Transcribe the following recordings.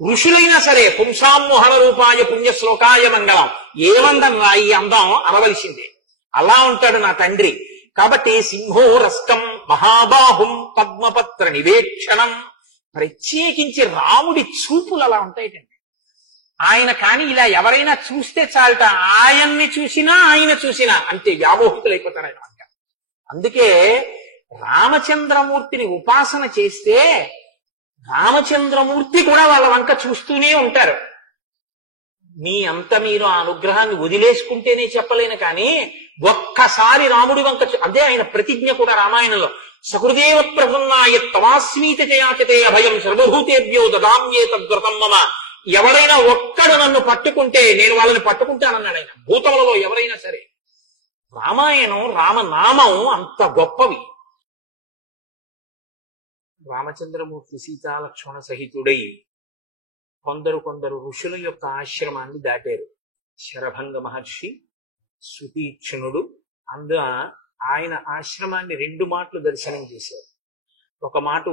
ఋషులైనా సరే పుంసామోహన రూపాయ పుణ్య శ్లోకాయ మంగళం, ఏమందం రా ఈ అందం అనవలసిందే. అలా ఉంటాడు నా తండ్రి. కాబట్టి సింహోరస్కం మహాబాహుం పద్మపత్ర నివేక్షణం, ప్రత్యేకించి రాముడి చూపులు అలా ఉంటాయిటండి. ఆయన కానీ ఇలా ఎవరైనా చూస్తే చాలట, ఆయన్ని చూసినా ఆయన చూసినా అంతే వ్యామోహితులైపోతారు ఆయన. అందుకే రామచంద్రమూర్తిని ఉపాసన చేస్తే రామచంద్రమూర్తి కూడా వాళ్ళ వంక చూస్తూనే ఉంటారు. మీ అంత మీరు ఆ అనుగ్రహాన్ని వదిలేసుకుంటేనే చెప్పలేను కానీ ఒక్కసారి రాముడి వంక అదే ఆయన ప్రతిజ్ఞ కూడా రామాయణంలో, సహృదేవ ప్రసన్నాయ తమాస్మీత జయాచతే అభయం సర్వభూతేభ్యో దదామ్యే తద్వ్రతం మమ. ఎవరైనా ఒక్కడు నన్ను పట్టుకుంటే నేను వాళ్ళని పట్టుకుంటానన్నాడు ఆయన. భూతములలో ఎవరైనా సరే. రామాయణం రామనామం అంత గొప్పవి. రామచంద్రమూర్తి సీతాలక్ష్మణ సహితుడై కొందరు ఋషుల యొక్క ఆశ్రమాన్ని దాటారు. శరభంగ మహర్షి, సుతీక్ష్ణుడు. ఆయన ఆశ్రమాన్ని 2 మాటలు దర్శనం చేశారు. ఒక మాట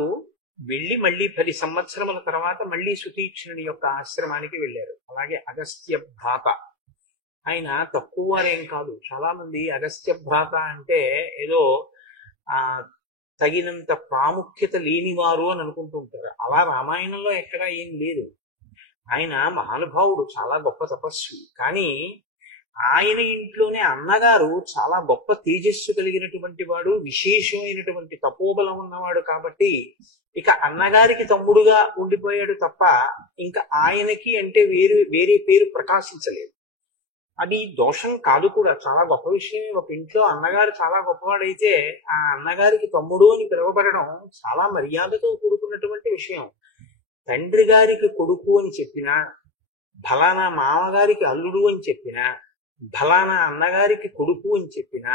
వెళ్ళి మళ్ళీ 10 సంవత్సరముల తర్వాత మళ్ళీ సుతీక్ష్ణుని యొక్క ఆశ్రమానికి వెళ్ళారు. అలాగే అగస్త్య భ్రాత, ఆయన తక్కువ వారేం కాదు. చాలా మంది అగస్త్య భ్రాత అంటే ఏదో తగినంత ప్రాముఖ్యత లేనివారు అని అనుకుంటూ ఉంటారు. అలా రామాయణంలో ఎక్కడా ఏం లేదు. ఆయన మహానుభావుడు, చాలా గొప్ప తపస్వి. కానీ ఆయన ఇంట్లోనే అన్నగారు చాలా గొప్ప తేజస్సు కలిగినటువంటి వాడు, విశేషమైనటువంటి తపోబలం ఉన్నవాడు. కాబట్టి ఇక అన్నగారికి తమ్ముడుగా ఉండిపోయాడు తప్ప ఇంకా ఆయనకి అంటే వేరే పేరు ప్రకాశించలేదు. అది దోషం కాదు కూడా, చాలా గొప్ప విషయమే. ఒక ఇంట్లో అన్నగారు చాలా గొప్పవాడైతే ఆ అన్నగారికి తమ్ముడు అని పిలువబడడం చాలా మర్యాదతో కూడుకున్నటువంటి విషయం. తండ్రి గారికి కొడుకు అని చెప్పినా, ఫలానా మామగారికి అల్లుడు అని చెప్పినా, ఫలానా అన్నగారికి కొడుకు అని చెప్పినా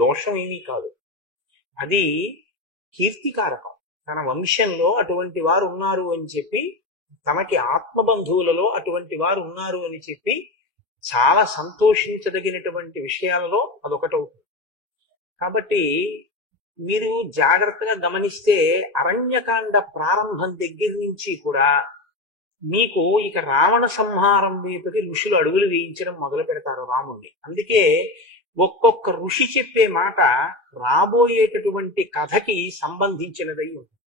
దోషం ఏమీ కాదు. అది కీర్తికారకం. తన వంశంలో అటువంటి వారు ఉన్నారు అని చెప్పి, తనకి ఆత్మబంధువులలో అటువంటి వారు ఉన్నారు అని చెప్పి చాలా సంతోషించదగినటువంటి విషయాలలో అదొకటవుతుంది. కాబట్టి మీరు జాగ్రత్తగా గమనిస్తే అరణ్యకాండ ప్రారంభం దగ్గర నుంచి కూడా మీకు ఇక రావణ సంహారం వైపుకి ఋషులు అడుగులు వేయించడం మొదలు పెడతారు రాముణ్ణి. అందుకే ఒక్కొక్క ఋషి చెప్పే మాట రాబోయేటటువంటి కథకి సంబంధించినదై ఉంటుంది.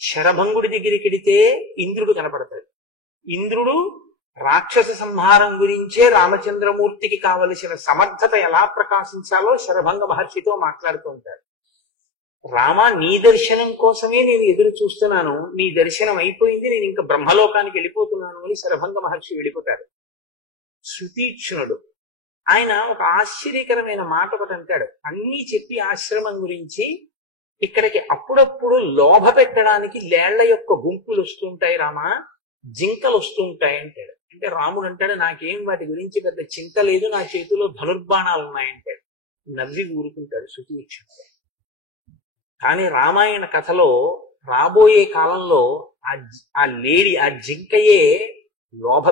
శరభంగుడి దగ్గరికి వెడితే ఇంద్రుడు కనపడతాడు. ఇంద్రుడు రాక్షస సంహారం గురించే రామచంద్రమూర్తికి కావలసిన సమర్థత ఎలా ప్రకాశించాలో శరభంగ మహర్షితో మాట్లాడుతూ ఉంటాడు. రామ, నీ దర్శనం కోసమే నేను ఎదురు చూస్తున్నాను, నీ దర్శనం అయిపోయింది, నేను ఇంకా బ్రహ్మలోకానికి వెళ్ళిపోతున్నాను అని శరభంగ మహర్షి వెళ్ళిపోతాడు. సుతీక్ష్ణుడు ఆయన ఒక ఆశ్చర్యకరమైన మాట ఒకటి అంటాడు. అన్నీ చెప్పి ఆశ్రమం గురించి ఇక్కడికి అప్పుడప్పుడు లోభ పెట్టడానికి లేళ్ల యొక్క గుంపులు వస్తుంటాయి రామా, జింకలు వస్తుంటాయి అంటాడు. అంటే రాముడు అంటాడు, నాకేం వాటి గురించి పెద్ద చింత లేదు, నా చేతిలో ధనుర్బాణాలు ఉన్నాయంటాడు. నవ్వి ఊరుకుంటాడు సుతీక్ష్ణుడు. కానీ రామాయణ కథలో రాబోయే కాలంలో ఆ జింకయే లోభ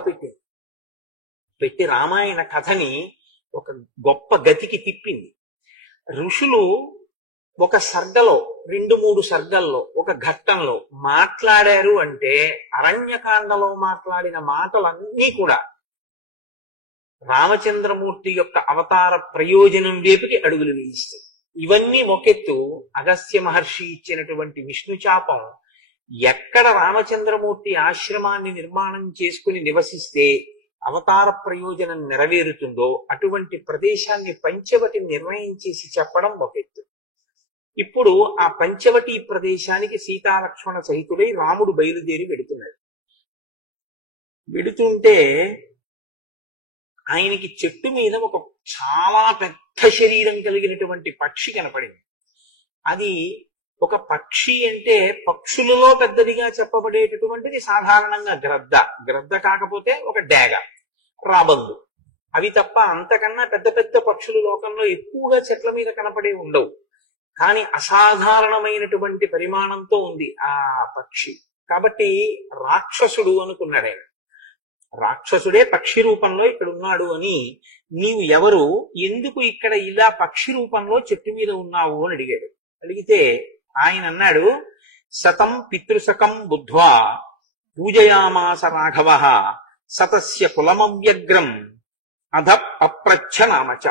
పెట్టి రామాయణ కథని ఒక గొప్ప గతికి తిప్పింది. ఋషులు ఒక సర్గలో 2-3 సర్గల్లో ఒక ఘట్టంలో మాట్లాడారు అంటే అరణ్యకాండలో మాట్లాడిన మాటలన్నీ కూడా రామచంద్రమూర్తి యొక్క అవతార ప్రయోజనం వైపుకి అడుగులు వేయిస్తాయి. ఇవన్నీ ఒకెత్తు. అగస్త్య మహర్షి ఇచ్చినటువంటి విష్ణు చాపం ఎక్కడ రామచంద్రమూర్తి ఆశ్రమాన్ని నిర్మాణం చేసుకుని నివసిస్తే అవతార ప్రయోజనం నెరవేరుతుందో అటువంటి ప్రదేశాన్ని పంచవటి నిర్ణయం చేసి చెప్పడం ఒకెత్తు. ఇప్పుడు ఆ పంచవటి ప్రదేశానికి సీతాలక్ష్మణ సహితుడై రాముడు బయలుదేరి వెడుతున్నాడు. వెడుతుంటే ఆయనకి చెట్టు మీద ఒక చాలా పెద్ద శరీరం కలిగినటువంటి పక్షి కనపడింది. అది ఒక పక్షి అంటే పక్షులలో పెద్దదిగా చెప్పబడేటటువంటిది సాధారణంగా గ్రద్ద కాకపోతే ఒక డేగ, రాబందు, అవి తప్ప అంతకన్నా పెద్ద పెద్ద పక్షులు లోకంలో ఎక్కువగా చెట్ల మీద కనపడే ఉండవు. కానీ అసాధారణమైనటువంటి పరిమాణంతో ఉంది ఆ పక్షి. కాబట్టి రాక్షసుడు అనుకున్నాడు ఆయన. రాక్షసుడే పక్షి రూపంలో ఇక్కడ ఉన్నాడు అని, నీవు ఎవరు, ఎందుకు ఇక్కడ ఇలా పక్షి రూపంలో చెట్టు మీద ఉన్నావు అని అడిగాడు. అడిగితే ఆయన అన్నాడు, శతం పితృశకం బుద్ధ్వా పూజయామాస రాఘవ సతస్య కులమవ్యగ్రం అధ అప్రచ్ఛ నామచ.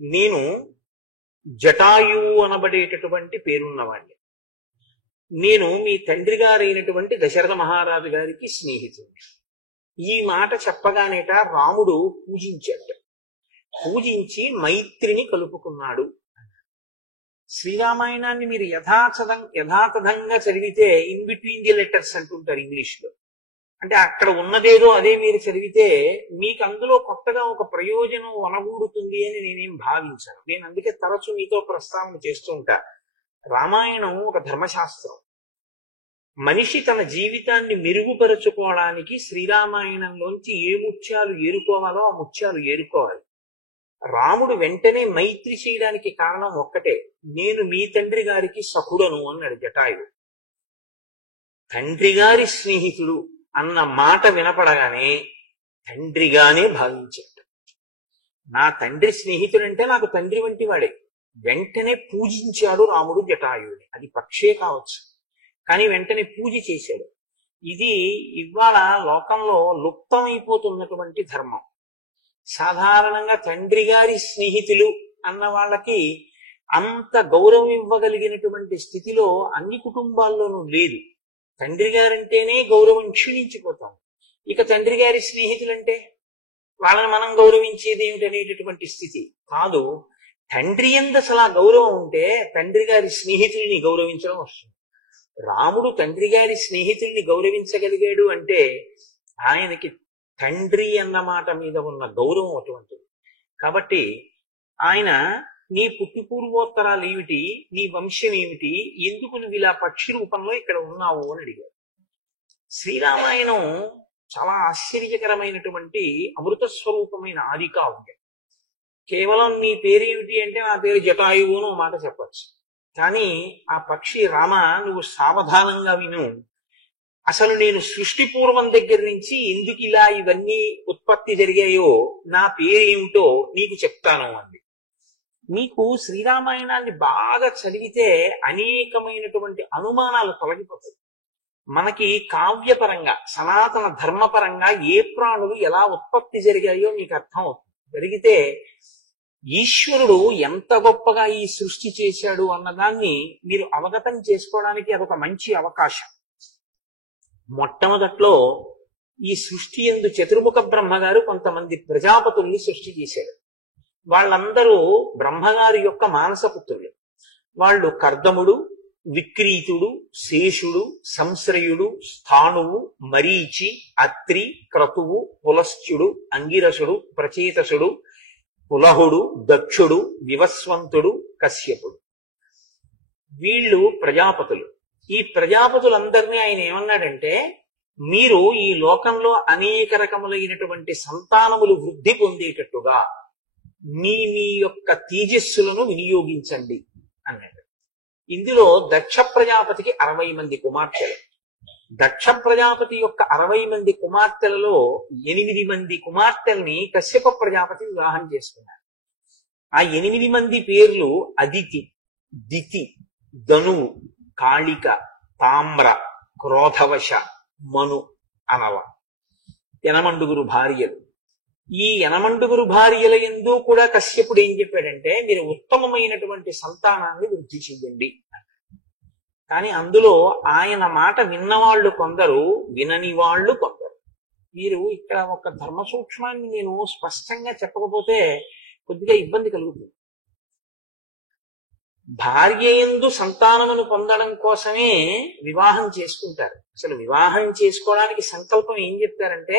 నేను జటాయు అనబడేటటువంటి పేరున్నవాణ్ణి. నేను మీ తండ్రి గారైనటువంటి దశరథ మహారాజు గారికి స్నేహితుడిని. ఈ మాట చెప్పగానేట రాముడు పూజించాడు. పూజించి మైత్రిని కలుపుకున్నాడు. శ్రీరామాయణాన్ని మీరు యథాతథంగా చదివితే ఇన్ బిట్వీన్ ది లెటర్స్ అంటుంటారు ఇంగ్లీష్ లో. అంటే అక్కడ ఉన్నదేదో అదే మీరు చదివితే మీకు అందులో కొత్తగా ఒక ప్రయోజనం వనగూడుతుంది అని నేనేం భావించాను. నేను అందుకే తరచు మీతో ప్రస్తావన చేస్తూ ఉంటా. రామాయణం ఒక ధర్మశాస్త్రం. మనిషి తన జీవితాన్ని మెరుగుపరుచుకోవడానికి శ్రీరామాయణంలోంచి ఏ ముత్యాలు ఏరుకోవాలో ఆ ముత్యాలు ఏరుకోవాలి. రాముడు వెంటనే మైత్రి చేయడానికి కారణం ఒక్కటే, నేను మీ తండ్రి గారికి సఖుడను అన్నాడు జటాయుడు. తండ్రి గారి స్నేహితుడు అన్న మాట వినపడగానే తండ్రిగానే భావించాడు. నా తండ్రి స్నేహితుడంటే నాకు తండ్రి వంటి వాడే. వెంటనే పూజించాడు రాముడు జటాయుడిని. అది పక్షే కావచ్చు, కానీ వెంటనే పూజ చేశాడు. ఇది ఇవాళ లోకంలో లుప్తమైపోతున్నటువంటి ధర్మం. సాధారణంగా తండ్రి గారి స్నేహితులు అన్న వాళ్ళకి అంత గౌరవం ఇవ్వగలిగినటువంటి స్థితిలో అన్ని కుటుంబాల్లోనూ లేదు. తండ్రి గారంటేనే గౌరవం క్షీణించిపోతాం. ఇక తండ్రి గారి స్నేహితులంటే వాళ్ళని మనం గౌరవించేది ఏమిటనేటటువంటి స్థితి కాదు. తండ్రి యందు అసలు ఆ గౌరవం ఉంటే తండ్రి గారి స్నేహితుల్ని గౌరవించడం వస్తుంది. రాముడు తండ్రి గారి స్నేహితుల్ని గౌరవించగలిగాడు అంటే ఆయనకి తండ్రి అన్న మాట మీద ఉన్న గౌరవం అటువంటిది. కాబట్టి ఆయన నీ పుట్టి పూర్వోత్తరాలు ఏమిటి, నీ వంశం ఏమిటి, ఎందుకు నువ్వు ఇలా పక్షి రూపంలో ఇక్కడ ఉన్నావు అని అడిగారు. శ్రీరామాయణం చాలా ఆశ్చర్యకరమైనటువంటి అమృత స్వరూపమైన ఆది కావ్యం. కేవలం నీ పేరేమిటి అంటే నా పేరు జటాయువు అని మాట చెప్పచ్చు. కానీ ఆ పక్షి రామ నువ్వు సావధానంగా విను, అసలు నేను సృష్టి పూర్వం దగ్గర నుంచి ఎందుకు ఇలా ఇవన్నీ ఉత్పత్తి జరిగాయో నా పేరేమిటో నీకు చెప్తాను అంది. మీకు శ్రీరామాయణాన్ని బాగా చదివితే అనేకమైనటువంటి అనుమానాలు తొలగిపోతాయి. మనకి కావ్యపరంగా సనాతన ధర్మపరంగా ఏ ప్రాణులు ఎలా ఉత్పత్తి జరిగాయో మీకు అర్థం అవుతుంది. జరిగితే ఈశ్వరుడు ఎంత గొప్పగా ఈ సృష్టి చేశాడు అన్నదాన్ని మీరు అవగతం చేసుకోవడానికి అదొక మంచి అవకాశం. మొట్టమొదట్లో ఈ సృష్టి యందు చతుర్ముఖ బ్రహ్మగారు కొంతమంది ప్రజాపతుల్ని సృష్టి చేశాడు. వాళ్ళందరూ బ్రహ్మగారి యొక్క మానసపుత్రులు. వాళ్ళు కర్దముడు, విక్రీతుడు, శేషుడు, సంశ్రయుడు, స్థాణువు, మరీచి, అత్రి, క్రతువు, పులశ్చుడు, అంగిరసుడు, ప్రచేతసుడు, పులహుడు, దక్షుడు, వివస్వంతుడు, కశ్యపుడు. వీళ్ళు ప్రజాపతులు. ఈ ప్రజాపతులందరినీ ఆయన ఏమన్నాడంటే, మీరు ఈ లోకంలో అనేక రకములైనటువంటి సంతానములు వృద్ధి పొందేటట్టుగా మీ మీ యొక్క తేజస్సులను వినియోగించండి అన్నాడు. ఇందులో దక్ష ప్రజాపతికి 60 మంది కుమార్తెలు. దక్ష ప్రజాపతి యొక్క 60 మంది కుమార్తెలలో 8 మంది కుమార్తెల్ని కశ్యప ప్రజాపతి వివాహం చేసుకున్నారు. ఆ 8 మంది పేర్లు అదితి, దితి, ధనువు, కాళిక, తామ్ర, క్రోధవశ, మను అనవ. యనమండుగురు భార్యలు. ఈ యనమండుగురు భార్యల యందు కూడా కశ్యపుడు ఏం చెప్పాడంటే, మీరు ఉత్తమమైనటువంటి సంతానాన్ని వృద్ధి చెయ్యండి. కానీ అందులో ఆయన మాట విన్నవాళ్లు కొందరు, వినని వాళ్ళు కొందరు. మీరు ఇక్కడ ఒక ధర్మ సూక్ష్మాన్ని నేను స్పష్టంగా చెప్పకపోతే కొద్దిగా ఇబ్బంది కలుగుతుంది. భార్య యందు సంతానమును పొందడం కోసమే వివాహం చేసుకుంటారు. అసలు వివాహం చేసుకోవడానికి సంకల్పం ఏం చెప్తారంటే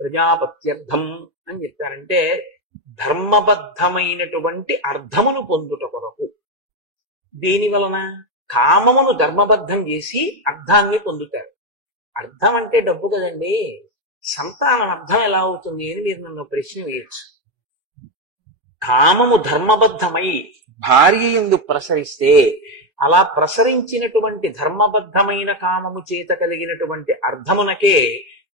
ప్రజాపత్యర్థం అని చెప్తారంటే ధర్మబద్ధమైనటువంటి అర్థమును పొందుట కొరకు. దేని వలన? కామమును ధర్మబద్ధం చేసి అర్థాన్ని పొందుతారు. అర్థం అంటే డబ్బు కదండి. సంతానం అర్థం ఎలా అవుతుంది అని మీరు నన్ను ప్రశ్న వేయచ్చు. కామము ధర్మబద్ధమై భార్య యందు ప్రసరిస్తే, అలా ప్రసరించినటువంటి ధర్మబద్ధమైన కామము చేత కలిగినటువంటి అర్థమునకే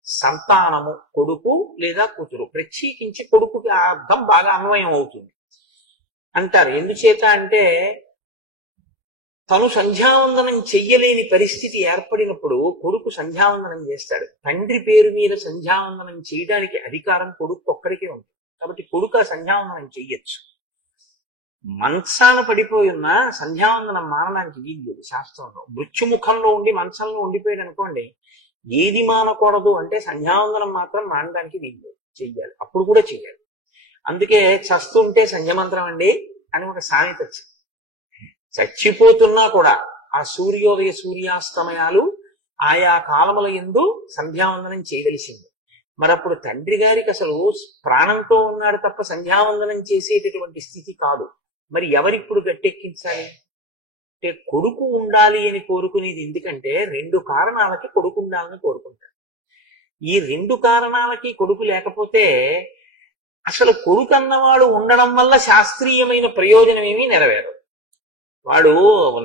సంతానము, కొడుకు లేదా కూతురు. ప్రత్యేకించి కొడుకుకి ఆ అర్థం బాగా అన్వయం అవుతుంది అంటారు. ఎందుచేత అంటే తను సంధ్యావందనం చెయ్యలేని పరిస్థితి ఏర్పడినప్పుడు కొడుకు సంధ్యావందనం చేస్తాడు. తండ్రి పేరు మీద సంధ్యావందనం చేయడానికి అధికారం కొడుకు ఒక్కడికే ఉంటుంది. కాబట్టి కొడుకు ఆ సంధ్యావందనం చెయ్యొచ్చు. మంచాన పడిపోయి ఉన్న సంధ్యావందనం మానడానికి వీల్లేదు శాస్త్రంలో. మృత్యుముఖంలో ఉండి మంచంలో ఉండిపోయాడు అనుకోండి, ఏది మానకూడదు అంటే సంధ్యావందనం మాత్రం మానడానికి వీల్లేదు, చెయ్యాలి. అప్పుడు కూడా చెయ్యాలి. అందుకే చస్తుంటే సంధ్యమంత్రం అండి అని ఒక సామెత వచ్చింది. చచ్చిపోతున్నా కూడా ఆ సూర్యోదయ సూర్యాస్తమయాలు ఆయా కాలముల యందు సంధ్యావందనం చేయవలసింది. మరి అప్పుడు తండ్రి గారికి అసలు ప్రాణంతో ఉన్నాడు తప్ప సంధ్యావందనం చేసేటటువంటి స్థితి కాదు. మరి ఎవరిప్పుడు గట్టెక్కించాలి అంటే కొడుకు ఉండాలి అని కోరుకునేది. ఎందుకంటే 2 కారణాలకి కొడుకు ఉండాలని కోరుకుంటారు. ఈ 2 కారణాలకి కొడుకు లేకపోతే అసలు కొడుకు అన్నవాడు ఉండడం వల్ల శాస్త్రీయమైన ప్రయోజనం ఏమీ నెరవేరదు. వాడు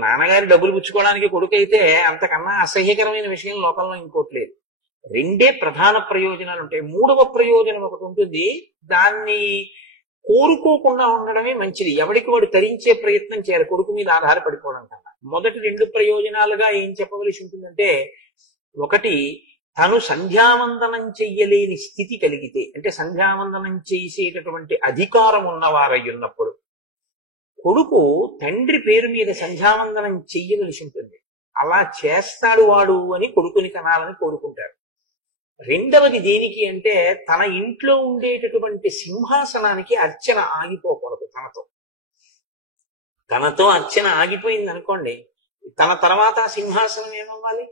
నాన్నగారి డబ్బులు పుచ్చుకోవడానికి కొడుకు అయితే అంతకన్నా అసహ్యకరమైన విషయం లోకంలో ఇంకోటి లేదు. 2 ప్రధాన ప్రయోజనాలు ఉంటాయి. 3వ ప్రయోజనం ఒకటి ఉంటుంది. దాన్ని కోరుకోకుండా ఉండడమే మంచిది. ఎవరికి వాడు తరించే ప్రయత్నం చేయాలి కొడుకు మీద ఆధారపడిపోవడం కన్నా. మొదటి 2 ప్రయోజనాలుగా ఏం చెప్పవలసి ఉంటుందంటే, ఒకటి, తను సంధ్యావందనం చెయ్యలేని స్థితి కలిగితే, అంటే సంధ్యావందనం చేసేటటువంటి అధికారం ఉన్నవారై ఉన్నప్పుడు కొడుకు తండ్రి పేరు మీద సంధ్యావందనం చెయ్యవలసి ఉంటుంది. అలా చేస్తాడు వాడు అని కొడుకుని కనాలని కోరుకుంటారు. రెండవది దేనికి అంటే, తన ఇంట్లో ఉండేటటువంటి సింహాసనానికి అర్చన ఆగిపోకూడదు. తనతో అర్చన ఆగిపోయింది అనుకోండి, తన తర్వాత ఆ సింహాసనం ఏమవ్వాలి?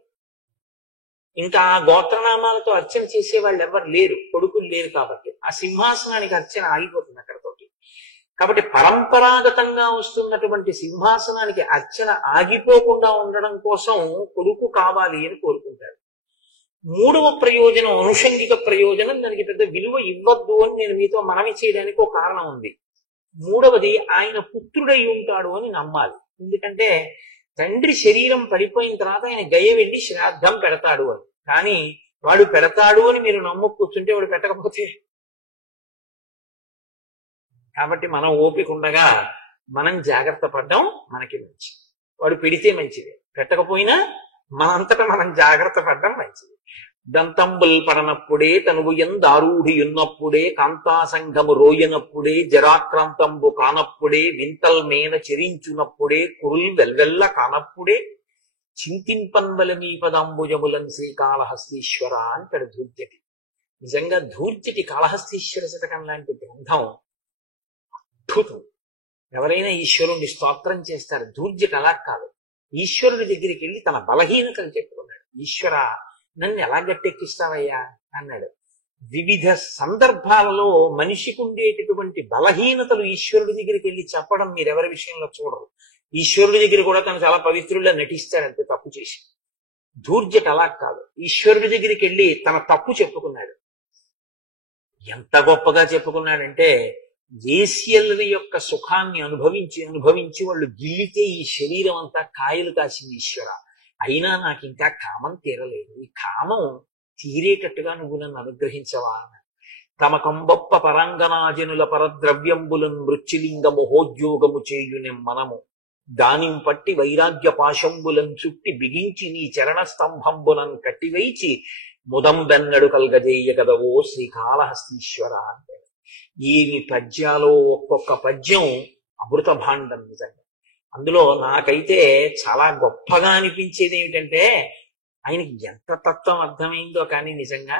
ఇంకా ఆ గోత్రనామాలతో అర్చన చేసేవాళ్ళు ఎవరు లేరు, కొడుకులు లేరు. కాబట్టి ఆ సింహాసనానికి అర్చన ఆగిపోతుంది అక్కడతోటి. కాబట్టి పరంపరాగతంగా వస్తున్నటువంటి సింహాసనానికి అర్చన ఆగిపోకుండా ఉండడం కోసం కొడుకు కావాలి అని కోరుకుంటారు. 3వ ప్రయోజనం అనుషంగిక ప్రయోజనం. దానికి పెద్ద విలువ ఇవ్వద్దు అని నేను మీతో మనవి చేయడానికి ఒక కారణం ఉంది. 3వది, ఆయన పుత్రుడై ఉంటాడు అని నమ్మాలి. ఎందుకంటే తండ్రి శరీరం పడిపోయిన తర్వాత ఆయన గయ వెళ్ళి శ్రాద్ధం పెడతాడు అని. కానీ వాడు పెడతాడు అని మీరు నమ్ము కూర్చుంటే వాడు పెట్టకపోతే, కాబట్టి మనం ఓపిక ఉండగా మనం జాగ్రత్త పడ్డం మనకి మంచిది. వాడు పెడితే మంచిది, పెట్టకపోయినా మనంతటా మనం జాగ్రత్త పడ్డం మంచిది. దంతంబుల్ పడనప్పుడే తనువు ఎందారూఢి ఉన్నప్పుడే కాంతాసంఘము రోయనప్పుడే జరాక్రాంతంబు కానప్పుడే వింతల్ మేన చెరించునప్పుడే కురుల్ వెల్వెల్ల కానప్పుడే చింతింపన్వల మీ పదాంబుజములం శ్రీకాళహస్తీశ్వర అంటాడు ధూర్జటి. నిజంగా ధూర్జటి కాళహస్తీశ్వర శతకం లాంటి గ్రంథం అద్భుతం. ఎవరైనా ఈశ్వరుణ్ణి స్తోత్రం చేస్తారు. ధూర్జటి అలా కాదు. ఈశ్వరుడి దగ్గరికి వెళ్ళి తన బలహీనతలు చెప్పుకున్నాడు. ఈశ్వర, నన్ను ఎలా గట్టెక్కిస్తావయ్యా అన్నాడు. వివిధ సందర్భాలలో మనిషికి ఉండేటటువంటి బలహీనతలు ఈశ్వరుడి దగ్గరికి వెళ్ళి చెప్పడం మీరెవరి విషయంలో చూడరు. ఈశ్వరుడి దగ్గర కూడా తను చాలా పవిత్రుడిగా నటిస్తాడంటే తప్పు చేసి. ధూర్జటి అలా కాదు. ఈశ్వరుడి దగ్గరికి వెళ్ళి తన తప్పు చెప్పుకున్నాడు. ఎంత గొప్పగా చెప్పుకున్నాడంటే, వేశ్యల యొక్క సుఖాన్ని అనుభవించి వాళ్ళు గిల్లితే ఈ శరీరం అంతా కాయలు కాసింది ఈశ్వర. అయినా నాకు ఇంకా కామం తీరలేదు. ఈ కామం తీరేటట్టుగా నువ్వు నన్ను అనుగ్రహించవా అన్నాడు. తమ కంబొప్ప పరంగనాజనుల పరద్రవ్యంబులను మృత్యులింగ మహోద్యోగము చేయునెం మనము దానిం పట్టి వైరాగ్య పాశంబులను చుట్టి బిగించి నీ చరణ స్తంభంబునం కట్టివైచి ముదం బెన్నడు కల్గజేయ కదవో శ్రీకాళహస్తీశ్వర అంటే. ఈ పద్యాలో ఒక్కొక్క పద్యం అమృత భాండం. నిజంగా అందులో నాకైతే చాలా గొప్పగా అనిపించేది ఏమిటంటే, ఆయనకి ఎంత తత్వం అర్థమైందో కానీ నిజంగా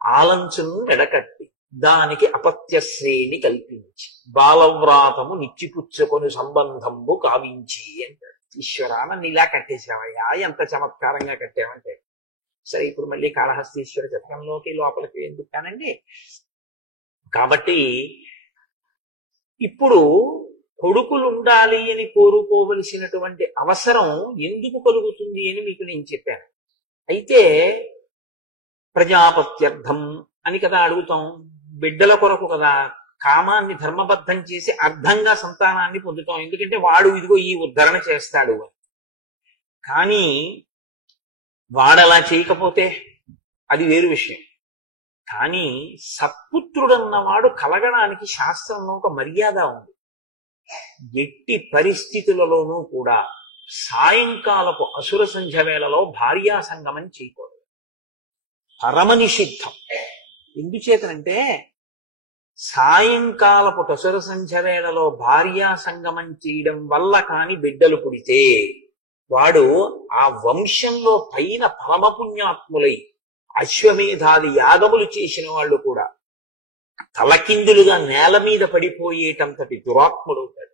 ఆలంచును మెడకట్టి దానికి అపత్య శ్రేణి కల్పించి బాలవ్రాతము నిచ్చిపుచ్చుకొని సంబంధంబు కావించి అంటాడు. ఈశ్వర, నన్ను ఇలా కట్టేశావయ్యా, ఎంత చమత్కారంగా కట్టావంటే. సరే, ఇప్పుడు మళ్ళీ కాళహస్తీశ్వర శతకంలోకి లోపలికి ఎందుకు కానండి. కాబట్టి ఇప్పుడు కొడుకులు ఉండాలి అని కోరుకోవలసినటువంటి అవసరం ఎందుకు కలుగుతుంది అని మీకు నేను చెప్పాను. అయితే ప్రజాపత్యర్థం అని కదా అడుగుతాం, బిడ్డల కొరకు కదా కామాన్ని ధర్మబద్ధం చేసి అర్థంగా సంతానాన్ని పొందుతాం. ఎందుకంటే వాడు ఇదిగో ఈ ఉద్ధరణ చేస్తాడు అని. కానీ వాడలా చేయకపోతే అది వేరు విషయం. కానీ సత్పుత్రుడన్నవాడు కలగడానికి శాస్త్రంలో ఒక మర్యాద ఉంది. ఎట్టి పరిస్థితులలోనూ కూడా సాయంకాలపు అసుర సంధ్య వేళలో భార్యా సంగమం చేయకూడదు, పరమ నిషిద్ధం. ఎందుచేతనంటే సాయంకాలపు అసుర సంధ్య వేళలో భార్యా సంగమం చేయడం వల్ల కాని బిడ్డలు పుడితే వాడు ఆ వంశంలో పైన పరమపుణ్యాత్ములై అశ్వమేధాది యాగములు చేసిన వాళ్ళు కూడా తలకిందులుగా నేల మీద పడిపోయేటంతటి దురాత్ముడవుతాడు.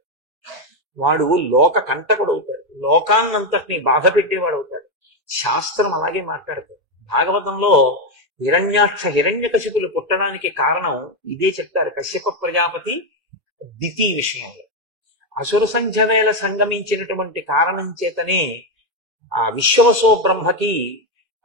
వాడు లోక కంటకుడవుతాడు, లోకాన్నంతటినీ బాధ పెట్టేవాడు అవుతాడు. శాస్త్రం అలాగే మాట్లాడుతుంది. భాగవతంలో హిరణ్యకశిపులు పుట్టడానికి కారణం ఇదే చెప్తారు కశ్యప ప్రజాపతి దితి విషయంలో. అసుర సంధ్య వేళ సంగమించినటువంటి కారణం చేతనే ఆ విశ్వవసో బ్రహ్మకి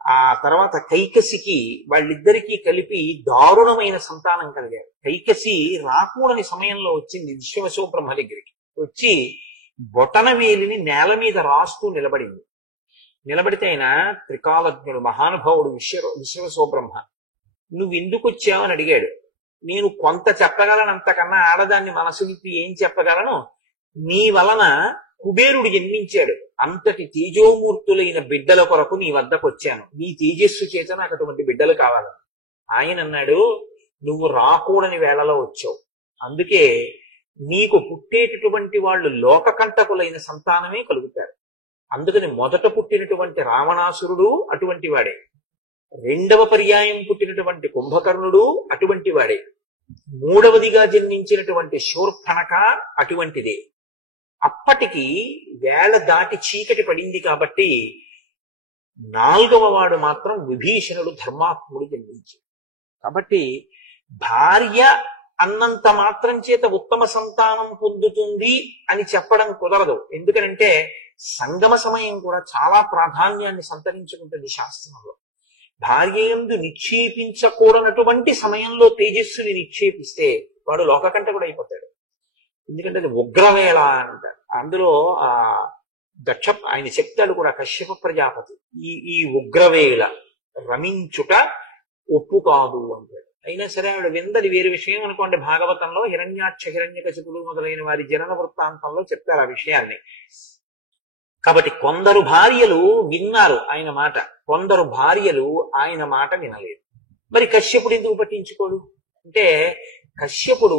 ఆ తర్వాత కైకసికి వాళ్ళిద్దరికీ కలిపి దారుణమైన సంతానం కలిగారు. కైకసి రాకూడని సమయంలో వచ్చింది విశ్వవసో బ్రహ్మ దగ్గరికి. వచ్చి బొటన వేలిని నేల మీద రాస్తూ నిలబడింది. నిలబడితే ఆయన త్రికాలజ్ఞుడు మహానుభావుడు విశ్వవసో బ్రహ్మ. నువ్వు ఎందుకు వచ్చావు అని అడిగాడు. నేను కొంత చెప్పగలను, అంతకన్నా ఆడదాన్ని మనసు విప్పి ఏం చెప్పగలను, నీ వలన కుబేరుడు జన్మించాడు, అంతటి తేజోమూర్తులైన బిడ్డల కొరకు నీ వద్దకు వచ్చాను, నీ తేజస్సు చేత నాకు అటువంటి బిడ్డలు కావాలని. ఆయన అన్నాడు, నువ్వు రాకూడని వేళలో వచ్చావు, అందుకే నీకు పుట్టేటటువంటి వాళ్ళు లోకకంటకులైన సంతానమే కలుగుతారు. అందుకని మొదట పుట్టినటువంటి రావణాసురుడు అటువంటి వాడే, రెండవ పర్యాయం పుట్టినటువంటి కుంభకర్ణుడు అటువంటి వాడే, మూడవదిగా జన్మించినటువంటి శూర్పణఖ అటువంటిదే. అప్పటికి వేళ దాటి చీకటి పడింది కాబట్టి నాలుగవ వాడు మాత్రం విభీషణుడు ధర్మాత్ముడు జన్మించాడు. కాబట్టి భార్య అన్నంత మాత్రం చేత ఉత్తమ సంతానం పొందుతుంది అని చెప్పడం కుదరదు. ఎందుకంటే సంగమ సమయం కూడా చాలా ప్రాధాన్యాన్ని సంతరించుకుంటుంది శాస్త్రంలో. భార్య యందు నిక్షేపించకూడనటువంటి సమయంలో తేజస్సుని నిక్షేపిస్తే వాడు లోకకంటకుడు అయిపోతాడు. ఎందుకంటే అది ఉగ్రవేళ అంటారు. అందులో ఆయన చెప్తాడు కూడా కశ్యప ప్రజాపతి, ఈ ఉగ్రవేళ రమించుట ఒప్పు కాదు అంటాడు. అయినా సరే ఆవిడ విందది వేరే విషయం అనుకోండి. భాగవతంలో హిరణ్యకశిపులు మొదలైన వారి జనన వృత్తాంతంలో చెప్తారు ఆ విషయాన్ని. కాబట్టి కొందరు భార్యలు విన్నారు ఆయన మాట, కొందరు భార్యలు ఆయన మాట వినలేదు. మరి కశ్యపుడు ఎందుకు పట్టించుకోడు అంటే, కశ్యపుడు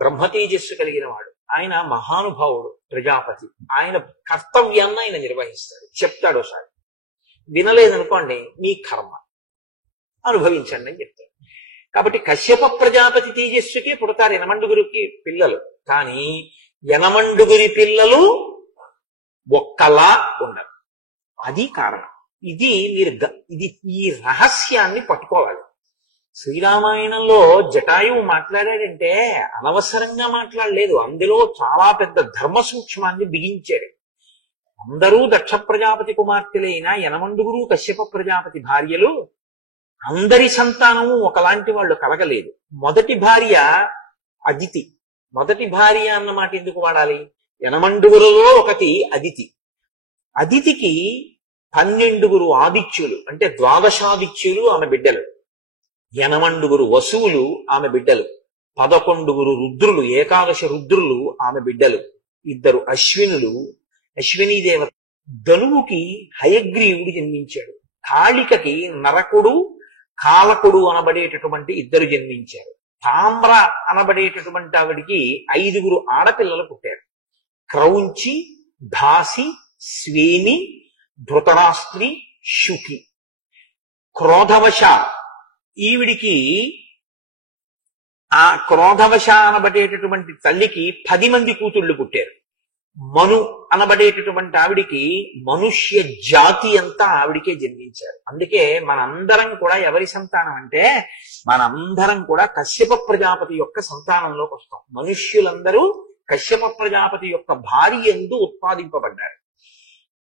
బ్రహ్మతేజస్సు కలిగిన వాడు, ఆయన మహానుభావుడు ప్రజాపతి, ఆయన కర్తవ్యాన్ని ఆయన నిర్వహిస్తాడు, చెప్తాడు. ఒకసారి వినలేదనుకోండి, మీ కర్మ అనుభవించండి అని చెప్తాడు. కాబట్టి కశ్యప ప్రజాపతి తేజస్సుకే పుడతారు యనమండుగురికి పిల్లలు, కానీ యనమండుగురి పిల్లలు ఒక్కలా ఉండరు. అది కారణం. ఇది ఈ రహస్యాన్ని పట్టుకోవాలి. శ్రీరామాయణంలో జటాయువు మాట్లాడాడంటే అనవసరంగా మాట్లాడలేదు, అందులో చాలా పెద్ద ధర్మ సూక్ష్మాన్ని బిగించాడు. అందరూ దక్ష ప్రజాపతి కుమార్తెలైన యనమండుగురు కశ్యప ప్రజాపతి భార్యలు, అందరి సంతానము ఒకలాంటి వాళ్ళు కలగలేదు. మొదటి భార్య అదితి. మొదటి భార్య అన్నమాట ఎందుకు వాడాలి? యనమండుగురులో ఒకటి అదితి. అదితికి 12 ఆదిత్యులు అంటే ద్వాదశాదిత్యులు ఆమె బిడ్డలు, యనమండుగురు వసువులు ఆమె బిడ్డలు, 11 రుద్రులు ఏకాదశ రుద్రులు ఆమె బిడ్డలు, 2 అశ్వినులు అశ్వినీ దేవత. ధనువుకి హయగ్రీవుడు జన్మించాడు, కాళికకి నరకుడు కాలకుడు అనబడేటటువంటి 2 జన్మించారు. తామ్ర అనబడేటటువంటి ఆవిడికి 5 ఆడపిల్లలు పుట్టారు. క్రౌంచి, దాసి, స్వేని, ధృతరాష్ట్రి, శుకి. క్రోధవశ ఈవిడికి ఆ క్రోధవశ అనబడేటటువంటి తల్లికి 10 మంది కూతుళ్ళు పుట్టారు. మను అనబడేటటువంటి ఆవిడికి మనుష్య జాతి అంతా ఆవిడికే జన్మించారు. అందుకే మనందరం కూడా ఎవరి సంతానం అంటే, మనందరం కూడా కశ్యప ప్రజాపతి యొక్క సంతానంలోకి వస్తాం. మనుష్యులందరూ కశ్యప ప్రజాపతి యొక్క భార్య యందు ఉత్పాదింపబడ్డారు.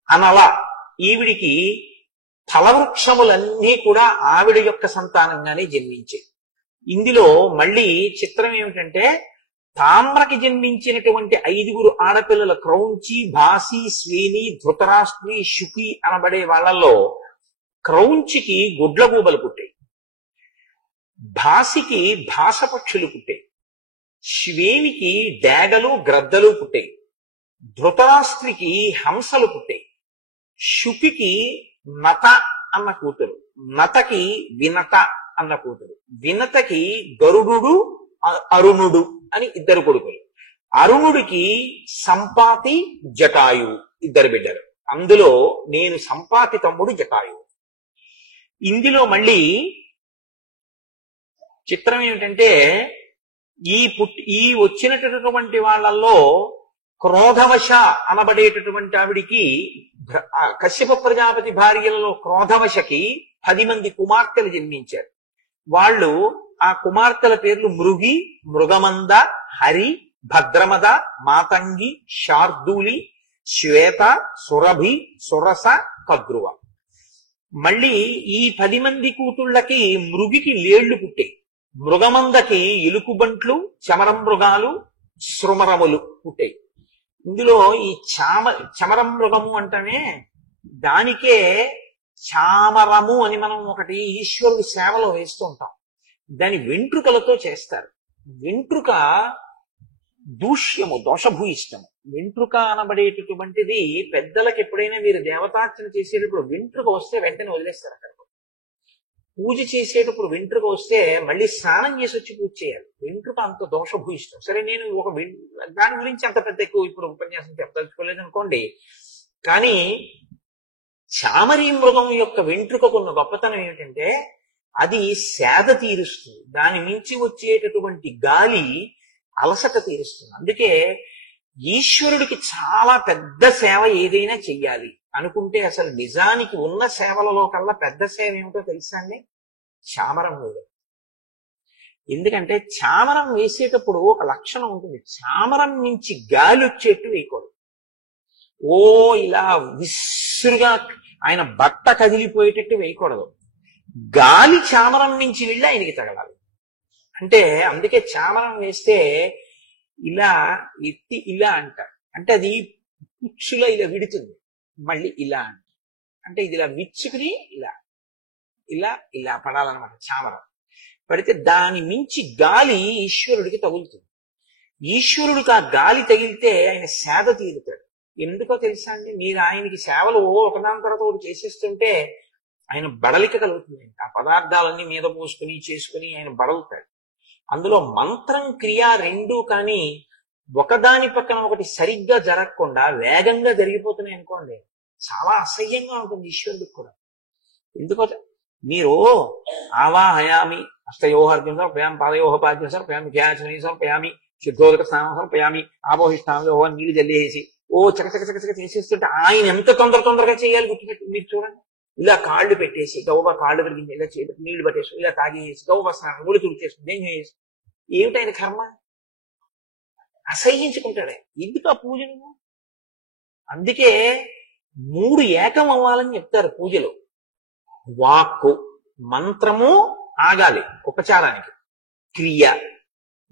అనలా ఈవిడికి ఫలవృక్షములన్నీ కూడా ఆవిడ యొక్క సంతానంగానే జన్మించాయి. ఇందులో మళ్ళీ చిత్రం ఏమిటంటే, తామ్రకి జన్మించినటువంటి 5 ఆడపిల్లల క్రౌంచి, భాసి, స్వేని, ధృతరాష్ట్రి, శుకి అనబడే వాళ్ళల్లో క్రౌంచికి గుడ్లగూబలు పుట్టాయి, భాసికి భాసపక్షులు పుట్టాయి, శ్వేనికి డేగలు గ్రద్దలు పుట్టాయి, ధృతరాష్ట్రికి హంసలు పుట్టాయి. శుకికి నత అన్న కూతురు, నతకి వినత అన్న కూతురు, వినతకి గరుడు అరుణుడు అని ఇద్దరు కొడుకులు. అరుణుడికి సంపాతి జటాయువు ఇద్దరు బిడ్డలు. అందులో నేను సంపాతి తమ్ముడు జటాయువు. ఇందులో మళ్ళీ చిత్రం ఏమిటంటే ఈ వచ్చినటువంటి వాళ్ళల్లో క్రోధవశ అనబడేటటువంటి ఆవిడికి, కశ్యప ప్రజాపతి భార్యలలో క్రోధవశకి 10 మంది కుమార్తెలు జన్మించారు. వాళ్ళు ఆ కుమార్తెల పేర్లు మృగి, మృగమంద, హరి, భద్రమద, మాతంగి, శార్దూలి, శ్వేత, సురభి, సురస, కద్రువ. మళ్ళీ ఈ 10 మంది కూతుళ్ళకి మృగికి లేళ్లు పుట్టాయి. మృగమందకి ఎలుకుబంట్లు, చమరం మృగాలు, శృమరములు పుట్టాయి. ఇందులో ఈ చమరం మృగము అంటేనే దానికే చామరము అని మనం ఒకటి ఈశ్వరుడి సేవలో వేస్తూ ఉంటాం. దాని వెంట్రుకలతో చేస్తారు. వెంట్రుక దూష్యము, దోషభూయిష్టము. వెంట్రుక అనబడేటటువంటిది పెద్దలకు ఎప్పుడైనా మీరు దేవతార్చన చేసేటప్పుడు వెంట్రుక వస్తే వెంటనే వదిలేస్తారు. అక్కడ పూజ చేసేటప్పుడు వెంట్రుక వస్తే మళ్ళీ స్నానం చేసి వచ్చి పూజ చేయాలి. వెంట్రుక అంత దోషభూయిష్టం. సరే, నేను దాని గురించి అంత పెద్ద ఎక్కువ ఇప్పుడు ఉపన్యాసం చెప్పదలుచుకోలేదు అనుకోండి. కానీ చామరీ మృగం యొక్క వెంట్రుకకున్న గొప్పతనం ఏమిటంటే అది సేద తీరుస్తుంది. దాని నుంచి వచ్చేటటువంటి గాలి అలసట తీరుస్తుంది. అందుకే ఈశ్వరుడికి చాలా పెద్ద సేవ ఏదైనా చెయ్యాలి అనుకుంటే అసలు నిజానికి ఉన్న సేవలలో కల్లా పెద్ద సేవ ఏమిటో తెలుసా అండి? చామరం వేయడం. ఎందుకంటే చామరం వేసేటప్పుడు ఒక లక్షణం ఉంటుంది. చామరం నుంచి గాలి వచ్చేట్టు వేయకూడదు. ఓ ఇలా విసురుగా ఆయన బట్ట కదిలిపోయేటట్టు వేయకూడదు. గాలి చామరం నుంచి వెళ్ళి ఆయనకి తగలాలి. అంటే అందుకే చామరం వేస్తే ఇలా ఎత్తి ఇలా అంటారు. అంటే అది కుచ్చులో ఇలా విడుతుంది. మళ్ళీ ఇలా అంటే ఇది ఇలా విచ్చుకుని ఇలా ఇలా ఇలా పడాలన్నమాట. చామరం పడితే దాని మించి గాలి ఈశ్వరుడికి తగులుతుంది. ఈశ్వరుడికి ఆ గాలి తగిలితే ఆయన సేద తీరుతాడు. ఎందుకో తెలుసా అండి? మీరు ఆయనకి సేవలు ఒకదాని తర్వాత ఒకటి చేసేస్తుంటే ఆయన బడలిక కలుగుతుంది. ఆ పదార్థాలన్నీ మీద పోసుకుని చేసుకుని ఆయన బడలుతాడు. అందులో మంత్రం క్రియ రెండూ కానీ ఒకదాని పక్కన ఒకటి సరిగ్గా జరగకుండా వేగంగా జరిగిపోతున్నాయి అనుకోండి, చాలా అసహ్యంగా ఉంటుంది ఈశ్వరుడికి కూడా. ఎందుకో మీరు ఆవాహయామి అష్టయోహర్జున సమర్పయామి, పాదయోహ పాద్యం సమర్పయామి, ధ్యాచనై సమర్పయామి, శుద్ధోదక స్నానం సమర్పయామి, ఆపోహిష్టామి ఓహో నీళ్లు జల్లేసి చకచక చేసేస్తుంటే ఆయన ఎంత తొందరగా చేయాలి గుర్తుపెట్టి మీరు చూడండి. ఇలా కాళ్ళు పెట్టేసి గౌబ కాళ్ళు పెరిగింది, ఇలా చేపెట్టి నీళ్లు పట్టేసి ఇలా తాగేసి గౌబ స్నానం ఊడి తుడిచేసుకుని ఏం చేసి ఏమిటైన కర్మ? అసహ్యించుకుంటాడే. ఎందుకు ఆ పూజను? అందుకే 3 ఏకం అవ్వాలని చెప్తారు పూజలో. వాక్కు, మంత్రము ఆగాలి ఉపచారానికి, క్రియ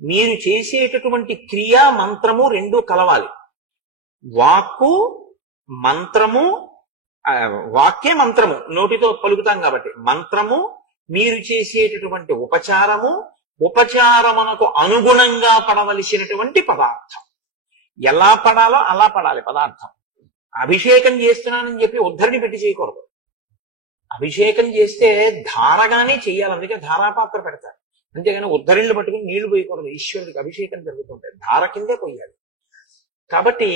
మీరు చేసేటటువంటి క్రియ మంత్రము రెండూ కలవాలి. వాక్కు మంత్రము, వాక్యే మంత్రము నోటితో పలుకుతాం కాబట్టి మంత్రము, మీరు చేసేటటువంటి ఉపచారము, ఉపచారమునకు అనుగుణంగా పడవలసినటువంటి పదార్థం. ఎలా పడాలో అలా పడాలి పదార్థం. అభిషేకం చేస్తున్నానని చెప్పి ఉద్ధరిని పెట్టి చేయకూడదు. అభిషేకం చేస్తే ధారగానే చెయ్యాలి. అందుకే ధారాపాత్ర పెడతారు. అంతేగాని ఉద్ధరిళ్ళు పట్టుకుని నీళ్లు పోయకూడదు. ఈశ్వరుడికి అభిషేకం జరుగుతుంటాయి, ధార కిందే పోయాలి. కాబట్టి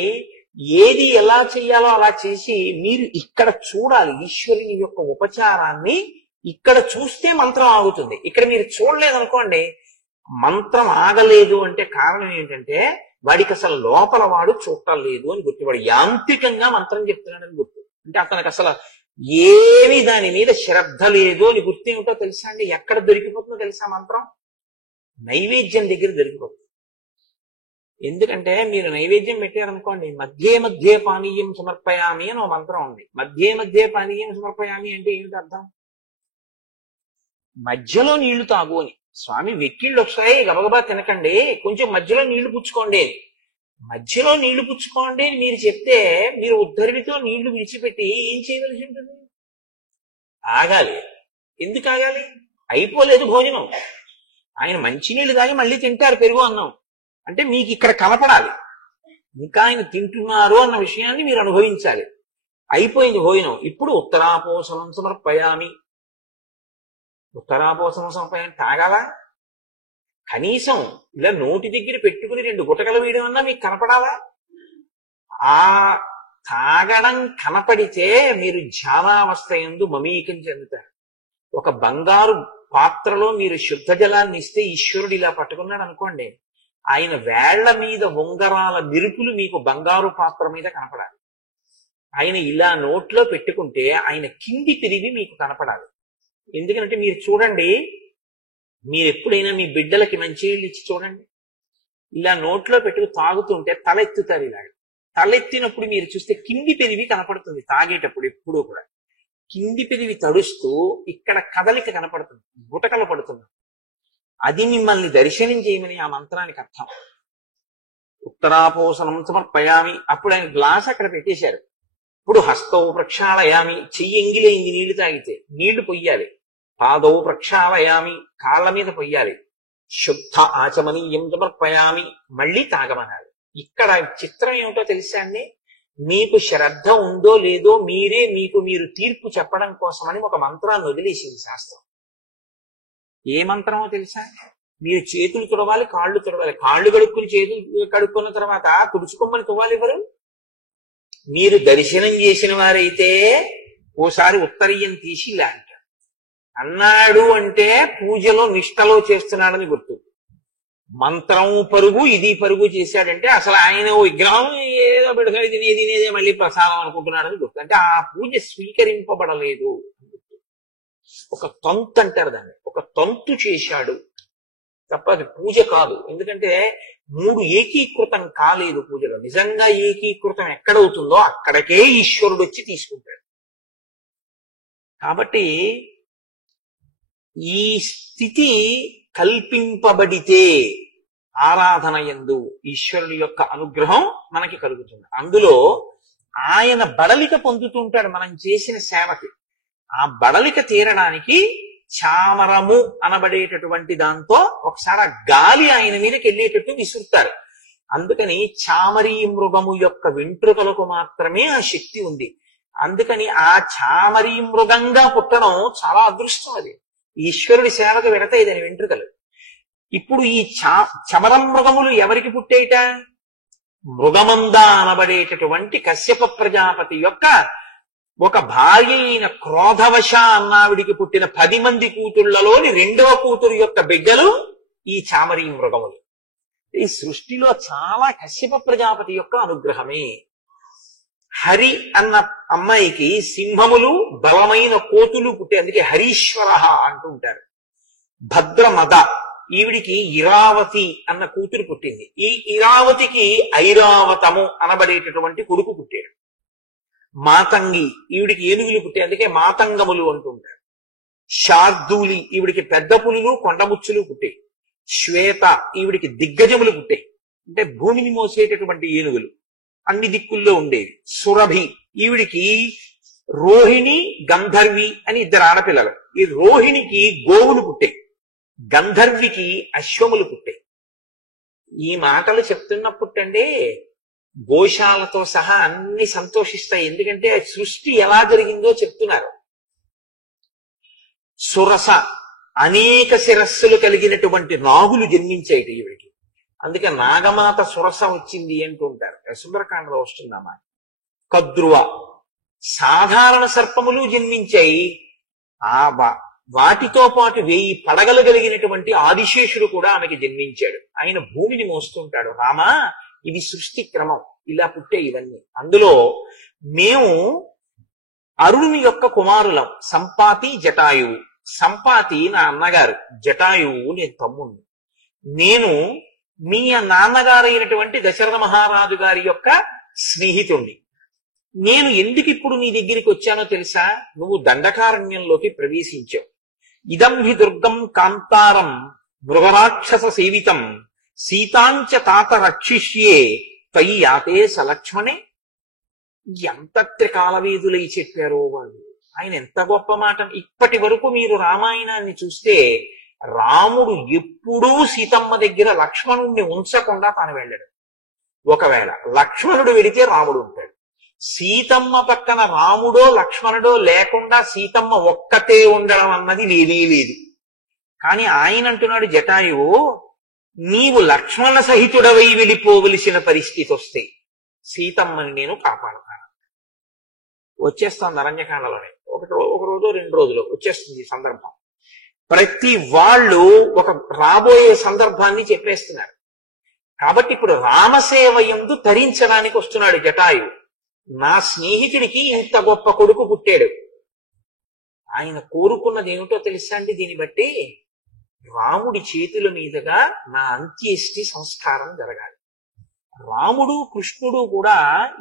ఏది ఎలా చెయ్యాలో అలా చేసి మీరు ఇక్కడ చూడాలి. ఈశ్వరుని యొక్క ఉపచారాన్ని ఇక్కడ చూస్తే మంత్రం ఆగుతుంది. ఇక్కడ మీరు చూడలేదనుకోండి, మంత్రం ఆగలేదు అంటే కారణం ఏంటంటే వాడికి అసలు లోపల వాడు చూడటం లేదు అని గుర్తు. వాడు యాంత్రికంగా మంత్రం చెప్తున్నాడని గుర్తు. అంటే అతనికి అసలు ఏమి దాని మీద శ్రద్ధ లేదు అని గుర్తు. ఏమిటో తెలుసా అండి? ఎక్కడ దొరికిపోతుందో తెలుసా మంత్రం? నైవేద్యం దగ్గర దొరికిపోతుంది. ఎందుకంటే మీరు నైవేద్యం పెట్టారనుకోండి, మధ్యే పానీయం సమర్పయామి అని ఒక మంత్రం ఉంది. మధ్యే పానీయం సమర్పయామి అంటే ఏమిటి అర్థం? మధ్యలో నీళ్లు తాగు అని. స్వామి వెక్కిళ్ళు ఒకసారి గబగబా తినకండి, కొంచెం మధ్యలో నీళ్లు పుచ్చుకోండి. మధ్యలో నీళ్లు పుచ్చుకోండి అని మీరు చెప్తే మీరు ఉద్ధరితో నీళ్లు విడిచిపెట్టి ఏం చేయవలసి ఉంటుంది? ఆగాలి. ఎందుకు ఆగాలి? అయిపోలేదు భోజనం. ఆయన మంచినీళ్ళు తాగి మళ్ళీ తింటారు పెరుగు అన్నం. అంటే మీకు ఇక్కడ కనపడాలి. ఇంకా ఆయన తింటున్నారు అన్న విషయాన్ని మీరు అనుభవించాలి. అయిపోయింది భోజనం, ఇప్పుడు ఉత్తరాపోసనం సమర్పయామి. ఉత్తరాపోసనం సమర్పయామి తాగాలా? కనీసం ఇలా నోటి దగ్గర పెట్టుకుని 2 గుటకలు వేయడం అన్నా మీకు కనపడాలా? ఆ తాగడం కనపడితే మీరు ధ్యానావస్థ యందు మమీకం చెందుతారు. ఒక బంగారు పాత్రలో మీరు శుద్ధ జలాన్ని ఇస్తే ఈశ్వరుడు ఇలా పట్టుకున్నాడు అనుకోండి, ఆయన వేళ్ల మీద ఉంగరాల మెరుపులు మీకు బంగారు పాత్ర మీద కనపడాలి. ఆయన ఇలా నోట్లో పెట్టుకుంటే ఆయన కింది పిరివి మీకు కనపడాలి. ఎందుకంటే మీరు చూడండి, మీరు ఎప్పుడైనా మీ బిడ్డలకి మంచినీళ్ళు ఇచ్చి చూడండి, ఇలా నోట్లో పెట్టుకు తాగుతుంటే తలెత్తుతారు. ఇలా తలెత్తినప్పుడు మీరు చూస్తే కింది పెరివి కనపడుతుంది. తాగేటప్పుడు ఎప్పుడూ కూడా కింది పెరివి తడుస్తూ ఇక్కడ కదలిక కనపడుతుంది, గుటకలు పడుతుంది. అది మిమ్మల్ని దర్శనం చేయమని ఆ మంత్రానికి అర్థం. ఉత్తరాపోసనం సమర్పయామి. అప్పుడు ఆయన గ్లాస్ అక్కడ పెట్టేశారు. ఇప్పుడు హస్తవు ప్రక్షాళయామి, చెయ్యి ఎంగిలైంది నీళ్లు తాగితే నీళ్లు పొయ్యాలి. పాదవు ప్రక్షాళయామి, కాళ్ళ మీద పొయ్యాలి. శుద్ధ ఆచమనీయం సమర్పయామి, మళ్ళీ తాగమనాలి. ఇక్కడ చిత్రం ఏమిటో తెలుసా అండి? మీకు శ్రద్ధ ఉందో లేదో మీరే మీకు మీరు తీర్పు చెప్పడం కోసమని ఒక మంత్రాన్ని వదిలేసింది శాస్త్రం. ఏ మంత్రమో తెలుసా? మీరు చేతులు తుడవాలి, కాళ్ళు తుడవాలి. కాళ్ళు కడుక్కుని చేతులు కడుక్కున్న తర్వాత తుడుచుకోమని తువ్వాలి ఎవరు? మీరు దర్శనం చేసిన వారైతే ఓసారి ఉత్తరీయం తీసి ఇలా అంటారు. అన్నాడు అంటే పూజలో నిష్టలో చేస్తున్నాడని గుర్తు. మంత్రం పరుగు, ఇది పరుగు చేశాడంటే అసలు ఆయన విగ్రహం ఏదో పెడతాడు, తినేదే మళ్ళీ ప్రసాదం అనుకుంటున్నాడని గుర్తు. అంటే ఆ పూజ స్వీకరింపబడలేదు. ఒక తంతు అంటారు దాన్ని, ఒక తంతు చేశాడు తప్ప అది పూజ కాదు. ఎందుకంటే 3 ఏకీకృతం కాలేదు పూజలో. నిజంగా ఏకీకృతం ఎక్కడవుతుందో అక్కడికే ఈశ్వరుడు వచ్చి తీసుకుంటాడు. కాబట్టి ఈ స్థితి కల్పింపబడితే ఆరాధన యందు ఈశ్వరుని యొక్క అనుగ్రహం మనకి కలుగుతుంది. అందులో ఆయన బడలిక పొందుతుంటాడు మనం చేసిన సేవకి. ఆ బడలిక తీరడానికి చామరము అనబడేటటువంటి దాంతో ఒకసారి గాలి ఆయన మీదకి వెళ్ళేటట్టు విసురుతారు. అందుకని చామరీ మృగము యొక్క వెంట్రుకలకు మాత్రమే ఆ శక్తి ఉంది. అందుకని ఆ చామరీ మృగంగా పుట్టడం చాలా అదృష్టం. అది ఈశ్వరుడి సేవకు వెడతాయి దాని వెంట్రుకలు. ఇప్పుడు ఈ చమర మృగములు ఎవరికి పుట్టేట? మృగమంద అనబడేటటువంటి కశ్యప ప్రజాపతి యొక్క ఒక భార్య అయిన క్రోధవశ అన్నావిడికి పుట్టిన 10 మంది కూతుళ్లలోని 2వ కూతురు యొక్క బిడ్డలు ఈ చామరీ మృగములు. ఈ సృష్టిలో చాలా కశ్యప ప్రజాపతి యొక్క అనుగ్రహమే. హరి అన్న అమ్మాయికి సింహములు బలమైన కోతులు పుట్టే, అందుకే హరీశ్వర అంటుంటారు. భద్రమద, ఈవిడికి ఇరావతి అన్న కూతురు పుట్టింది. ఈ ఇరావతికి ఐరావతము అనబడేటటువంటి కొడుకు పుట్టాడు. మాతంగి, ఈవిడికి ఏనుగులు పుట్టాయి, అందుకే మాతంగములు అంటుంటారు. శార్దూలి, ఈవిడికి పెద్ద పులులు కొండముచ్చులు పుట్టాయి. శ్వేత, ఈవిడికి దిగ్గజములు పుట్టాయి, అంటే భూమిని మోసేటటువంటి ఏనుగులు అన్ని దిక్కుల్లో ఉండేవి. సురభి, ఈవిడికి రోహిణి గంధర్వి అని 2 ఆడపిల్లలు. ఈ రోహిణికి గోవులు పుట్టాయి, గంధర్వికి అశ్వములు పుట్టాయి. ఈ మాటలు చెప్తున్నప్పుడండి గోశాలతో సహా అన్ని సంతోషిస్తాయి. ఎందుకంటే సృష్టి ఎలా జరిగిందో చెప్తున్నారు. సురస, అనేక శిరస్సులు కలిగినటువంటి నాగులు జన్మించాయి ఈవిడికి. అందుకే నాగమాత సురస వచ్చింది అంటుంటారు. సుందరకాండలో వస్తుందన్నమాట. కద్రువ, సాధారణ సర్పములు జన్మించాయి. వాటితో పాటు 1000 పడగలు కలిగినటువంటి ఆదిశేషుడు కూడా ఆమెకి జన్మించాడు. ఆయన భూమిని మోస్తుంటాడు. రామా, ఇది సృష్టి క్రమం, ఇలా పుట్టే ఇవన్నీ. అందులో మేము అరుణుని యొక్క కుమారులం, సంపాతి జటాయువు. సంపాతి నా అన్నగారు, జటాయువు నేను తమ్ముణ్ణి. నేను మీ నాన్నగారైనటువంటి దశరథ మహారాజు గారి యొక్క స్నేహితుణ్ణి. నేను ఎందుకు ఇప్పుడు నీ దగ్గరికి వచ్చానో తెలుసా? నువ్వు దండకారణ్యంలోకి ప్రవేశించావు. ఇదం హి దుర్గం కాంతారం మృగరాక్షస సేవితం సీతాంచ తాత రక్షిష్యే త్వయి యాతే సలక్ష్మణే. ఎంత త్రికాలవేదులై చెప్పారో వాళ్ళు. ఆయన ఎంత గొప్ప మాట. ఇప్పటి వరకు మీరు రామాయణాన్ని చూస్తే రాముడు ఎప్పుడూ సీతమ్మ దగ్గర లక్ష్మణుణ్ణి ఉంచకుండా తాను వెళ్ళాడు. ఒకవేళ లక్ష్మణుడు వెడితే రాముడు ఉంటాడు. సీతమ్మ పక్కన రాముడో లక్ష్మణుడో లేకుండా సీతమ్మ ఒక్కతే ఉండడం అన్నది లేనే లేదు. కానీ ఆయన అంటున్నాడు జటాయువు, నీవు లక్ష్మణ సహితుడవై వెళ్ళిపోవలసిన పరిస్థితి వస్తే సీతమ్మని నేను కాపాడతాను. వచ్చేస్తాను అరణ్యకాండలోనే ఒక రోజు 2 రోజులు వచ్చేస్తుంది సందర్భం. ప్రతి వాళ్ళు ఒక రాబోయే సందర్భాన్ని చెప్పేస్తున్నారు. కాబట్టి ఇప్పుడు రామసేవ యందు తరించడానికి వస్తున్నాడు జటాయు. నా స్నేహితుడికి ఇంత గొప్ప కొడుకు పుట్టాడు. ఆయన కోరుకున్నది ఏమిటో తెలుసా అండి? దీన్ని బట్టి రాముడి చేతుల మీదుగా నా అంత్యేష్టి సంస్కారం జరగాలి. రాముడు కృష్ణుడు కూడా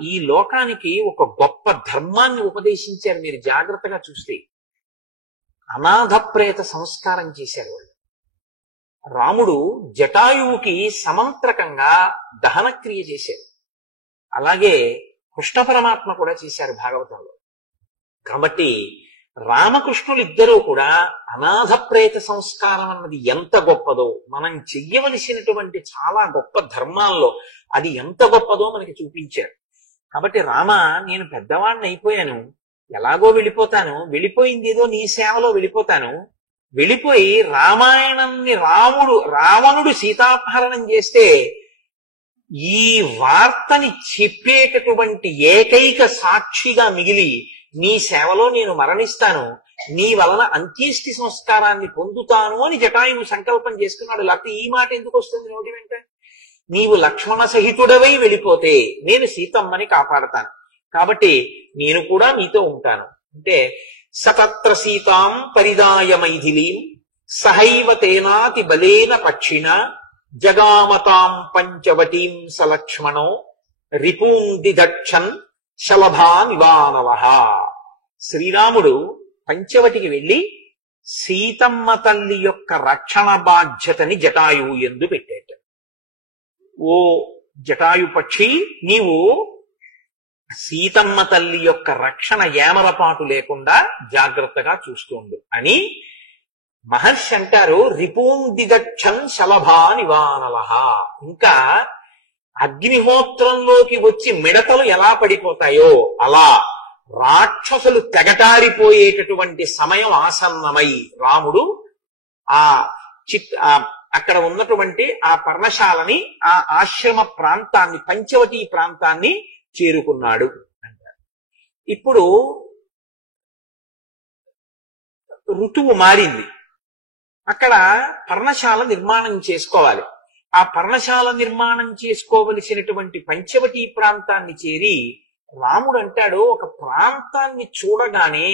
ఈ లోకానికి ఒక గొప్ప ధర్మాన్ని ఉపదేశించారు. మీరు జాగ్రత్తగా చూస్తే అనాథ ప్రేత సంస్కారం చేశారు వాళ్ళు. రాముడు జటాయువుకి సమంత్రకంగా దహనక్రియ చేశారు. అలాగే కృష్ణ పరమాత్మ కూడా చేశారు భాగవతంలో. కాబట్టి రామకృష్ణులు ఇద్దరూ కూడా అనాథ ప్రేత సంస్కారం అన్నది ఎంత గొప్పదో, మనం చెయ్యవలసినటువంటి చాలా గొప్ప ధర్మాల్లో అది ఎంత గొప్పదో మనకి చూపించారు. కాబట్టి రామ, నేను పెద్దవాడిని అయిపోయాను, ఎలాగో వెళ్ళిపోతాను, వెళ్ళిపోయింది ఏదో నీ సేవలో వెళ్ళిపోతాను. వెళ్ళిపోయి రామాయణాన్ని రావణుడు సీతాపహరణం చేస్తే ఈ వార్తని చెప్పేటటువంటి ఏకైక సాక్షిగా మిగిలి నీ సేవలో నేను మరణిస్తాను, నీ వలన అంత్యేష్టి సంస్కారాన్ని పొందుతాను అని జటాయువు సంకల్పం చేసుకున్నాడు. లేకపోతే ఈ మాట ఎందుకు వస్తుంది నోటి వెంట? నీవు లక్ష్మణ సహితుడవై వెళ్ళిపోతే నేను సీతమ్మని కాపాడతాను, కాబట్టి నేను కూడా మీతో ఉంటాను అంటే సతత్ర సీతాం పరిదాయ మైథిలీం సహైవ తేనాతి బలేన పక్షిణ జగామతాం పంచవటీం సలక్ష్మణో రిపూందిదక్షన్ శలభా నివానవః. శ్రీరాముడు పంచవటికి వెళ్లి సీతమ్మ తల్లి యొక్క రక్షణ బాధ్యతని జటాయువు యందు పెట్టేట. ఓ జటాయు పక్షి, నీవు సీతమ్మ తల్లి యొక్క రక్షణ ఏమరపాటు లేకుండా జాగ్రత్తగా చూస్తుండు అని మహర్షి అంటారు. రిపూందిదక్షన్ శలభా నివానవః. ఇంకా అగ్నిహోత్రంలోకి వచ్చి మిడతలు ఎలా పడిపోతాయో అలా రాక్షసులు తెగటారిపోయేటటువంటి సమయం ఆసన్నమై రాముడు అక్కడ ఉన్నటువంటి ఆ పర్ణశాలని, ఆ ఆశ్రమ ప్రాంతాన్ని, పంచవటి ప్రాంతాన్ని చేరుకున్నాడు అంటారు. ఇప్పుడు ఋతువు మారింది. అక్కడ పర్ణశాల నిర్మాణం చేసుకోవాలి. ఆ పర్ణశాల నిర్మాణం చేసుకోవలసినటువంటి పంచవటి ప్రాంతాన్ని చేరి రాముడు అంటాడు, ఒక ప్రాంతాన్ని చూడగానే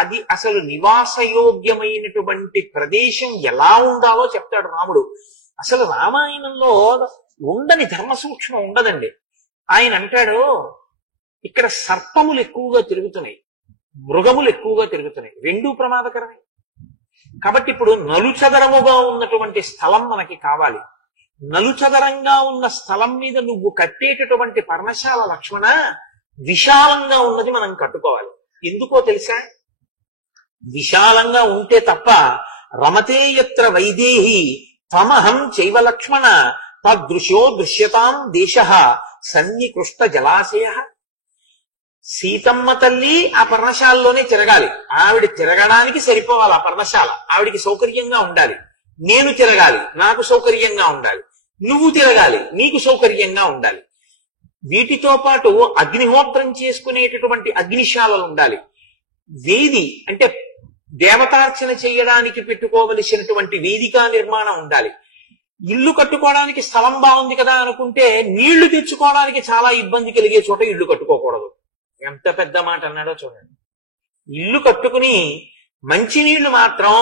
అది అసలు నివాసయోగ్యమైనటువంటి ప్రదేశం ఎలా ఉండాలో చెప్తాడు రాముడు. అసలు రామాయణంలో ఉండని ధర్మ సూక్ష్మం ఉండదండి. ఆయన అంటాడు, ఇక్కడ సర్పములు ఎక్కువగా తిరుగుతున్నాయి, మృగములు ఎక్కువగా తిరుగుతున్నాయి, రెండూ ప్రమాదకరమే. కాబట్టి ఇప్పుడు నలుచదరముగా ఉన్నటువంటి స్థలం మనకి కావాలి. నలుచదరంగా ఉన్న స్థలం మీద నువ్వు కట్టేటటువంటి పర్ణశాల లక్ష్మణ విశాలంగా ఉన్నది మనం కట్టుకోవాలి. ఎందుకో తెలుసా? విశాలంగా ఉంటే తప్ప రమతే యత్ర వైదేహి త్వమహం చైవ లక్ష్మణ తదృశో దృశ్యతాం దేశః సన్నికృష్ట జలాశయ. సీతమ్మ తల్లి ఆ పర్ణశాలలోనే తిరగాలి. ఆవిడ తిరగడానికి సరిపోవాలి ఆ పర్ణశాల, ఆవిడికి సౌకర్యంగా ఉండాలి. నేను తిరగాలి, నాకు సౌకర్యంగా ఉండాలి. నువ్వు తిరగాలి, నీకు సౌకర్యంగా ఉండాలి. వీటితో పాటు అగ్నిహోత్రం చేసుకునేటటువంటి అగ్నిశాలలు ఉండాలి. వేది అంటే దేవతార్చన చేయడానికి పెట్టుకోవలసినటువంటి వేదికా నిర్మాణం ఉండాలి. ఇల్లు కట్టుకోవడానికి స్థలం బాగుంది కదా అనుకుంటే నీళ్లు తెచ్చుకోవడానికి చాలా ఇబ్బంది కలిగే చోట ఇల్లు కట్టుకోకూడదు. ఎంత పెద్ద మాట అన్నాడో చూడండి. ఇల్లు కట్టుకుని మంచినీళ్లు మాత్రం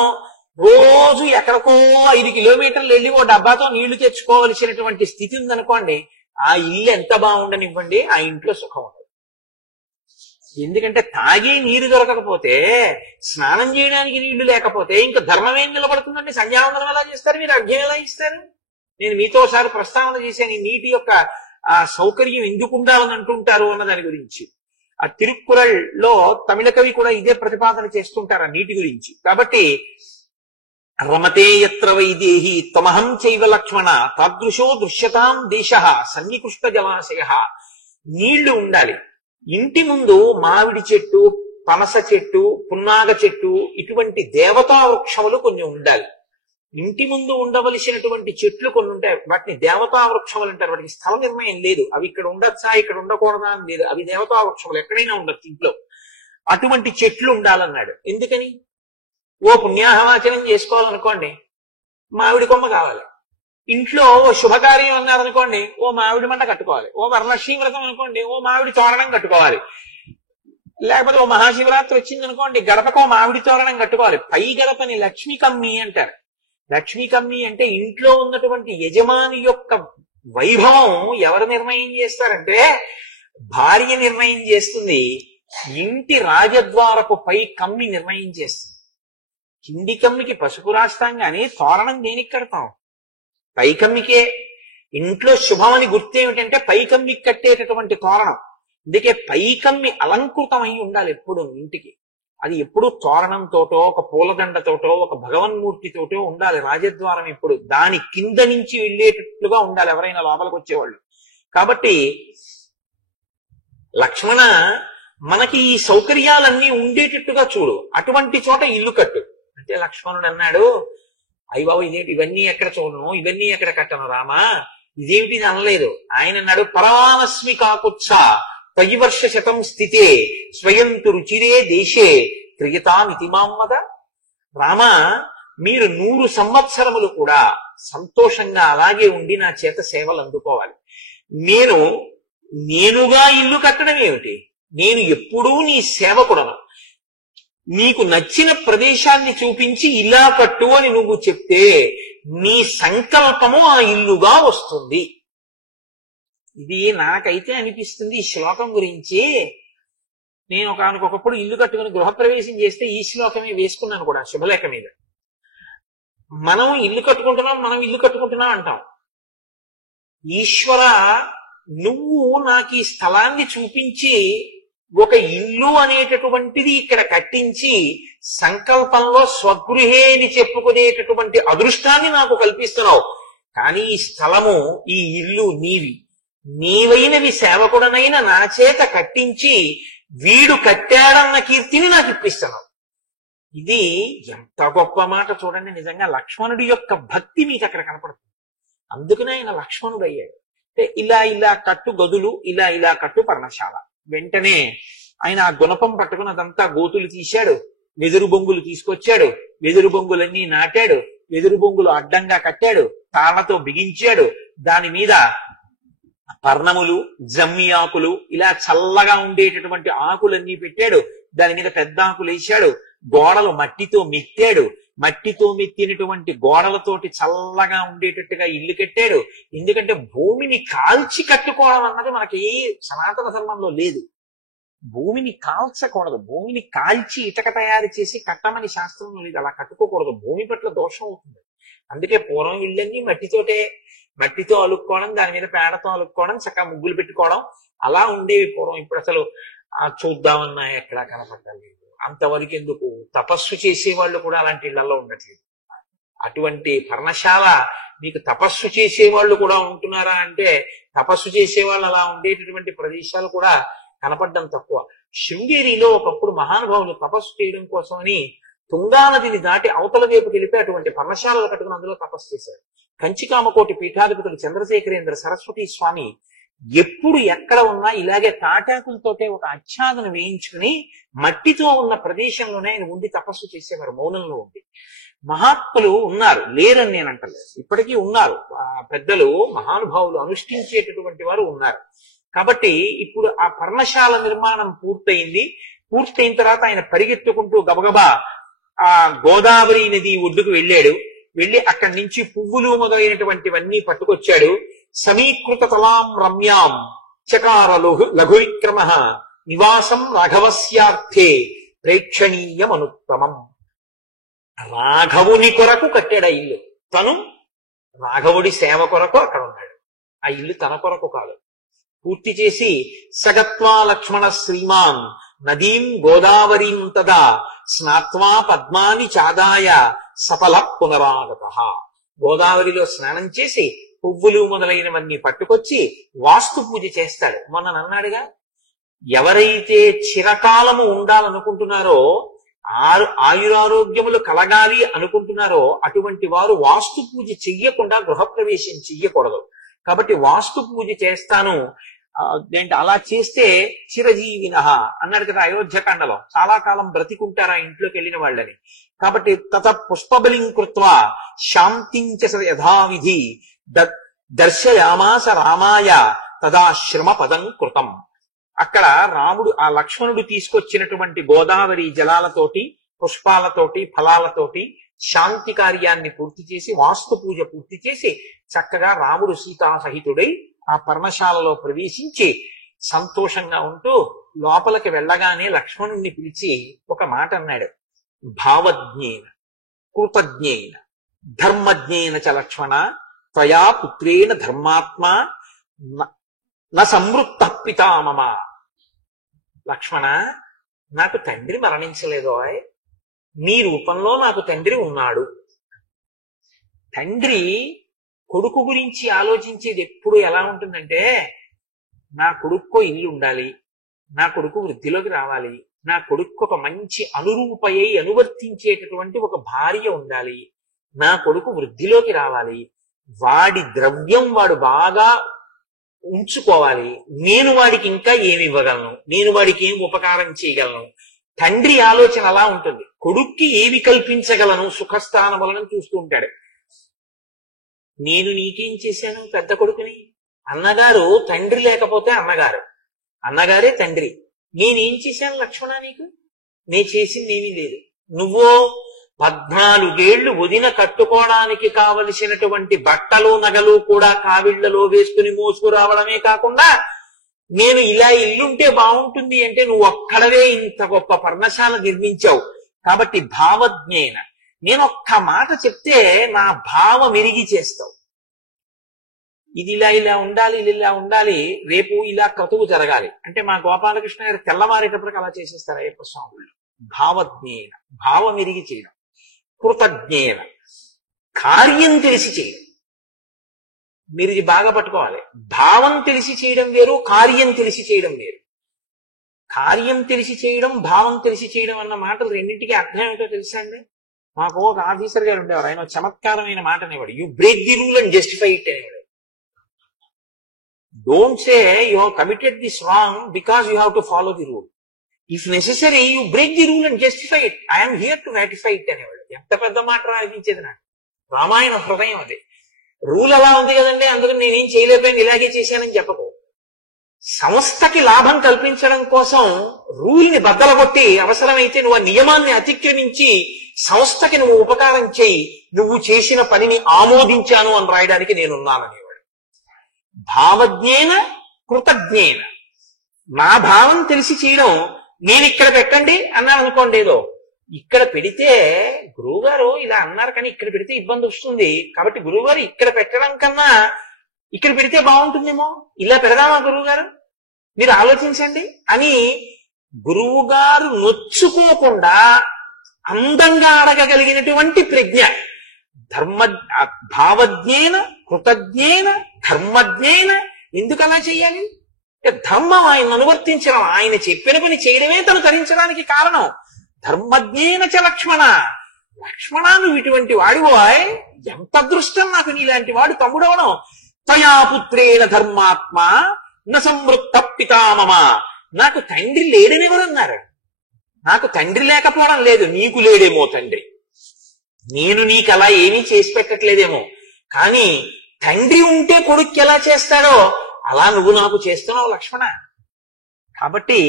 రోజు ఎక్కడికో 5 కిలోమీటర్లు వెళ్ళి ఓ డబ్బాతో నీళ్లు తెచ్చుకోవలసినటువంటి స్థితి ఉందనుకోండి, ఆ ఇల్లు ఎంత బాగుండనివ్వండి, ఆ ఇంట్లో సుఖం ఉండదు. ఎందుకంటే తాగే నీరు దొరకకపోతే, స్నానం చేయడానికి నీళ్లు లేకపోతే ఇంకా ధర్మం ఏం నిలబడుతుందండి? సంధ్యావందనం ఎలా చేస్తారు మీరు? అర్ఘ్యం ఎలా ఇస్తారు? నేను మీతో ఒకసారి ప్రస్తావన చేశాను ఈ నీటి యొక్క ఆ సౌకర్యం ఎందుకు ఉండాలని అంటుంటారు అన్న దాని గురించి. ఆ తిరుక్కురల్లో తమిళ కవి కూడా ఇదే ప్రతిపాదన చేస్తుంటారు ఆ నీటి గురించి. కాబట్టి రమతే యత్ర వైదేహి త్వమహం చైవ లక్ష్మణ తాదృశో దృశ్యతాం దేశ సన్నికృష్ట జలాశయ. నీళ్లు ఉండాలి. ఇంటి ముందు మామిడి చెట్టు, పనస చెట్టు, పున్నాగ చెట్టు, ఇటువంటి దేవతా వృక్షములు కొన్ని ఉండాలి. ఇంటి ముందు ఉండవలసినటువంటి చెట్లు కొన్ని ఉంటాయి, వాటిని దేవతా వృక్షములు అంటారు. వాటికి స్థల నిర్ణయం లేదు. అవి ఇక్కడ ఉండొచ్చా ఇక్కడ ఉండకూడదా అని లేదు. అవి దేవతా వృక్షములు, ఎక్కడైనా ఉండొచ్చు ఇంట్లో. అటువంటి చెట్లు ఉండాలన్నాడు. ఎందుకని? ఓ పుణ్యాహవాచనం చేసుకోవాలనుకోండి, మామిడి కొమ్మ కావాలి. ఇంట్లో ఓ శుభకార్యం అన్నారనుకోండి, ఓ మామిడి మంట కట్టుకోవాలి. ఓ వరలక్ష్మీ వ్రతం అనుకోండి, ఓ మామిడి తోరణం కట్టుకోవాలి. లేకపోతే ఓ మహాశివరాత్రి వచ్చింది అనుకోండి, గడపకో మామిడి తోరణం కట్టుకోవాలి. పై గడపని లక్ష్మీ కమ్మి అంటారు. లక్ష్మీ కమ్మి అంటే ఇంట్లో ఉన్నటువంటి యజమాని యొక్క వైభవం ఎవరు నిర్ణయం చేస్తారంటే భార్య నిర్ణయం చేస్తుంది. ఇంటి రాజద్వారపు పై కమ్మి నిర్ణయం చేస్తుంది. కింది కమ్మికి పసుపు రాస్తాం గాని తోరణం దేనికి కడతాం? పై కమ్మికే. ఇంట్లో శుభమని గుర్తేమిటంటే పై కమ్మికి కట్టేటటువంటి తోరణం. అందుకే పై కమ్మి అలంకృతమై ఉండాలి ఎప్పుడు ఇంటికి. అది ఎప్పుడు తోరణంతోటో, ఒక పూలదండతోటో, ఒక భగవన్మూర్తితోటో ఉండాలి. రాజద్వారం ఎప్పుడు దాని కింద నుంచి వెళ్ళేటట్లుగా ఉండాలి ఎవరైనా లోపలికి వచ్చేవాళ్ళు. కాబట్టి లక్ష్మణ, మనకి ఈ సౌకర్యాలన్నీ ఉండేటట్టుగా చూడు, అటువంటి చోట ఇల్లు కట్టు అంటే లక్ష్మణుడు అన్నాడు, అయ్య బాబు ఇదేంటి, ఇవన్నీ ఎక్కడ చూడను, ఇవన్నీ ఎక్కడ కట్టను రామా, ఇదేమిటి ఇది అనలేదు. ఆయన అన్నాడు, పరమానస్మి కాకుత్స త్వయివర్ష శతం స్థితే స్వయంతు రుచిరే దేశే క్రియతామితి మామ్మద. రామ, మీరు 100 సంవత్సరములు కూడా సంతోషంగా అలాగే ఉండి నా చేత సేవలు అందుకోవాలి. నేనుగా ఇల్లు కట్టడం ఏమిటి? నేను ఎప్పుడూ నీ సేవకుడను. నీకు నచ్చిన ప్రదేశాన్ని చూపించి ఇలా కట్టు అని నువ్వు చెప్తే నీ సంకల్పము ఆ ఇల్లుగా వస్తుంది. ఇది నాకైతే అనిపిస్తుంది ఈ శ్లోకం గురించి. నేను ఒకనకొకప్పుడు ఇల్లు కట్టుకుని గృహప్రవేశం చేస్తే ఈ శ్లోకమే వేసుకున్నాను కూడా శుభలేఖ మీద. మనం ఇల్లు కట్టుకుంటున్నాం అంటాం. ఈశ్వర, నువ్వు నాకు ఈ స్థలాన్ని చూపించి ఒక ఇల్లు అనేటటువంటిది ఇక్కడ కట్టించి సంకల్పంలో స్వగృహే అని చెప్పుకునేటటువంటి అదృష్టాన్ని నాకు కల్పిస్తున్నావు. కానీ ఈ స్థలము, ఈ ఇల్లు నీవైనవి సేవకుడనైన నా చేత కట్టించి వీడు కట్టాడన్న కీర్తిని నాకు ఇప్పిస్తున్నావు. ఇది ఎంత గొప్ప మాట చూడండి. నిజంగా లక్ష్మణుడి యొక్క భక్తి మీకు అక్కడ కనపడుతుంది. అందుకనే ఆయన లక్ష్మణుడు అయ్యాడు. అంటే ఇలా కట్టు గదులు, ఇలా కట్టు పర్ణశాల. వెంటనే ఆయన ఆ గుణపం పట్టుకుని అదంతా గోతులు తీశాడు, వెదురు బొంగులు తీసుకొచ్చాడు, వెదురు బొంగులన్నీ నాటాడు, వెదురు బొంగులు అడ్డంగా కట్టాడు, తాళ్లతో బిగించాడు, దాని మీద పర్ణములు, జమ్మి ఆకులు, ఇలా చల్లగా ఉండేటటువంటి ఆకులన్నీ పెట్టాడు, దాని మీద పెద్ద ఆకులు వేశాడు, గోడలు మట్టితో మెత్తాడు, మట్టితో మెత్తినటువంటి గోడలతోటి చల్లగా ఉండేటట్టుగా ఇల్లు కట్టాడు. ఎందుకంటే భూమిని కాల్చి కట్టుకోవడం అన్నది మనకి సనాతన ధర్మంలో లేదు. భూమిని కాల్చకూడదు, భూమిని కాల్చి ఇటక తయారు చేసి కట్టమని శాస్త్రంలో లేదు. అలా కట్టుకోకూడదు, భూమి పట్ల దోషం అవుతుంది. అందుకే పూర్వం ఇళ్ళన్నీ మట్టితో అలుక్కోవడం, దాని మీద పేడతో అలుక్కోవడం, చక్కగా ముగ్గులు పెట్టుకోవడం, అలా ఉండేవి పూర్వం. ఇప్పుడు అసలు చూద్దామన్నా ఎక్కడా కనపడలేదు. అంతవరకు ఎందుకు, తపస్సు చేసేవాళ్ళు కూడా అలాంటి ఇళ్లలో ఉండట్లేదు. అటువంటి పర్ణశాల మీకు తపస్సు చేసేవాళ్ళు కూడా ఉంటున్నారా అంటే తపస్సు చేసేవాళ్ళు అలా ఉండేటటువంటి ప్రదేశాలు కూడా కనపడడం తక్కువ. శృంగేరిలో ఒకప్పుడు మహానుభావులు తపస్సు చేయడం కోసమని తుంగా నదిని దాటి అవతల వైపుకి వెళితే అటువంటి పర్ణశాలలు కట్టుకుని అందులో తపస్సు చేశారు. కంచికామకోటి పీఠాధిపతులు చంద్రశేఖరేంద్ర సరస్వతి స్వామి ఎప్పుడు ఎక్కడ ఉన్నా ఇలాగే తాటాకులతోటే ఒక ఆచ్ఛాదన వేయించుకుని మట్టితో ఉన్న ప్రదేశంలోనే ఆయన ఉండి తపస్సు చేసేవారు, మౌనంలో ఉండి. మహాత్ములు ఉన్నారు, లేరని నేను అంటలేదు, ఇప్పటికీ ఉన్నారు. పెద్దలు మహానుభావులు అనుష్ఠించేటటువంటి వారు ఉన్నారు. కాబట్టి ఇప్పుడు ఆ పర్ణశాల నిర్మాణం పూర్తయింది. పూర్తయిన తర్వాత ఆయన పరిగెత్తుకుంటూ గబగబా ఆ గోదావరి నది ఒడ్డుకు వెళ్ళాడు. వెళ్ళి అక్కడి నుంచి పువ్వులు మొదలైనటువంటివన్నీ పట్టుకొచ్చాడు. సమీకృత తలాం రమ్యాం చకార లఘువిక్రమ నివాసం రాఘవస్యార్థే ప్రేక్షణీయమనుత్తమం. రాఘవుని కొరకు కట్టాడు ఆ ఇల్లు. తను రాఘవుడి సేవ కొరకు అక్కడ ఉన్నాడు. ఆ ఇల్లు తన కొరకు కాదు. పూర్తి చేసి సగత్వా లక్ష్మణ శ్రీమాన్ నదీం గోదావరీం తదా స్నాత్వా పద్మాని చాదాయ సఫల పునరాగత. గోదావరిలో స్నానం చేసి పువ్వులు మొదలైనవన్నీ పట్టుకొచ్చి వాస్తు పూజ చేస్తాడు. మొన్న అన్నాడుగా, ఎవరైతే చిరకాలము ఉండాలనుకుంటున్నారో, ఆయురారోగ్యములు కలగాలి అనుకుంటున్నారో అటువంటి వారు వాస్తు పూజ చెయ్యకుండా గృహప్రవేశం చెయ్యకూడదు. కాబట్టి వాస్తు పూజ చేస్తాను అలా చేస్తే చిరజీవిన అన్నాడు కదా అయోధ్యకాండలో, చాలా కాలం బ్రతికుంటారు ఆ ఇంట్లోకి వెళ్ళిన వాళ్ళని. కాబట్టి తత పుష్పబలిం కృత్వా శాంతించ యథావిధి దర్శయామాస రామాయ తదా శ్రమ పదం కృతం. అక్కడ రాముడు ఆ లక్ష్మణుడు తీసుకొచ్చినటువంటి గోదావరి జలాలతోటి, పుష్పాలతోటి, ఫలాలతోటి శాంతి కార్యాన్ని పూర్తి చేసి, వాస్తు పూజ పూర్తి చేసి, చక్కగా రాముడు సీతా సహితుడై ఆ పర్ణశాలలో ప్రవేశించి సంతోషంగా ఉంటూ లోపలికి వెళ్ళగానే లక్ష్మణుణ్ణి పిలిచి ఒక మాట అన్నాడు. భావజ్ఞేన కృతజ్ఞేన ధర్మజ్ఞేన చ లక్ష్మణ త్వయా పుత్రేణ ధర్మాత్మా న సంవృత్త పితామమ. లక్ష్మణ, నాకు తండ్రి మరణించలేదో, నీ రూపంలో నాకు తండ్రి ఉన్నాడు. తండ్రి కొడుకు గురించి ఆలోచించేది ఎప్పుడు ఎలా ఉంటుందంటే, నా కొడుక్కో ఇల్లు ఉండాలి, నా కొడుకు వృద్ధిలోకి రావాలి, నా కొడుకు ఒక మంచి అనురూపయ్యి అనువర్తించేటటువంటి ఒక భార్య ఉండాలి, నా కొడుకు వృద్ధిలోకి రావాలి, వాడి ద్రవ్యం వాడు బాగా ఉంచుకోవాలి, నేను వాడికి ఇంకా ఏమి ఇవ్వగలను, నేను వాడికి ఏం ఉపకారం చేయగలను. తండ్రి ఆలోచన అలా ఉంటుంది. కొడుక్కి ఏమి కల్పించగలను సుఖస్థానములను చూస్తూ ఉంటాడు. నేను నీకేం చేశాను పెద్ద కొడుకుని? అన్నగారు తండ్రి లేకపోతే అన్నగారు, అన్నగారే తండ్రి. నేనేం చేశాను లక్ష్మణ నీకు? నే చేసింది ఏమీ లేదు. నువ్వో 14 ఏళ్లు వదిన కట్టుకోవడానికి కావలసినటువంటి బట్టలు నగలు కూడా కావిళ్లలో వేసుకుని మోసుకురావడమే కాకుండా, నేను ఇలా ఇల్లుంటే బాగుంటుంది అంటే నువ్వు ఒక్కడవే ఇంత గొప్ప పర్ణశాల నిర్మించావు. కాబట్టి భావజ్ఞేన, నేను ఒక్క మాట చెప్తే నా భావం ఎరిగి చేస్తావు. ఇది ఇలా ఉండాలి, ఇది ఇలా ఉండాలి, రేపు ఇలా క్రతువు జరగాలి అంటే మా గోపాలకృష్ణ గారు తెల్లవారేటప్పటికి అలా చేసేస్తారు అయ్యప్ప స్వాముళ్ళు. భావజ్ఞేన, భావం ఎరిగి చేయడం. కృతజ్ఞేన, కార్యం తెలిసి చేయడం. మీరు ఇది బాగా పట్టుకోవాలి. భావం తెలిసి చేయడం వేరు, కార్యం తెలిసి చేయడం వేరు. కార్యం తెలిసి చేయడం, భావం తెలిసి చేయడం అన్న మాటలు రెండింటికి అర్థం ఏమిటో తెలుసా అండి? మాకు ఒక ఆఫీసర్ గారు ఉండేవారు, ఆయన చమత్కారమైన మాట అనేవాడు, you break the rule and justify it అనేవాడు. Don't say you have committed this wrong because you have to follow the rule. If necessary you break the rule and justify it. I'm here to ratify it అనేవాడు. ఎంత పెద్ద మాట రాయించేది నాకు. రామాయణ హృదయం అది. Rule అలా ఉంది కదండి, అందుకని నేనేం చేయలేకపోయాను, ఇలాగే చేశానని చెప్పకు. సంస్థకి లాభం కల్పించడం కోసం రూల్ ని బద్దలగొట్టి అవసరమైతే నువ్వు ఆ నియమాన్ని అతిక్రమించి సంస్థకి నువ్వు ఉపకారం చేయి, నువ్వు చేసిన పనిని ఆమోదించాను అని రాయడానికి నేనున్నాననేవాడు. భావజ్ఞేన కృతజ్ఞేన, నా భావం తెలిసి చేయడం. నేను ఇక్కడ పెట్టండి అన్నాను అనుకోండి, ఏదో ఇక్కడ పెడితే గురువుగారు ఇలా అన్నారు కానీ ఇక్కడ పెడితే ఇబ్బంది వస్తుంది, కాబట్టి గురువుగారు ఇక్కడ పెట్టడం కన్నా ఇక్కడ పెడితే బాగుంటుందేమో, ఇలా పెడదామా గురువుగారు, మీరు ఆలోచించండి అని గురువుగారు నొచ్చుకోకుండా అందంగా అడగగలిగినటువంటి ప్రజ్ఞ. భావజ్ఞేన కృతజ్ఞేన ధర్మజ్ఞేన. ఎందుకు అలా చేయాలి? ధర్మం ఆయన అనువర్తించడం, ఆయన చెప్పిన పని చేయడమే తను తరించడానికి కారణం. ధర్మజ్ఞేన చ లక్ష్మణ. లక్ష్మణ, నువ్వు ఇటువంటి వాడివోయ్, ఎంత అదృష్టం నాకు నీలాంటి వాడు తమ్ముడవడం. త్వయా పుత్రేణ ధర్మాత్మ న సంవృత్త పితామమ. నాకు తండ్రి లేడని ఎవరన్నారు? నాకు తండ్రి లేకపోవడం లేదు, నీకు లేడేమో తండ్రి. నేను నీకు అలా ఏమీ చేసి పెట్టట్లేదేమో, కానీ తండ్రి ఉంటే కొడుక్కి ఎలా చేస్తాడో అలా నువ్వు నాకు చేస్తున్నావు లక్ష్మణ. కాబట్టి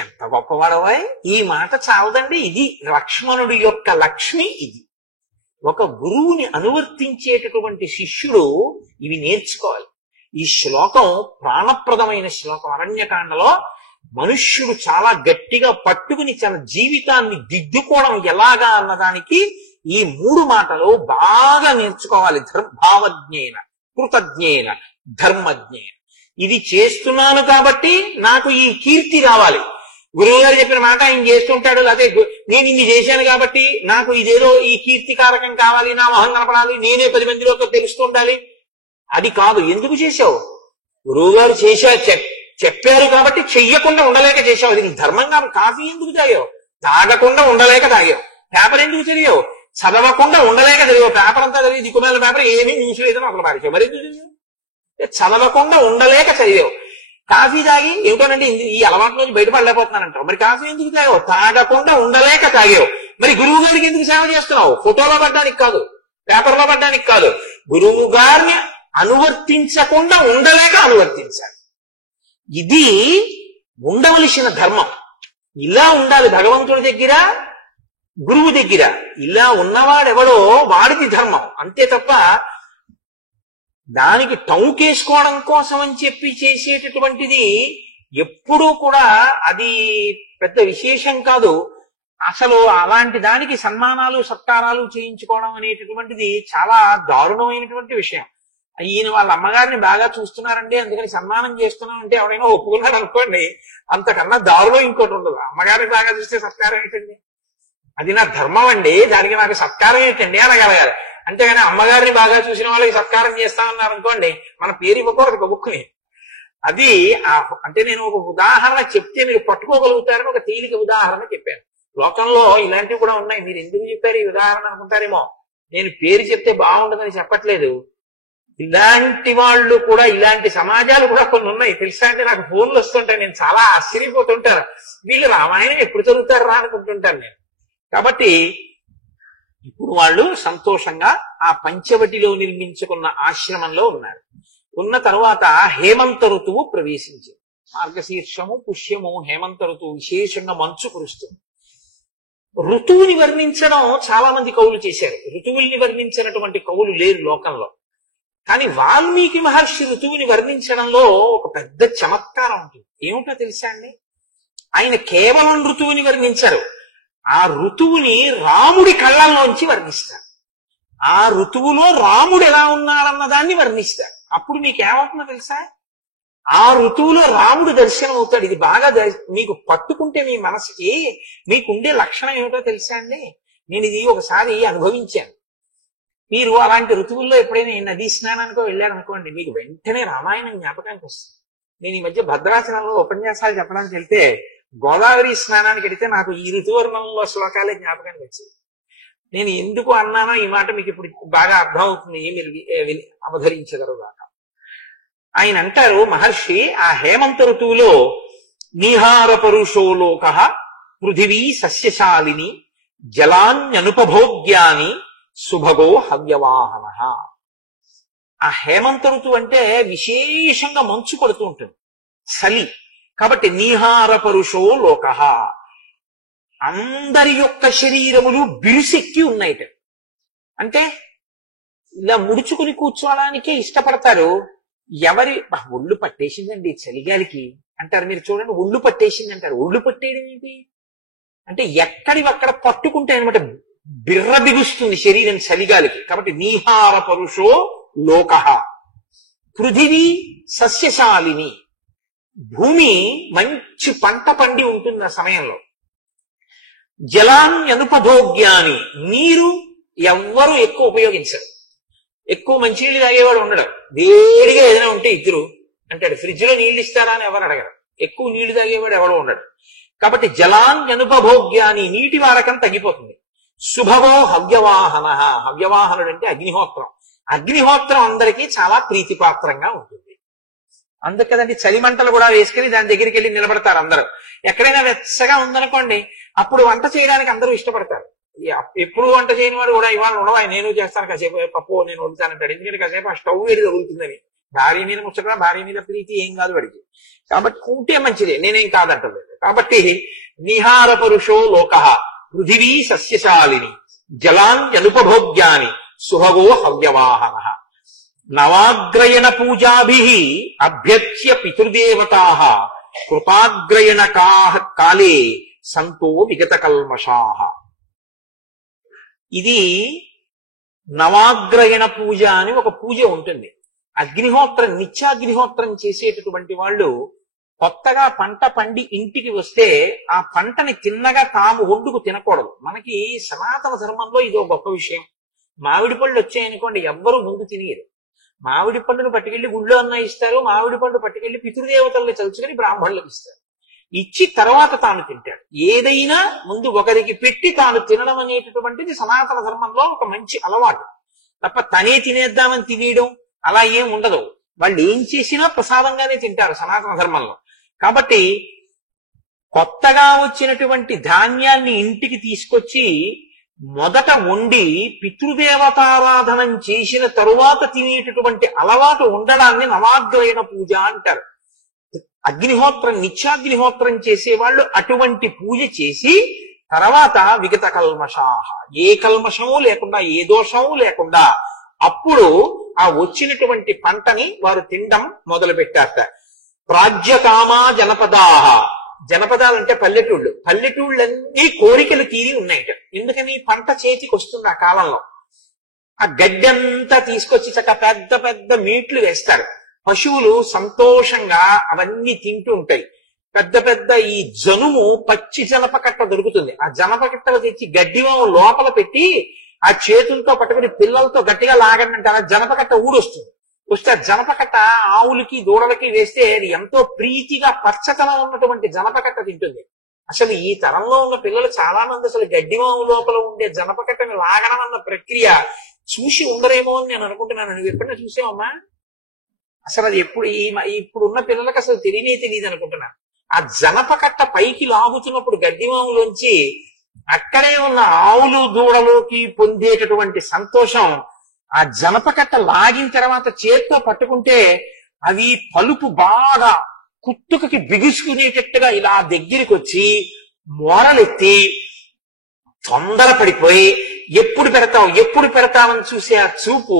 ఎంత గొప్పవాడవా. ఈ మాట చాలదండి. ఇది లక్ష్మణుడి యొక్క లక్ష్మి. ఇది ఒక గురువుని అనువర్తించేటటువంటి శిష్యుడు ఇవి నేర్చుకోవాలి. ఈ శ్లోకం ప్రాణప్రదమైన శ్లోకం. అరణ్యకాండలో మనుష్యుడు చాలా గట్టిగా పట్టుకుని తన జీవితాన్ని దిద్దుకోవడం ఎలాగా అన్నదానికి ఈ 3 మాటలు బాగా నేర్చుకోవాలి. భావజ్ఞేన కృతజ్ఞేన ధర్మజ్ఞేన. ఇది చేస్తున్నాను కాబట్టి నాకు ఈ కీర్తి రావాలి, గురువు గారు చెప్పిన మాట ఆయన చేస్తుంటాడు. అదే నేను ఇన్ని చేశాను కాబట్టి నాకు ఇదేదో ఈ కీర్తికారకం కావాలి, నా మొహం కనపడాలి, నేనే 10 మందిలోకి తెలుస్తూ ఉండాలి, అది కాదు. ఎందుకు చేశావు? గురువు గారు చెప్పారు కాబట్టి చెయ్యకుండా ఉండలేక చేశావు. అది ధర్మం కాదు. కాఫీ ఎందుకు తాగావు? తాగకుండా ఉండలేక తాగావు. పేపర్ ఎందుకు చదివావు? చదవకుండా ఉండలేక చదివావు. పేపర్ అంతా చదివి దిక్కుమాల పేపర్ ఏమీ న్యూస్ లేదని అసలు పారేసావు. మరి ఎందుకు చదివావు? చదవకుండా ఉండలేక చదివావు. కాఫీ తాగి ఏమిటోనండి ఈ అలవాటు నుంచి బయటపడలేకపోతున్నానంటావు. మరి కాఫీ ఎందుకు తాగావు? తాగకుండా ఉండలేక తాగావు. మరి గురువు గారికి ఎందుకు సేవ చేస్తున్నావు? ఫోటోలో పడ్డానికి కాదు, పేపర్లో పడ్డానికి కాదు. గురువు గారిని అనువర్తించకుండా ఉండలేక అనువర్తించాలి. ఇది ఉండవలసిన ధర్మం. ఇలా ఉండాలి భగవంతుడి దగ్గర, గురువు దగ్గర. ఇలా ఉన్నవాడెవడో వాడికి ధర్మం, అంతే తప్ప దానికి టౌకేసుకోవడం కోసం అని చెప్పి చేసేటటువంటిది ఎప్పుడూ కూడా అది పెద్ద విశేషం కాదు. అసలు అలాంటి దానికి సన్మానాలు సత్కారాలు చేయించుకోవడం అనేటటువంటిది చాలా దారుణమైనటువంటి విషయం. ఈయన వాళ్ళ అమ్మగారిని బాగా చూస్తున్నారండి అందుకని సన్మానం చేస్తున్నాం అంటే ఎవరైనా ఒప్పుకున్నారు అనుకోండి, అంతకన్నా దారుణం ఇంకోటి ఉండదు. అమ్మగారిని బాగా చూస్తే సత్కారం ఏంటండి? అది నా ధర్మం అండి, దానికి నాకు సత్కారం ఏంటండి అనగలగాలి. అంతేగాని అమ్మగారిని బాగా చూసిన వాళ్ళకి సత్కారం చేస్తామన్నారు అనుకోండి, మన పేరు ఇవ్వకూడదు కబుక్కుని. అది అంటే నేను ఒక ఉదాహరణ చెప్తే మీరు పట్టుకోగలుగుతారని ఒక తేలిక ఉదాహరణ చెప్పాను. లోకంలో ఇలాంటివి కూడా ఉన్నాయి. మీరు ఎందుకు చెప్పారు ఈ ఉదాహరణ అనుకుంటారేమో. నేను పేరు చెప్తే బాగుండదని చెప్పట్లేదు. ఇలాంటి వాళ్ళు కూడా, ఇలాంటి సమాజాలు కూడా కొన్ని ఉన్నాయి. తెలుసా అంటే నాకు ఫోన్లు వస్తుంటాయి, నేను చాలా ఆశ్చర్యపోతుంటాను. వీళ్ళు రామాయణం ఎప్పుడు చదువుతారు రా అనుకుంటుంటాను నేను. కాబట్టి ఇప్పుడు వాళ్ళు సంతోషంగా ఆ పంచవటిలో నిర్మించుకున్న ఆశ్రమంలో ఉన్నారు. ఉన్న తర్వాత హేమంత ఋతువు ప్రవేశించింది. మార్గశీర్షము పుష్యము హేమంత ఋతువు విశేషంగా మంచు కురుస్తుంది. ఋతువుని వర్ణించడం చాలా మంది కవులు చేశారు. ఋతువుల్ని వర్ణించినటువంటి కవులు లేరు లోకంలో. కానీ వాల్మీకి మహర్షి ఋతువుని వర్ణించడంలో ఒక పెద్ద చమత్కారం ఉంటుంది. ఏమిటో తెలుసా అండి? ఆయన కేవలం ఋతువుని వర్ణించారు, ఆ ఋతువుని రాముడి కళ్ళల్లోంచి వర్ణిస్తారు. ఆ ఋతువులో రాముడు ఎలా ఉన్నాడన్న దాన్ని వర్ణిస్తారు. అప్పుడు మీకేమవుతుందో తెలుసా? ఆ ఋతువులో రాముడు దర్శనం అవుతాడు. ఇది బాగా మీకు పట్టుకుంటే మీ మనసుకి మీకుండే లక్షణం ఏమిటో తెలుసా అండి? నేను ఇది ఒకసారి అనుభవించాను. మీరు అలాంటి ఋతువుల్లో ఎప్పుడైనా నదీ స్నానానికో వెళ్ళారనుకోండి, మీకు వెంటనే రామాయణం జ్ఞాపకానికి వస్తుంది. నేను ఈ మధ్య భద్రాచలంలో ఉపన్యాసాలు చెప్పడానికి వెళ్తే గోదావరి స్నానానికి వెళితే నాకు ఈ ఋతువర్ణంలో శ్లోకాలే జ్ఞాపకానికి వచ్చేది. నేను ఎందుకు అన్నానో ఈ మాట మీకు ఇప్పుడు బాగా అర్థం అవుతుంది, మీరు అవధరించగలరుగాక. ఆయన అంటారు మహర్షి, ఆ హేమంత ఋతువులో నీహార పరుషో లోక పృథివీ సస్యశాలిని జలాన్యనుపభోగ్యాని సుభగో హవ్యవాహన. ఆ హేమంత ఋతువు అంటే విశేషంగా మంచు పడుతూ ఉంటుంది, చలి. కాబట్టి నీహార పరుషో లోక, అందరి యొక్క శరీరములు బిరుసెక్కి ఉన్నాయిట. అంటే ఇలా ముడుచుకుని కూర్చోవడానికే ఇష్టపడతారు. ఎవరి ఒళ్ళు పట్టేసిందండి చలిగాలికి అంటారు. మీరు చూడండి, ఒళ్ళు పట్టేసింది అంటారు. ఒళ్ళు పట్టేయడం ఏంటి అంటే ఎక్కడివక్కడ పట్టుకుంటే అనమాట, బిర్ర బిగుస్తుంది శరీరం చలిగాలికి. కాబట్టి నీహార పరుషో లోక. పృథివీ సస్యశాలిని, భూమి మంచి పంట పండి ఉంటుంది ఆ సమయంలో. జలాన్యనుపభోగ్యాని, నీరు ఎవ్వరూ ఎక్కువ ఉపయోగించరు. ఎక్కువ మంచినీళ్ళు తాగేవాడు ఉండడు. వేడిగా ఏదైనా ఉంటే ఇద్దరు అంటాడు, ఫ్రిడ్జ్ లో నీళ్ళు ఇస్తారా అని ఎవరు అడగరు. ఎక్కువ నీళ్లు తాగేవాడు ఎవడో ఉండడు. కాబట్టి జలాన్యనుపభోగ్యాని, నీటి వాడకం తగ్గిపోతుంది. శుభగో హవ్యవాహన, హవ్యవాహనుడు అంటే అగ్నిహోత్రం. అగ్నిహోత్రం అందరికీ చాలా ప్రీతిపాత్రంగా ఉంటుంది. అందుకు కదండి చలి మంటలు కూడా వేసుకుని దాని దగ్గరికి వెళ్ళి నిలబడతారు అందరూ. ఎక్కడైనా వెచ్చగా ఉందనుకోండి, అప్పుడు వంట చేయడానికి అందరూ ఇష్టపడతారు. ఎప్పుడు వంట చేయని వాడు కూడా ఇవాళ ఉండవా నేను చేస్తాను కాసేపు పప్పు నేను వండుతానంటాడు. ఎందుకంటే కాసేపు ఆ స్టవ్ వేడి తగులుతుందని. భార్య మీద ముచ్చట, భార్య మీద ప్రీతి ఏం కాదు వాడికి. కాబట్టి ఉంటే మంచిదే, నేనేం కాదంటలేదు. కాబట్టి నిహార పరుషో లోక పృథివీ సస్యశాలిని జలాన్యనుపభోగ్యాని సుభగో హవ్యవాహన. నవాగ్రయణ పూజాభి అభ్యర్చ్య పితృదేవతా కృపాగ్రయణ కాలే సంతో విగత కల్మషాః. ఇది నవాగ్రయణ పూజ అని ఒక పూజ ఉంటుంది. అగ్నిహోత్రం, నిత్యాగ్నిహోత్రం చేసేటటువంటి వాళ్ళు కొత్తగా పంట పండి ఇంటికి వస్తే ఆ పంటని తిన్నగా తాము వండుకు తినకూడదు. మనకి సనాతన ధర్మంలో ఇదో గొప్ప విషయం. మామిడి పళ్ళు వచ్చాయనుకోండి, ఎవ్వరూ ముందు తినేయరు. మామిడి పండును పట్టుకెళ్లి గుళ్ళో అన్న ఇస్తారు, మామిడి పండు పట్టుకెళ్లి పితృదేవతల్ని తలుచుకొని బ్రాహ్మణులకు ఇస్తారు. ఇచ్చి తర్వాత తాను తింటాడు. ఏదైనా ముందు ఒకరికి పెట్టి తాను తినడం అనేటటువంటిది సనాతన ధర్మంలో ఒక మంచి అలవాటు. తప్ప తనే తినేద్దామని తినేయడం అలా ఏం ఉండదు. వాళ్ళు ఏం చేసినా ప్రసాదంగానే తింటారు సనాతన ధర్మంలో. కాబట్టి కొత్తగా వచ్చినటువంటి ధాన్యాన్ని ఇంటికి తీసుకొచ్చి మొదట వండి పితృదేవతారాధనం చేసిన తరువాత తినేటటువంటి అలవాటు ఉండడాన్ని నవాగ్రయణ పూజ అంటారు. అగ్నిహోత్రం, నిత్యాగ్నిహోత్రం చేసేవాళ్ళు అటువంటి పూజ చేసి తర్వాత విగత కల్మషాహ, ఏ కల్మషము లేకుండా, ఏ దోషము లేకుండా అప్పుడు ఆ వచ్చినటువంటి పంటని వారు తినడం మొదలు పెట్టారట. ప్రాజ్యకామా జనపదాహ, జనపదాలంటే పల్లెటూళ్ళు. పల్లెటూళ్ళన్నీ కోరికలు తీరి ఉన్నాయట. ఎందుకని? పంట చేతికి వస్తుంది ఆ కాలంలో. ఆ గడ్డంతా తీసుకొచ్చి చక్క పెద్ద పెద్ద మీట్లు వేస్తారు. పశువులు సంతోషంగా అవన్నీ తింటూ ఉంటాయి. పెద్ద పెద్ద ఈ జనుము పచ్చి జనపకట్ట దొరుకుతుంది. ఆ జనపకట్టలు తెచ్చి గడ్డివాము లోపల పెట్టి ఆ చేతులతో పట్టుకుని పిల్లలతో గట్టిగా లాగండి అంటారు. ఆ జనపకట్ట ఊడొస్తుంది. వస్తే ఆ జనపకట్ట ఆవులకి దూడలకి వేస్తే అది ఎంతో ప్రీతిగా పచ్చతనం ఉన్నటువంటి జనపకట్ట తింటుంది. అసలు ఈ తరంలో ఉన్న పిల్లలు చాలా మంది అసలు గడ్డివాము లోపల ఉండే జనపకట్టని లాగడం అన్న ప్రక్రియ చూసి ఉండరేమో అని నేను అనుకుంటున్నాను. నువ్వు ఎప్పుడైనా చూసావమ్మా? అసలు అది ఇప్పుడున్న పిల్లలకు అసలు తెలియదు అనుకుంటున్నాను. ఆ జనపకట్ట పైకి లాగుతున్నప్పుడు గడ్డివాములోంచి అక్కడే ఉన్న ఆవులు దూడలోకి పొందేటటువంటి సంతోషం, ఆ జనపకట్ట లాగిన తర్వాత చేత్తో పట్టుకుంటే అవి పలుపు బాగా కుత్తుకకి బిగుసుకునేటట్టుగా ఇలా దగ్గరికి వచ్చి మోరలెత్తి తొందరపడిపోయి ఎప్పుడు పెడతామని చూసే ఆ చూపు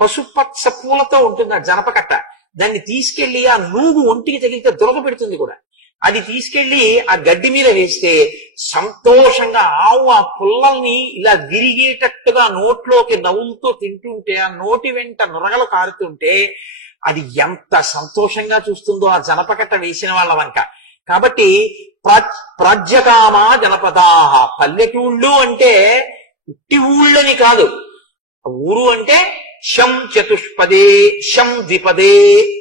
పసుపచ్చ పూలతో ఉంటుంది ఆ జనపకట్ట. దాన్ని తీసుకెళ్లి ఆ నూగు ఒంటికి తగిలితే దొరక పెడుతుంది కూడా. అది తీసుకెళ్లి ఆ గడ్డి మీద వేస్తే సంతోషంగా ఆవు ఆ పుల్లల్ని ఇలా విరిగేటట్టుగా నోట్లోకి నవ్వులతో తింటుంటే, ఆ నోటి వెంట నురగలు కారుతుంటే అది ఎంత సంతోషంగా చూస్తుందో ఆ జనపకట్ట వేసిన వాళ్ళ వంక. కాబట్టి ప్రాజ్యకామా జనపదాహ, పల్లెటూళ్ళు అంటే ఉట్టి ఊళ్ళని కాదు. ఊరు అంటే శం చతుష్పదే శం ద్విపదే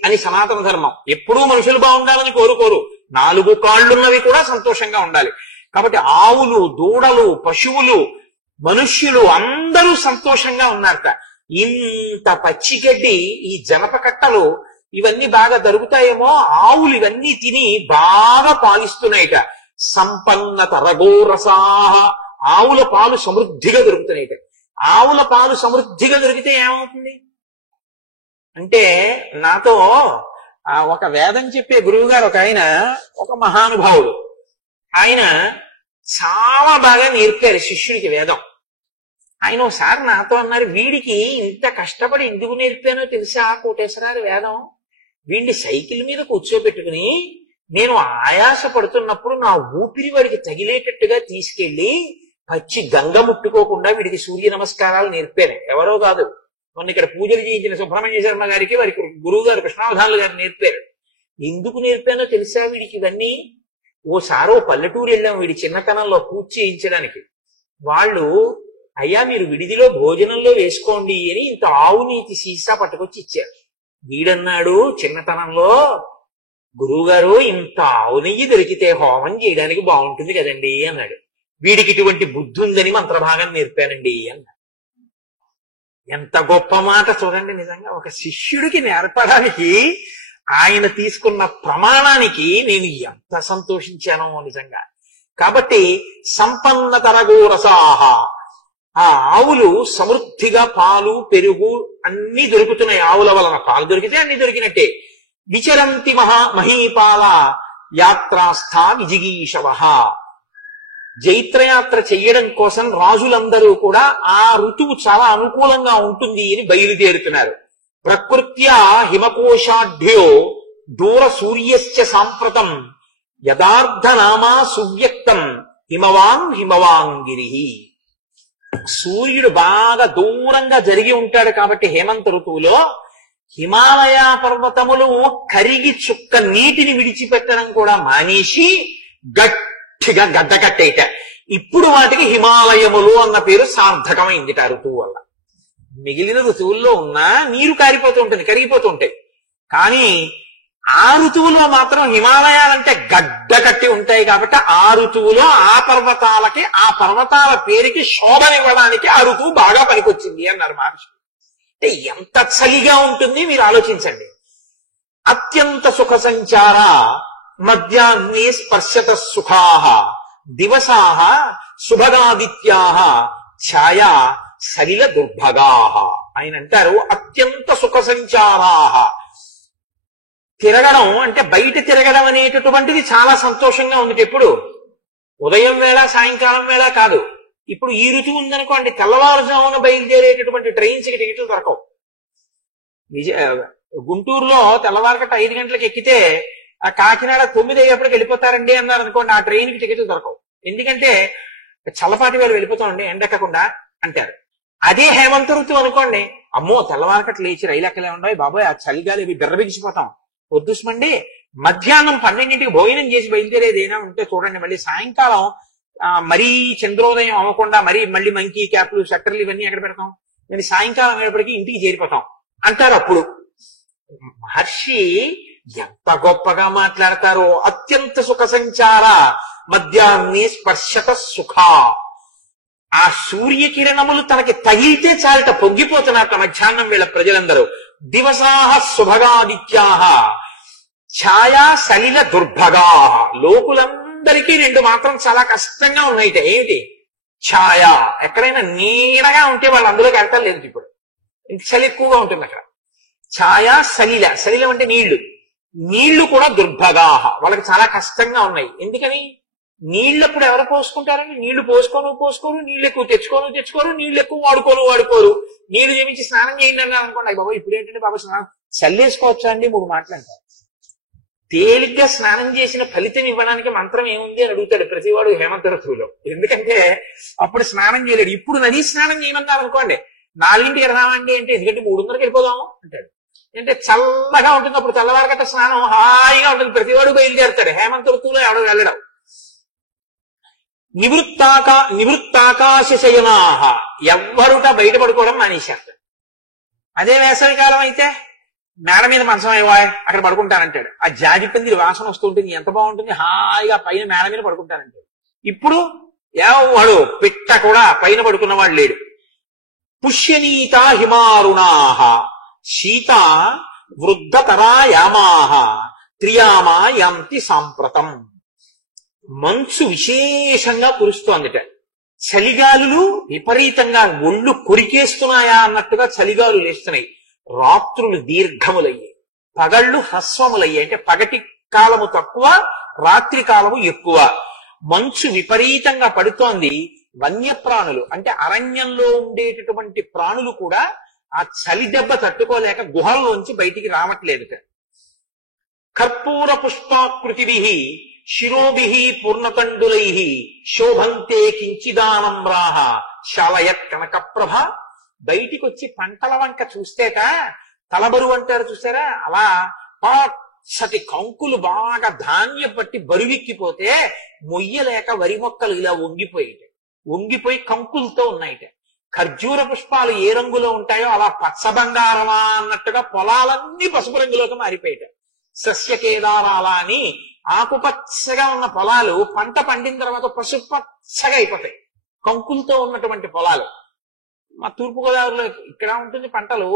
అని సనాతన ధర్మం. ఎప్పుడూ మనుషులు బాగుండాలని కోరుకోరు, 4 కాళ్ళున్నవి కూడా సంతోషంగా ఉండాలి. కాబట్టి ఆవులు, దూడలు, పశువులు, మనుష్యులు అందరూ సంతోషంగా ఉన్నారట. ఇంత పచ్చిగడ్డి ఈ జనపకట్టలు ఇవన్నీ బాగా దొరుకుతాయేమో, ఆవులు ఇవన్నీ తిని బాగా పాలిస్తున్నాయిట. సంపన్నత రఘోరసాహ, ఆవుల పాలు సమృద్ధిగా దొరుకుతున్నాయిట. ఆవుల పాలు సమృద్ధిగా దొరికితే ఏమవుతుంది అంటే, నాతో ఒక వేదం చెప్పే గురువు గారు ఒక ఆయన, ఒక మహానుభావుడు, ఆయన చాలా బాగా నేర్పారు శిష్యుడికి వేదం. ఆయన ఒకసారి నాతో అన్నారు, వీడికి ఇంత కష్టపడి ఎందుకు నేర్పానో తెలుసా కోటేశ్వరారు వేదం? వీడిని సైకిల్ మీద కూర్చోబెట్టుకుని నేను ఆయాస పడుతున్నప్పుడు నా ఊపిరి వాడికి తగిలేటట్టుగా తీసుకెళ్లి పచ్చి గంగ ముట్టుకోకుండా వీడికి సూర్య నమస్కారాలు నేర్పాను. ఎవరో కాదు, మొన్న ఇక్కడ పూజలు చేయించిన సుబ్రహ్మణ్య శర్మ గారికి వారి గురువు గారు కృష్ణావధానులు గారు నేర్పారు. ఎందుకు నేర్పానో తెలుసా వీడికి ఇవన్నీ? ఓసారి పల్లెటూరు వెళ్ళాం వీడి చిన్నతనంలో పూజ చేయించడానికి. వాళ్ళు, అయ్యా మీరు విడిదిలో భోజనంలో వేసుకోండి అని ఇంత ఆవు నీతి సీసా పట్టుకొచ్చి ఇచ్చారు. వీడన్నాడు చిన్నతనంలో, గురువు గారు ఇంత ఆవు నెయ్యి దొరికితే హోమం చేయడానికి బాగుంటుంది కదండి అన్నాడు. వీడికి ఇటువంటి బుద్ధి ఉందని మంత్రభాగం నేర్పానండి అన్నాడు. ఎంత గొప్ప మాట చూడండి. నిజంగా ఒక శిష్యుడికి నేర్పడానికి ఆయన తీసుకున్న ప్రమాణానికి నేను ఎంత సంతోషించానో నిజంగా. కాబట్టి సంపన్నతరగోరసాహ, ఆ ఆవులు సమృద్ధిగా పాలు, పెరుగు అన్ని దొరుకుతున్నాయి. ఆవుల వలన పాలు దొరికితే అన్ని దొరికినట్టే. విచరంతి మహీపాల యాత్రాస్థా విజిగీషవ, జైత్రయాత్ర చెయ్యడం కోసం రాజులందరూ కూడా ఆ ఋతువు చాలా అనుకూలంగా ఉంటుంది అని బయలుదేరుతున్నారు. ప్రకృత్యా హిమకోశాఢ్యో దూర సూర్యస్య సాంప్రతం యథార్థనామా సువ్యక్తం హిమవాంగిరి. సూర్యుడు బాగా దూరంగా జరిగి ఉంటాడు కాబట్టి హేమంత ఋతువులో హిమాలయ పర్వతములు కరిగి చుక్క నీటిని విడిచిపెట్టడం కూడా మానేసి గట్టిగా గడ్డ కట్టేట. ఇప్పుడు వాటికి హిమాలయములు అన్న పేరు సార్థకమైంది ఆ ఋతువు వల్ల. మిగిలిన ఋతువుల్లో ఉన్నా నీరు కారిపోతూ ఉంటుంది, కరిగిపోతూ ఉంటాయి. కానీ ఆ ఋతువులో మాత్రం హిమాలయాలంటే గడ్డ కట్టి ఉంటాయి కాబట్టి ఆ ఋతువులో ఆ పర్వతాలకి, ఆ పర్వతాల పేరుకి శోభనివ్వడానికి ఆ ఋతువు బాగా పనికొచ్చింది అన్నారు మహర్షి. అంటే ఎంత చలిగా ఉంటుంది మీరు ఆలోచించండి. అత్యంత సుఖ సంచార మధ్యాహ్నే స్పర్శత సుఖాః దివసాః శుభగాదిత్యాః ఛాయా సలిల దుర్భగాః. ఆయన అంటారు అత్యంత సుఖ సంచారాః. తిరగడం అంటే బయట తిరగడం అనేటటువంటిది చాలా సంతోషంగా ఉంది. ఎప్పుడు ఉదయం వేళ సాయంకాలం వేళ కాదు. ఇప్పుడు ఈ ఋతువు ఉందనుకోండి, తెల్లవారుజామున బయలుదేరేటటువంటి ట్రైన్స్ కి టికెట్లు దొరకవు. గుంటూరులో తెల్లవారకట్ట 5 గంటలకు ఎక్కితే ఆ కాకినాడ 9 అయ్యేప్పటికి వెళ్ళిపోతారండి అన్నారు అనుకోండి, ఆ ట్రైన్ కి టికెట్లు దొరకవు. ఎందుకంటే చల్లపాటి వేళ వెళ్ళిపోతామండి ఎండెక్కకుండా అంటారు. అదే హేమంత ఋతువు అనుకోండి, అమ్మో తెల్లవారకట్ట లేచి రైలు ఎక్కలే ఉండవు బాబోయ్, ఆ చలిగాలి బిర్రబిగిసిపోతాం, వద్దుస్మండి. మధ్యాహ్నం 12ంటికి భోజనం చేసి బయలుదేరేది ఏదైనా ఉంటే చూడండి, మళ్ళీ సాయంకాలం మరీ చంద్రోదయం అవ్వకుండా మళ్ళీ మంకీ క్యాప్లు షట్టర్లు ఇవన్నీ ఎక్కడ పెడతాం, నేను సాయంకాలం అయ్యేప్పటికీ ఇంటికి చేరిపోతాం అంటారు. అప్పుడు మహర్షి ఎంత గొప్పగా మాట్లాడతారో. అత్యంత సుఖ సంచార మధ్యాహ్నే స్పర్శత సుఖ. ఆ సూర్యకిరణములు తనకి తగిలితే చాలట పొంగిపోతున్నట్ట మధ్యాహ్నం వేళ ప్రజలందరూ. దివసాః శుభగాదిత్యాః ఛాయా సలిల దుర్భగాః. లోకులందరికీ 2 మాత్రం చాలా కష్టంగా ఉన్నాయిట. ఏంటి? ఛాయ. ఎక్కడైనా నీడగా ఉంటే వాళ్ళు అందులోకి వెళ్తలేదు. ఇప్పుడు చలి ఎక్కువగా ఉంటుంది అక్కడ. ఛాయ సలిల. సలిలం అంటే నీళ్లు కూడా దుర్భగాః, వాళ్ళకి చాలా కష్టంగా ఉన్నాయి. ఎందుకని? నీళ్ళప్పుడు ఎవరు పోసుకుంటారని, నీళ్లు పోసుకోరు, నీళ్ళు ఎక్కువ తెచ్చుకోరు, నీళ్ళు ఎక్కువ వాడుకోరు. నీళ్లు చేపించి స్నానం చేయండి అన్నారు అనుకోండి, బాబా ఇప్పుడు ఏంటంటే బాబా స్నానం చల్లేసుకోవచ్చా అండి 3 మాటలంటారు. తేలిగ్గా స్నానం చేసిన ఫలితం ఇవ్వడానికి మంత్రం ఏముంది అని అడుగుతాడు ప్రతివాడు హేమంత ఋతువులో. ఎందుకంటే అప్పుడు స్నానం చేయలేడు. ఇప్పుడు నదీ స్నానం చేయమన్నారు అనుకోండి, 4ంటికి వెళ్దామండి అంటే ఎందుకంటే 3:30కి వెళ్ళిపోదాము అంటాడు. అంటే చల్లగా ఉంటుంది. అప్పుడు తెల్లవారకట్ట స్నానం హాయిగా ఉంటుంది, ప్రతివాడు బయలుదేరుతాడు. హేమంత ఋతువులో ఎవడు వెళ్ళడం. నివృత్తాకాశ శయనాః. ఎవ్వరుట బయట పడుకోవడం మానేశారు. అదే వేసవికాలం అయితే మేడ మీద మంచం అయ్యవాయ్ అక్కడ పడుకుంటానంటాడు. ఆ జాజి పందిరి వాసన వస్తుంటుంది, ఎంత బాగుంటుంది, హాయిగా పైన మేడ మీద పడుకుంటానంటాడు. ఇప్పుడు ఎవడు పిట్ట కూడా పైన పడుకున్నవాడు లేడు. పుష్యనీత హిమారుణాః శీత వృద్ధతరా యామాః త్రియామా యాంతి సాంప్రతం. మంచు విశేషంగా కురుస్తోందిట. చలిగాలులు విపరీతంగా ఒళ్ళు కొరికేస్తున్నాయా అన్నట్టుగా చలిగాలు లేస్తున్నాయి. రాత్రులు దీర్ఘములయ్యాయి, పగళ్ళు హ్రస్వములయ్యాయి. అంటే పగటి కాలము తక్కువ, రాత్రి కాలము ఎక్కువ. మంచు విపరీతంగా పడుతోంది. వన్యప్రాణులు అంటే అరణ్యంలో ఉండేటటువంటి ప్రాణులు కూడా ఆ చలి దెబ్బ తట్టుకోలేక గుహల్లోంచి బయటికి రావట్లేదుట. కర్పూర పుష్పాకృతిభిః శిరోభిః పూర్ణకండులైః శోభంతే కించిదానమ్రాః శాలయత్ కనకప్రభ. బయటికి వచ్చి పంటల వంక చూస్తేట తలబరువు అంటారు చూసారా, అలా పచ్చటి కంకులు బాగా ధాన్యం పట్టి బరువెక్కిపోతే మొయ్యలేక వరి మొక్కలు ఇలా వంగిపోయి కంకులతో ఉన్నాయిట. ఖర్జూర పుష్పాలు ఏ రంగులో ఉంటాయో అలా పచ్చ బంగారమా అన్నట్టుగా పొలాలన్నీ పసుపు రంగులోకి మారిపోయాట. సస్యకేదారాల అని ఆకుపచ్చగా ఉన్న పొలాలు పంట పండిన తర్వాత పసుపు పచ్చగా అయిపోతాయి, కంకులతో ఉన్నటువంటి పొలాలు. మా తూర్పుగోదావరిలో ఇక్కడ ఉంటుంది పంటలు.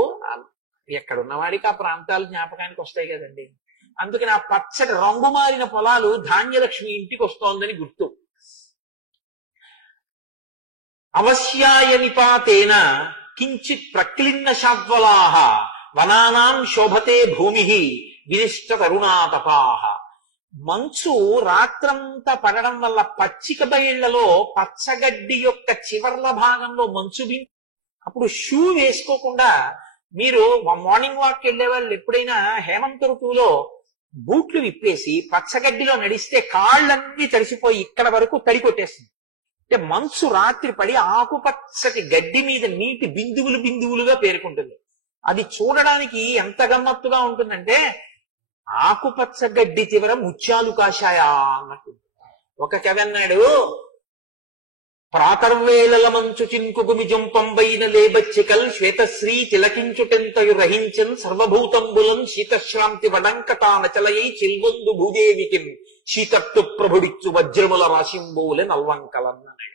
ఎక్కడున్న వాడికి ఆ ప్రాంతాలు జ్ఞాపకానికి వస్తాయి కదండి. అందుకని ఆ పచ్చటి రంగు మారిన పొలాలు ధాన్యలక్ష్మి ఇంటికి వస్తోందని గుర్తు. అవశ్యాయ నిపాతేన కించిత్ ప్రక్లిన్న శాద్వలాః వనానాం శోభతే భూమి వినిష్ట తరుణాతపాః. మంచు రాత్రంతా పడడం వల్ల పచ్చిక బయళ్లలో పచ్చగడ్డి యొక్క చివర్ల భాగంలో మంచు అప్పుడు షూ వేసుకోకుండా మీరు మార్నింగ్ వాక్ వెళ్లే వాళ్ళు ఎప్పుడైనా హేమంత ఋతువులో బూట్లు విప్పేసి పచ్చగడ్డిలో నడిస్తే కాళ్ళన్నీ తడిసిపోయి ఇక్కడ వరకు తడి కొట్టేస్తుంది. అంటే మంచు రాత్రి పడి ఆకుపచ్చటి గడ్డి మీద నీటి బిందువులుగా పేరుకుంటుంది. అది చూడడానికి ఎంత గమ్మత్తుగా ఉంటుందంటే ఆకుపచ్చ గడ్డి చివర ముత్యాలు కాశాయా అన్నట్టు. ఒక కవి అన్నాడు, ప్రాతర్వేళల మంచు చింకుగుమిజం పంబైన లేబచ్చికల్ శ్వేతశ్రీ తిలకించుటెంతయు రహించన్ సర్వభూతంబులం శీతశ్రాంతి వడంకటానచలయై చిల్వందు భూదేవికిం శీతత్తు ప్రభుడిచ్చు వజ్రముల రాశింబోలే నల్వంకలన్నాడు.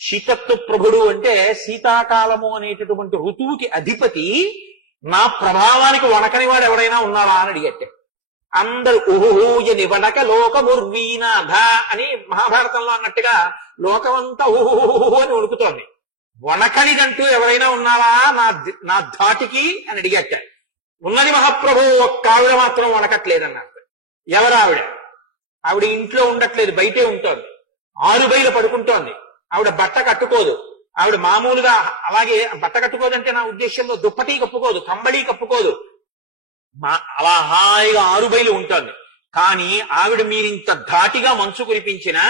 శీతత్తు ప్రభుడు అంటే శీతాకాలము అనేటటువంటి ఋతువుకి అధిపతి. నా ప్రభావానికి వణకని వాడు ఎవరైనా ఉన్నాడా అని అడిగట్టే. అందరూ ఊహూయని వడక లోకముర్వీనాథ అని మహాభారతంలో అన్నట్టుగా లోకమంతా ఊహూ అని ఉడుకుతోంది. వణకనిదంటూ ఎవరైనా ఉన్నారా నా ధాటికి అని అడిగట్ట. ఉన్నది మహాప్రభు, ఒక్క ఆవిడ మాత్రం వణకట్లేదన్నారు. ఎవరావిడ? ఆవిడ ఇంట్లో ఉండట్లేదు, బయటే ఉంటోంది. 6 బయలు పడుకుంటోంది. ఆవిడ బట్ట కట్టుకోదు. ఆవిడ మామూలుగా అలాగే బట్ట కట్టుకోదంటే నా ఉద్దేశంలో దుప్పటి కప్పుకోదు, కంబళి కప్పుకోదు. అలా హాయిగా 6 బయలు ఉంటుంది. కానీ ఆవిడ మీరింత ధాటిగా మంచు కురిపించినా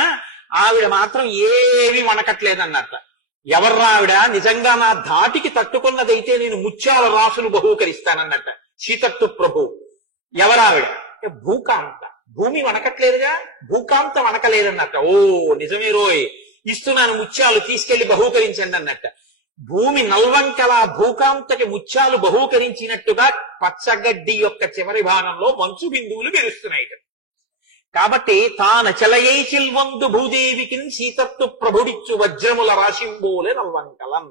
ఆవిడ మాత్రం ఏమీ వణకట్లేదన్నట్ట. ఎవర్రా ఆవిడ? నిజంగా నా ధాటికి తట్టుకున్నదైతే నేను ముత్యాల రాసులు బహూకరిస్తానన్నట్ట శీతత్తు ప్రభు. ఎవరావిడ? భూకాంత. భూమి వణకట్లేదుగా, భూకాంత వణకలేదన్నట్ట. ఓ నిజమే రోయ్, ఇస్తున్నాను ముత్యాలు, తీసుకెళ్లి బహూకరించండి అన్నట్ట. భూమి నల్వంకల భూకాంతకి ముత్యాలు బహూకరించినట్టుగా పచ్చగడ్డి యొక్క చివరి భాగంలో మంచు బిందువులు మెరుస్తున్నాయి. కాబట్టి తానచలయై చిల్వందు భూదేవికి సీతత్తు ప్రభుడిచ్చు వజ్రముల రాశింబోలే నల్వంకలం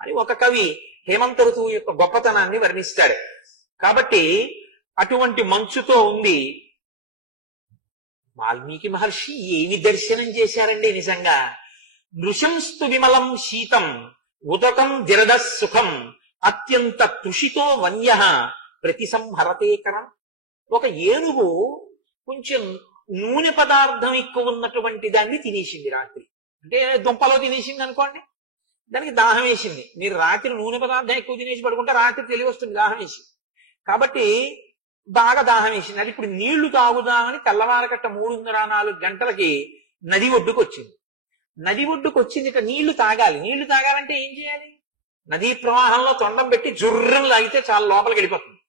అని ఒక కవి హేమంత ఋతువు యొక్క గొప్పతనాన్ని వర్ణిస్తాడు. కాబట్టి అటువంటి మంచుతో ఉంది. వాల్మీకి మహర్షి ఏమి దర్శనం చేశారండి నిజంగా. నృశంస్తు విమలం శీతం ఉదకం దిరద సుఖం అత్యంత తుషితో వన్య ప్రతిసంహరతేకరం. ఒక ఏనుగు కొంచెం నూనె పదార్థం ఎక్కువ ఉన్నటువంటి దాన్ని తినేసింది రాత్రి. అంటే దుంపలో తినేసింది అనుకోండి, దానికి దాహం వేసింది. మీరు రాత్రి నూనె పదార్థం ఎక్కువ తినేసి పడుకుంటే రాత్రి తెలివి వస్తుంది దాహం వేసి. కాబట్టి బాగా దాహం వేసింది. అది ఇప్పుడు నీళ్లు తాగుదామని తెల్లవారకట్ట 3:30-4 గంటలకి నది ఒడ్డుకు వచ్చింది. నది ఒడ్డుకు వచ్చింది, నీళ్లు తాగాలి. నీళ్లు తాగాలంటే ఏం చేయాలి? నదీ ప్రవాహంలో తొండం పెట్టి జుర్రం లాగితే చాలా లోపలికి వెళ్ళిపోతుంది.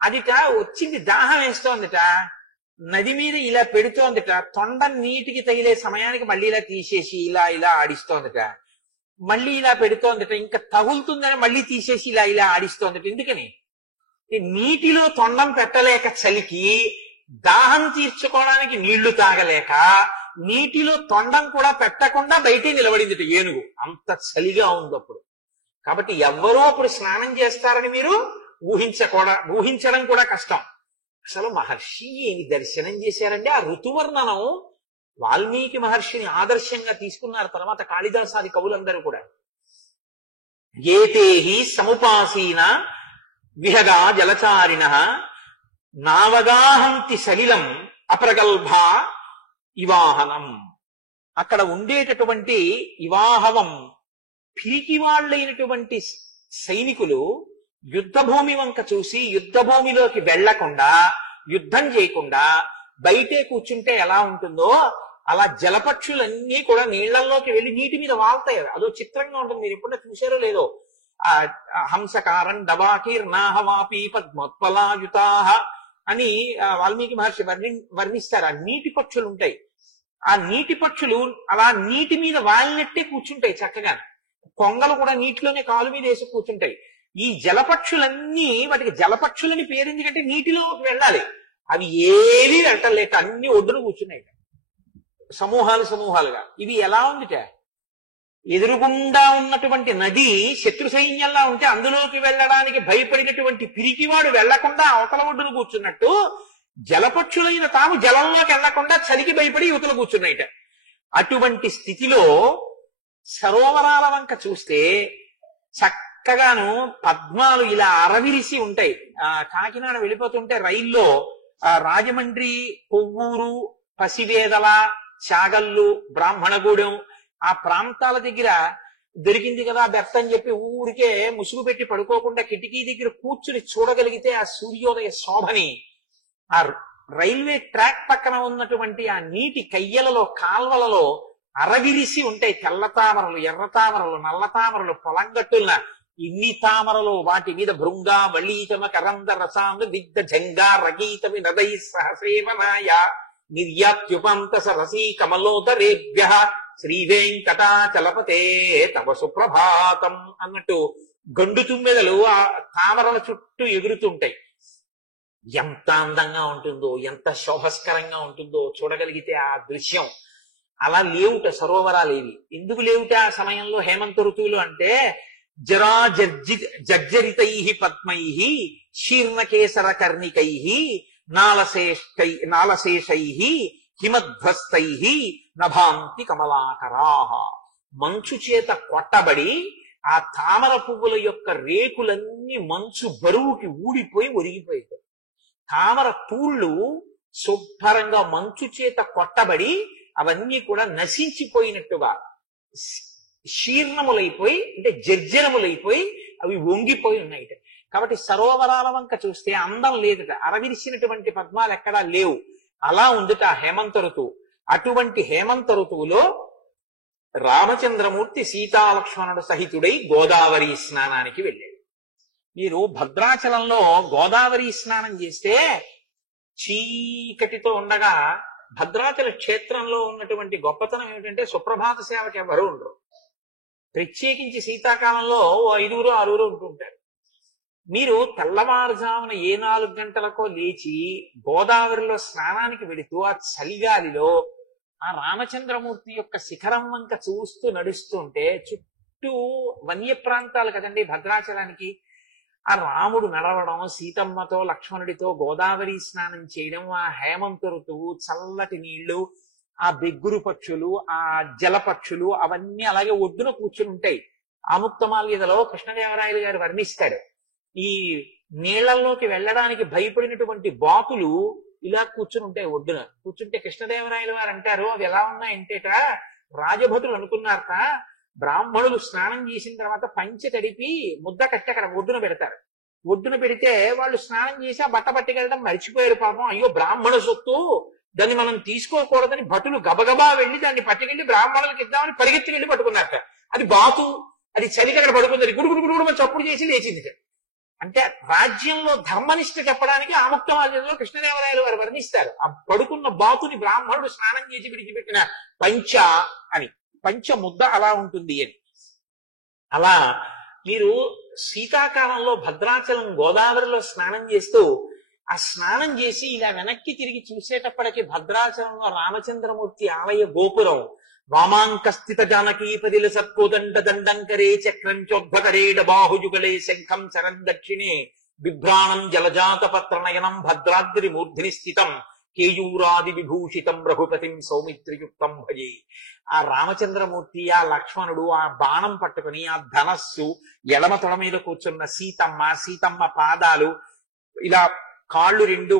అదిట వచ్చింది, దాహం వేస్తోందిట, నది మీద ఇలా పెడుతోందిట. తొండం నీటికి తగిలే సమయానికి మళ్ళీ ఇలా తీసేసి ఇలా ఇలా ఆడిస్తోందిట. మళ్ళీ ఇలా పెడుతోందిట, ఇంకా తగులుతుందని మళ్ళీ తీసేసి ఇలా ఇలా ఆడిస్తోందిట. ఎందుకని? నీటిలో తొండం పెట్టలేక చలికి, దాహం తీర్చుకోవడానికి నీళ్లు తాగలేక నీటిలో తొండం కూడా పెట్టకుండా బయటే నిలబడింది ఏనుగు. అంత చలిగా ఉంది అప్పుడు. కాబట్టి ఎవ్వరూ అప్పుడు స్నానం చేస్తారని మీరు ఊహించడం కూడా కష్టం. అసలు మహర్షి ఏమి దర్శనం చేశారండి. ఆ ఋతువర్ణనం వాల్మీకి మహర్షిని ఆదర్శంగా తీసుకున్నారు. తర్వాత కాళిదాసాది కవులందరూ కూడా ఏతేహి సముపాసీన విహగా జలచారిణ నావగాహంతి సలిలం అప్రగల్భ ఇవాహనం. అక్కడ ఉండేటటువంటి ఇవాహవం పిరికి వాళ్ళైనటువంటి సైనికులు యుద్ధభూమి వంక చూసి యుద్ధభూమిలోకి వెళ్లకుండా, యుద్ధం చేయకుండా బయటే కూర్చుంటే ఎలా ఉంటుందో అలా జలపక్షులన్నీ కూడా నీళ్లలోకి వెళ్లి నీటి మీద వాళ్తాయి. అదో చిత్రంగా ఉంటుంది. మీరు ఎప్పుడైనా చూసారో లేదో. ఆ హంసకారం డబాకీర్నాహవాపి పద్మోత్పలాయుతాహ అని వాల్మీకి మహర్షి వర్ణిస్తారు. ఆ నీటి పక్షులు ఉంటాయి. ఆ నీటి పక్షులు అలా నీటి మీద వాలినట్టే కూర్చుంటాయి చక్కగా. కొంగలు కూడా నీటిలోనే కాలు మీద వేసి కూర్చుంటాయి. ఈ జలపక్షులన్నీ, వాటికి జలపక్షులని పేరు ఎందుకంటే నీటిలోకి వెళ్ళాలి. అవి ఏవి వెళ్ళలేక అన్ని ఒడ్డును కూర్చున్నాయి సమూహాలుగా. ఇది ఎలా ఉందిట? ఎదురుగుండా ఉన్నటువంటి నది శత్రు సైన్యంలా ఉంటే అందులోకి వెళ్ళడానికి భయపడినటువంటి పిరికివాడు వెళ్లకుండా అవతల ఒడ్డును కూర్చున్నట్టు జలపక్షులైన తాము జలంలోకి వెళ్లకుండా చలికి భయపడి యువతలు కూర్చున్నాయిట. అటువంటి స్థితిలో సరోవరాల వంక చూస్తే చక్కగాను పద్మాలు ఇలా అరవిరిసి ఉంటాయి. కాకినాడ వెళ్ళిపోతుంటే రైల్లో రాజమండ్రి, కొవ్వూరు, పసివేదల, చాగల్లు, బ్రాహ్మణగూడెం ఆ ప్రాంతాల దగ్గర దొరికింది కదా బెత్త అని చెప్పి ఊరికే ముసుగు పెట్టి పడుకోకుండా కిటికీ దగ్గర కూర్చుని చూడగలిగితే ఆ సూర్యోదయ శోభని, ఆ రైల్వే ట్రాక్ పక్కన ఉన్నటువంటి ఆ నీటి కయ్యలలో, కాల్వలలో అరవిరిసి ఉంటాయి తెల్ల తామరలు, ఎర్ర తామరలు, నల్ల తామరలు పొలంగట్టుల్న ఇన్ని తామరలు వాటి మీద భృంగా వళీతమ కరంద రసాంగ విద్ద జంగా రగీత వినదై సహసేవనాయ నిర్యాత్యుపంత సరసీ కమలోదరేభ్య శ్రీ వెంకటాచలపతే తవ సుప్రభాతం అన్నట్టు గండు తుమ్మెదలు ఆ తామరల చుట్టూ ఎగురుతుంటాయి. ఎంత అందంగా ఉంటుందో, ఎంత శోభస్కరంగా ఉంటుందో చూడగలిగితే ఆ దృశ్యం. అలా లేవుట సరోవరాలేవి. ఎందుకు లేవుట ఆ సమయంలో హేమంత ఋతువులు అంటే జరా జర్జరితై పద్మై శీర్ణకేసర కర్ణికై నాళశేషై హిమధ్వస్తై నభాంతి కమలాకరా. మంచు చేత కొట్టబడి ఆ తామర పువ్వుల యొక్క రేకులన్నీ మంచు బరువుకి ఊడిపోయి ఒరిగిపోయాయి. తామర పూళ్ళు శుభ్రంగా మంచు చేత కొట్టబడి అవన్నీ కూడా నశించిపోయినట్టుగా శీర్ణములైపోయి, అంటే జర్జరములైపోయి అవి వంగిపోయి ఉన్నాయి. కాబట్టి సరోవరాల వంక చూస్తే అందం లేదట, అరవిరిసినటువంటి పద్మాలు ఎక్కడా లేవు. అలా ఉందిట హేమంత ఋతువు. అటువంటి హేమంత ఋతువులో రామచంద్రమూర్తి సీతాలక్ష్మణుడు సహితుడై గోదావరి స్నానానికి వెళ్ళాడు. మీరు భద్రాచలంలో గోదావరి స్నానం చేస్తే చీకటితో ఉండగా భద్రాచల క్షేత్రంలో ఉన్నటువంటి గొప్పతనం ఏమిటంటే సుప్రభాత సేవకి ఎవరు ఉండరు. ప్రత్యేకించి శీతాకాలంలో 5 6 ఉంటుంటారు. మీరు తెల్లవారుజామున 4 గంటలకో లేచి గోదావరిలో స్నానానికి వెళుతూ ఆ చలిగాలిలో ఆ రామచంద్రమూర్తి యొక్క శిఖరం వంక చూస్తూ నడుస్తుంటే చుట్టూ వన్య ప్రాంతాలు కదండి భద్రాచలానికి. ఆ రాముడు నడవడం, సీతమ్మతో లక్ష్మణుడితో గోదావరి స్నానం చేయడం, ఆ హేమంత ఋతువు, చల్లటి నీళ్లు, ఆ బెగ్గురు పక్షులు, ఆ జల పక్షులు అవన్నీ అలాగే ఒడ్డున కూర్చుని ఉంటాయి. ఆముక్తమాల్యదలో కృష్ణదేవరాయలు గారు వర్ణిస్తాడు. ఈ నీళ్లలోకి వెళ్ళడానికి భయపడినటువంటి బాతులు ఇలా కూర్చుని ఉంటాయి. ఒడ్డున కూర్చుంటే కృష్ణదేవరాయలు వారు అంటారు అవి ఎలా ఉన్నాయంటేట రాజభటులు అనుకున్నారట బ్రాహ్మణులు స్నానం చేసిన తర్వాత పంచె తడిపి ముద్ద కట్టి అక్కడ ఒడ్డున పెడతారు. ఒడ్డున పెడితే వాళ్ళు స్నానం చేసి ఆ బట్ట పట్టుకెళ్ళడం మర్చిపోయారు పాపం. అయ్యో బ్రాహ్మణ సొత్తు, దాన్ని మనం తీసుకోకూడదని భటులు గబగబా వెళ్ళి దాన్ని పట్టుకెళ్ళి బ్రాహ్మణులకు ఇద్దామని పరిగెత్తి వెళ్ళి పట్టుకున్నారట. అది బాతు, అది చలికి అక్కడ పడుకుంది. గుడుగుడు చప్పుడు చేసి లేచింది. అంటే రాజ్యంలో ధర్మనిష్ట చెప్పడానికి ఆముక్తమాల్యంలో కృష్ణదేవరాయలు వారు వర్ణిస్తారు. ఆ పడుకున్న బాతుని బ్రాహ్మణుడు స్నానం చేసి విడిచిపెట్టిన పంచ అని, పంచ ముద్ద అలా ఉంటుంది అని. అలా మీరు శీతాకాలంలో భద్రాచలం గోదావరిలో స్నానం చేస్తూ ఆ స్నానం చేసి ఇలా వెనక్కి తిరిగి చూసేటప్పటికి భద్రాచలంలో రామచంద్రమూర్తి ఆలయ గోపురం వామాంకస్థిత జానకీపదిల సత్కోదండ దండంకరే చక్రం చోద్భకరేడ బాహుజుగలే శంఖం శరం దక్షిణే బిభ్రాణం జలజాత పత్రనయనం భద్రాద్రి మూర్ధిని స్థితం కేయూరాది విభూషితం రఘుపతిం సౌమిత్రియుక్తం భజే. ఆ రామచంద్రమూర్తి, ఆ లక్ష్మణుడు ఆ బాణం పట్టుకుని ఆ ధనస్సు ఎడమ తొడ మీద కూర్చున్న సీతమ్మ పాదాలు ఇలా కాళ్ళు 2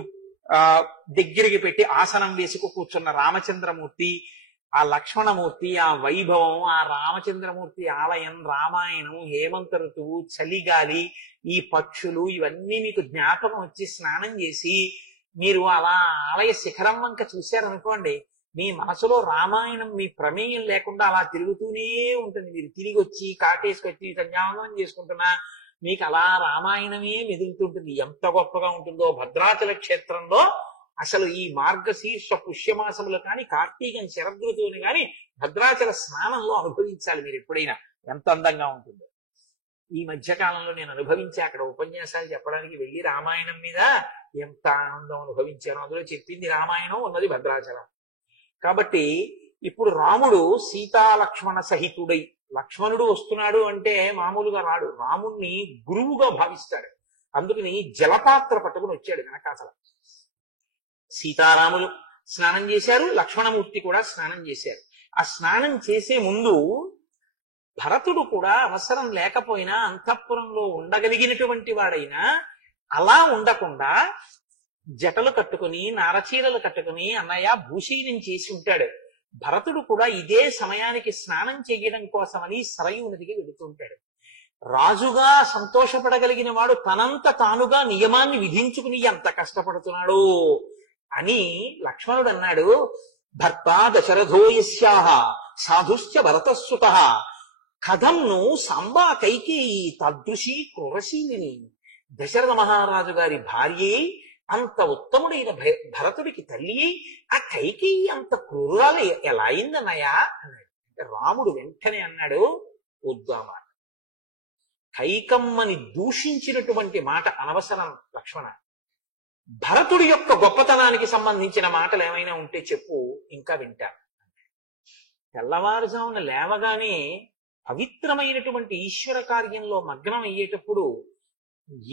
దగ్గరికి పెట్టి ఆసనం వేసుకు కూర్చున్న రామచంద్రమూర్తి, ఆ లక్ష్మణమూర్తి, ఆ వైభవం, ఆ రామచంద్రమూర్తి ఆలయం, రామాయణం, హేమంత ఋతువు, చలిగాలి, ఈ పక్షులు ఇవన్నీ మీకు జ్ఞాపకం వచ్చి స్నానం చేసి మీరు అలా ఆలయ శిఖరం వంక చూశారనుకోండి, మీ మనసులో రామాయణం మీ ప్రమేయం లేకుండా అలా తిరుగుతూనే ఉంటుంది. మీరు తిరిగి వచ్చి కాటేసుకొచ్చి సంధ్యావందనం చేసుకుంటున్నా మీకు అలా రామాయణమే మెదులుతుంటుంది. ఎంత గొప్పగా ఉంటుందో భద్రాచల క్షేత్రంలో. అసలు ఈ మార్గశీర్ష పుష్యమాసములు కానీ కార్తీకం శరదృతువుని కానీ భద్రాచల స్నానంలో అనుభవించాలి మీరు ఎప్పుడైనా. ఎంత అందంగా ఉంటుందో. ఈ మధ్యకాలంలో నేను అనుభవించి అక్కడ ఉపన్యాసాలు చెప్పడానికి వెళ్ళి రామాయణం మీద ఎంత ఆనందం అనుభవించాను. అందులో చెప్పింది రామాయణం, ఉన్నది భద్రాచలం. కాబట్టి ఇప్పుడు రాముడు సీతాలక్ష్మణ సహితుడై, లక్ష్మణుడు వస్తున్నాడు అంటే మామూలుగా రాడు, రాముణ్ణి గురువుగా భావిస్తాడు. అందుకని జలపాత్ర పట్టుకుని వచ్చాడు వెనకాసల. సీతారాములు స్నానం చేశారు, లక్ష్మణమూర్తి కూడా స్నానం చేశారు. ఆ స్నానం చేసే ముందు భరతుడు కూడా అవసరం లేకపోయినా అంతఃపురంలో ఉండగలిగినటువంటి వాడైనా అలా ఉండకుండా జటలు కట్టుకుని నారచీరలు కట్టుకుని అన్నయ్య భూషీనం చేసి ఉంటాడు. భరతుడు కూడా ఇదే సమయానికి స్నానం చేయడం కోసమని సరయూ నదికి వెళుతుంటాడు. రాజుగా సంతోషపడగలిగిన వాడు తనంత తానుగా నియమాన్ని విధించుకుని ఎంత కష్టపడుతున్నాడు అని లక్ష్మణుడు అన్నాడు. భర్త దశరథో యస్యాః సాధుశ్చ భరతస్సుతః కథంను సాంబా కైకేయి తదృశి క్రూరశీలిని. దశరథ మహారాజు గారి భార్య అంత ఉత్తముడైన భరతుడికి తల్లి ఆ కైకేయి అంత క్రూరాలు ఎలా అయిందన్నయ్యా అన్నాడు. రాముడు వెంటనే అన్నాడు, వద్దు ఆ మాట. కైకమ్మని దూషించినటువంటి మాట అనవసరం లక్ష్మణ. భరతుడి యొక్క గొప్పతనానికి సంబంధించిన మాటలు ఏమైనా ఉంటే చెప్పు, ఇంకా వింటాను. తెల్లవారుజామున లేవగానే పవిత్రమైనటువంటి ఈశ్వర కార్యంలో మగ్నం అయ్యేటప్పుడు